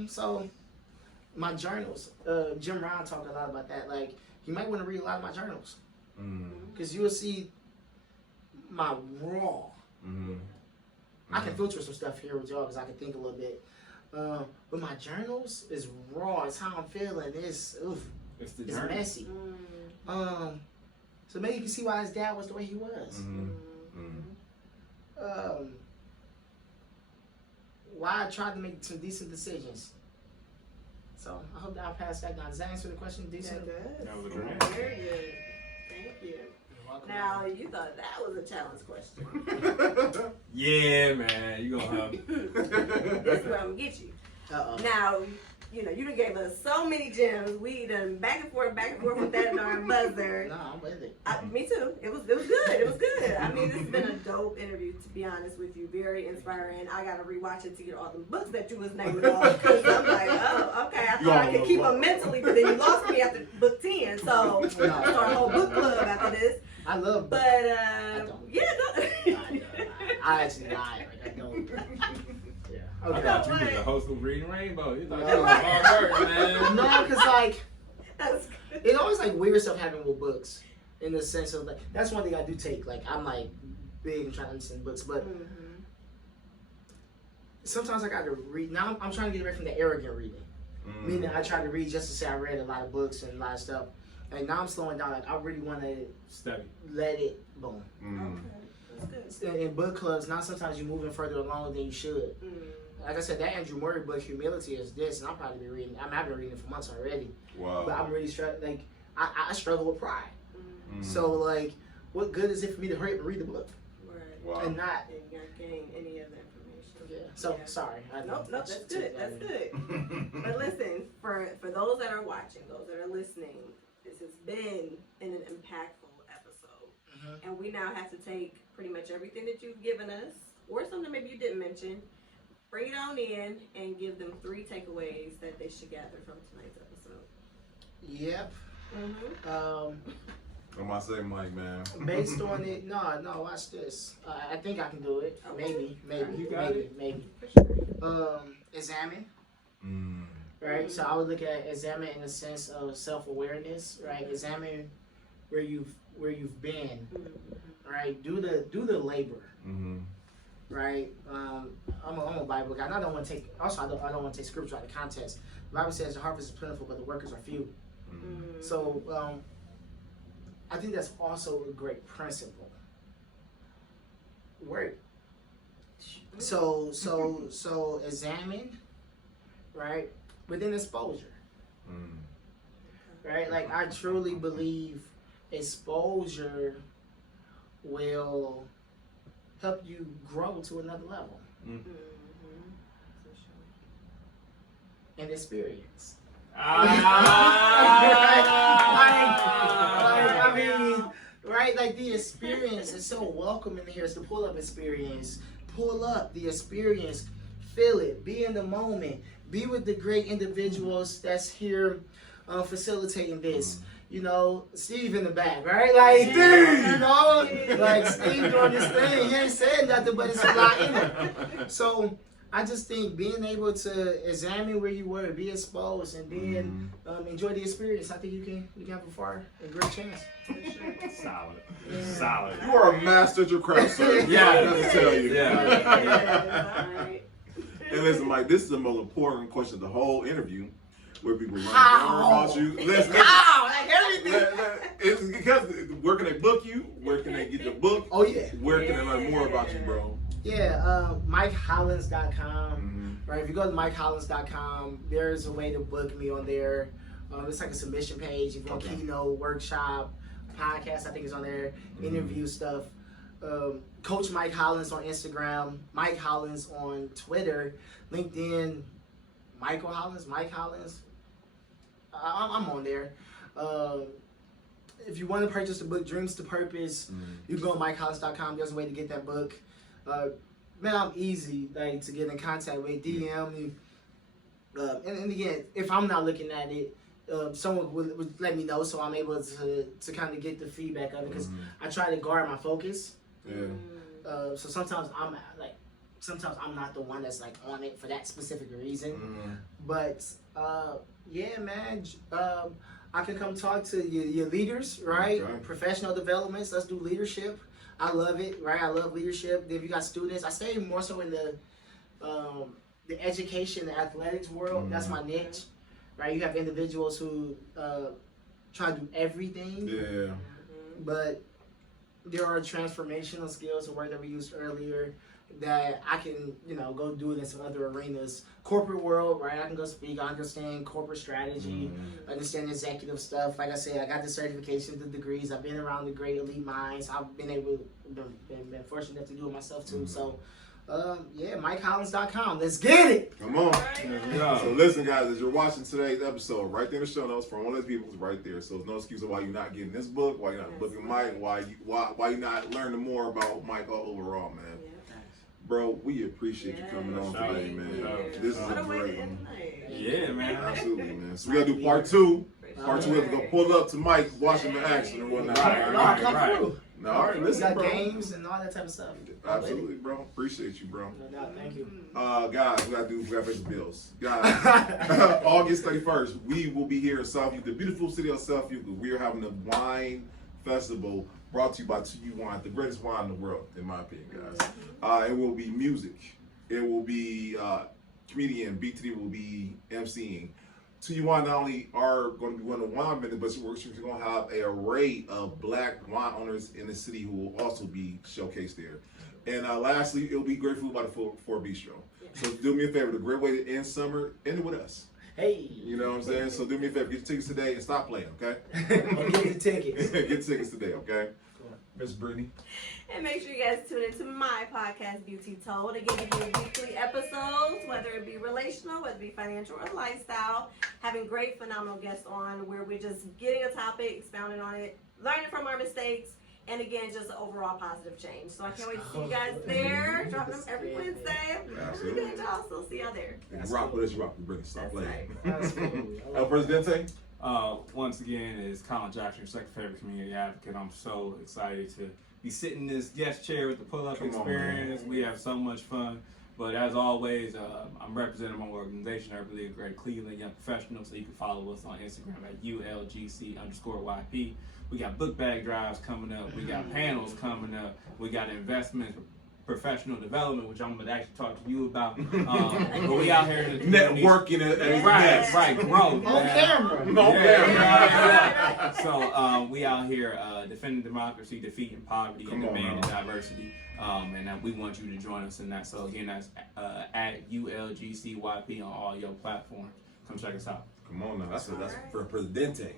So my journals, Jim Rohn talked a lot about that. Like you might want to read a lot of my journals because you will see my raw. I can filter some stuff here with y'all because I can think a little bit. But my journals is raw. It's how I'm feeling. It's messy. So maybe you can see why his dad was the way he was. Why I tried to make some decent decisions. So I hope that I'll pass that down. Does that answer the question decent? That was very good. Thank you. Now you thought that was a challenge question. Yeah, man, you gonna have. This is where I'm gonna get you. Now, you done gave us so many gems. We done back and forth with that darn buzzer. No, I'm with it. Me too. It was good. It was good. I mean, this has been a dope interview, to be honest with you. Very inspiring. I gotta rewatch it to get all the books that you was naming off because I'm like, oh, okay. I thought I could keep them mentally, but then you lost me after book 10. So we start a whole book club after this. I love books. But I don't. Yeah. I actually lied. Like, I don't. Yeah. Okay. I thought you was the host of Reading Rainbow. You thought that was hard work, man. No, because like That's good. it always like weird stuff happening with books in the sense of like that's one thing I do take. Like I'm like big and trying to understand books, but sometimes I got to read. Now I'm trying to get away from the arrogant reading. Meaning I try to read just to say I read a lot of books and a lot of stuff. And now I'm slowing down. Like I really want to study. Let it boom. Okay. That's good. In book clubs, now sometimes you're moving further along than you should. Like I said, that Andrew Murray book, Humility, is this, and I'll probably be reading. I've been reading it for months already. Wow. But I'm really struggling. Like I struggle with pride. So like, what good is it for me to hurry up and read the book Wow. and not? And not gain any other information. Yeah. So sorry. Nope, that's good. That's good. But listen, for those that are watching, those that are listening, this has been an impactful episode. And we now have to take pretty much everything that you've given us, or something maybe you didn't mention, bring it on in and give them 3 takeaways that they should gather from tonight's episode. Yep. I'm gonna say Mike, man. Based on it, no, watch this. I think I can do it. Okay. Maybe. Examine. Right. So I would look at examine in the sense of self-awareness. Right. Examine where you've been. Right. Do the labor. Right. I'm a Bible guy. And I don't want to take. Also, I don't want to take scripture out of context. The Bible says the harvest is plentiful, but the workers are few. So I think that's also a great principle. Work. So examine, right? But then exposure. Right? Like I truly believe exposure will help you grow to another level. And experience. I mean, right? right? Like the experience is so welcoming here. It's the pull-up experience. Pull up the experience, feel it, be in the moment, be with the great individuals that's here facilitating this. You know, Steve in the back, right? Like, Steve, you know, like Steve doing this thing. He ain't saying nothing, but it's a lot in it. So I just think being able to examine where you were, be exposed, and then enjoy the experience. I think you can have a great chance. Solid. Yeah. Solid. You are a master at your craft, sir. Yeah. I have to tell you. Yeah. And listen, Mike, this is the most important question of the whole interview. Where people learn more How? about you. Listen, How? Like everything. it's because where can they book you? Where can they get your book? Oh, yeah. Where can they learn more about you, bro? Yeah, MikeHollins.com. Right, if you go to MikeHollins.com, there's a way to book me on there. It's like a submission page. If you want keynote, workshop, podcast, I think it's on there. Interview stuff. Coach Mike Hollins on Instagram. Mike Hollins on Twitter. LinkedIn. Mike Hollins. I'm on there. If you want to purchase the book Dreams to Purpose, you can go to MikeHollins.com. There's a way to get that book. Man, I'm easy like to get in contact with. DM me. And again, if I'm not looking at it, someone would let me know, so I'm able to kind of get the feedback of it, because I try to guard my focus. So sometimes I'm not the one that's like on it for that specific reason. But yeah, man, I can come talk to your leaders, right? Okay. Professional developments. Let's do leadership. I love it, right? I love leadership. If you got students, I stay more so in the education, the athletics world. That's my niche, right? You have individuals who try to do everything. Yeah. But there are transformational skills, the word that we used earlier, that I can, go do it in some other arenas. Corporate world, right? I can go speak. I understand corporate strategy, understand executive stuff. Like I said, I got the certifications, the degrees. I've been around the great elite minds. I've been fortunate enough to do it myself too. So, yeah, MikeHollins.com. Let's get it. Come on. Yeah. So listen, guys, as you're watching today's episode, right there in the show notes from one of those people is right there. So there's no excuse of why you're not getting this book, why you're not booking Mike, why you're not learning more about Mike overall, man. Bro, we appreciate you coming on today, man. This is a great one. Yeah, man. Absolutely, man. So we gotta do part two. Part two, we have to go pull up to Mike, watching the action and whatnot. Right. No, all right, We listen, got bro. games and all that type of stuff. Absolutely, bro. Appreciate you, bro. No doubt. Thank you. Guys, we gotta pay the bills. Guys, August 31st, we will be here in Southview, the beautiful city of Southview. We are having a wine festival brought to you by 2U Wine, the greatest wine in the world, in my opinion, guys. It will be music. It will be comedian BTD will be emceeing. 2U Wine not only are going to be running the wine business, but we're going to have an array of black wine owners in the city who will also be showcased there. And lastly, it'll be great food by the Ford Bistro. So do me a favor, the great way to end summer, end it with us. Hey. You know what I'm saying? So do me a favor, get your tickets today and stop playing, okay? Get the tickets. Get tickets today, okay? Miss Brittany. And make sure you guys tune into my podcast, Beauty Told. Again, we do weekly episodes, whether it be relational, whether it be financial or lifestyle. Having great, phenomenal guests on where we're just getting a topic, expounding on it, learning from our mistakes, and again, just overall positive change. So I can't wait to see you guys there. Dropping them every Wednesday. Really good, y'all. So see y'all there. You rock with us, you rock with Brittany. Stop playing. Right. El Presidente. Once again, it's Colin Jackson, your second favorite community advocate. I'm so excited to be sitting in this guest chair with the pull-up experience. We have so much fun. But as always, I'm representing my organization, I believe Great Cleveland Young Professionals. So you can follow us on Instagram at ULGC_YP. We got book bag drives coming up. We got panels coming up. We got investments, professional development, which I'm gonna actually talk to you about. But we out here in the Networking right, growth. On camera. Yeah. So we out here defending democracy, defeating poverty, and demanding diversity. And we want you to join us in that. So again, that's at ULGCYP on all your platforms. Come check us out. Come on now, that's for Presidente.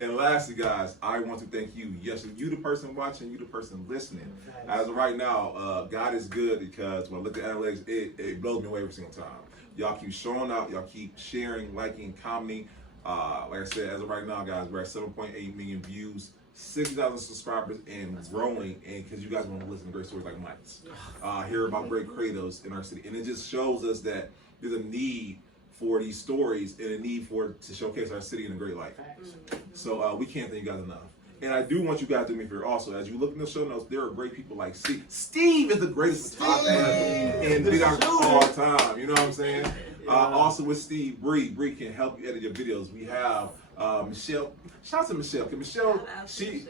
And lastly, guys, I want to thank you. Yes, you the person watching, you the person listening. As of right now, God is good, because when I look at analytics, it blows me away every single time. Y'all keep showing out, y'all keep sharing, liking, commenting. Like I said, as of right now, guys, we're at 7.8 million views, 60,000 subscribers, and growing. And because you guys want to listen to great stories like Mike's, hear about great creatives in our city, and it just shows us that there's a need for these stories and a need to showcase our city in a great light. So we can't thank you guys enough. And I do want you guys to do me a favor also. As you look in the show notes, there are great people like Steve. Steve is the greatest photographer in Big Island all time. You know what I'm saying? Also with Steve, Bree can help you edit your videos. We have Michelle. Shout out to Michelle. Cause Michelle, she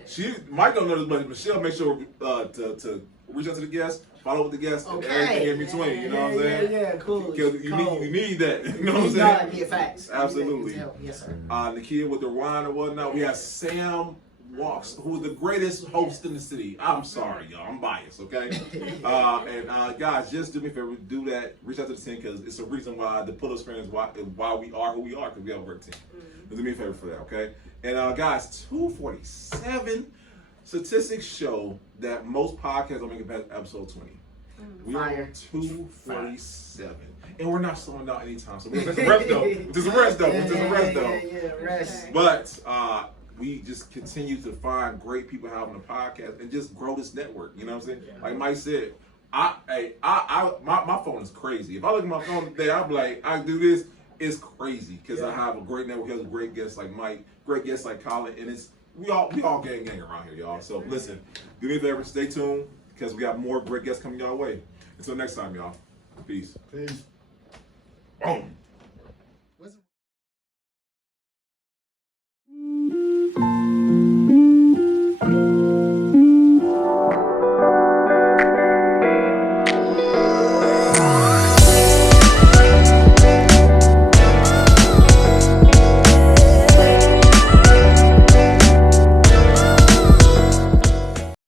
Mike don't know this, but Michelle make sure to reach out to the guests, follow with the guests, and everything in between. You know what I'm saying? Yeah, cool. Because you need that. You know what I'm saying? Yeah, facts. Absolutely. Yes, sir. Nakia with the wine and whatnot. We have Sam Walks, who is the greatest host in the city. I'm sorry, y'all. I'm biased, okay? And guys, just do me a favor, do that. Reach out to the team because it's a reason why the Pullis fans why we are who we are, because we have a great team. Do me a favor for that, okay? And guys, 247 statistics show that most podcasts don't make it past episode 20. We are on 247. And we're not slowing down anytime. So we're just a rest though. Yeah, rest. But we just continue to find great people having a podcast and just grow this network. You know what I'm saying? Like Mike said, my phone is crazy. If I look at my phone today, I'm like, I do this. It's crazy because I have a great network. Has great guests like Mike, great guests like Colin, and we all gang around here, y'all. So listen, do me a favor, stay tuned because we got more great guests coming y'all way. Until next time, y'all. Peace. Peace. Boom.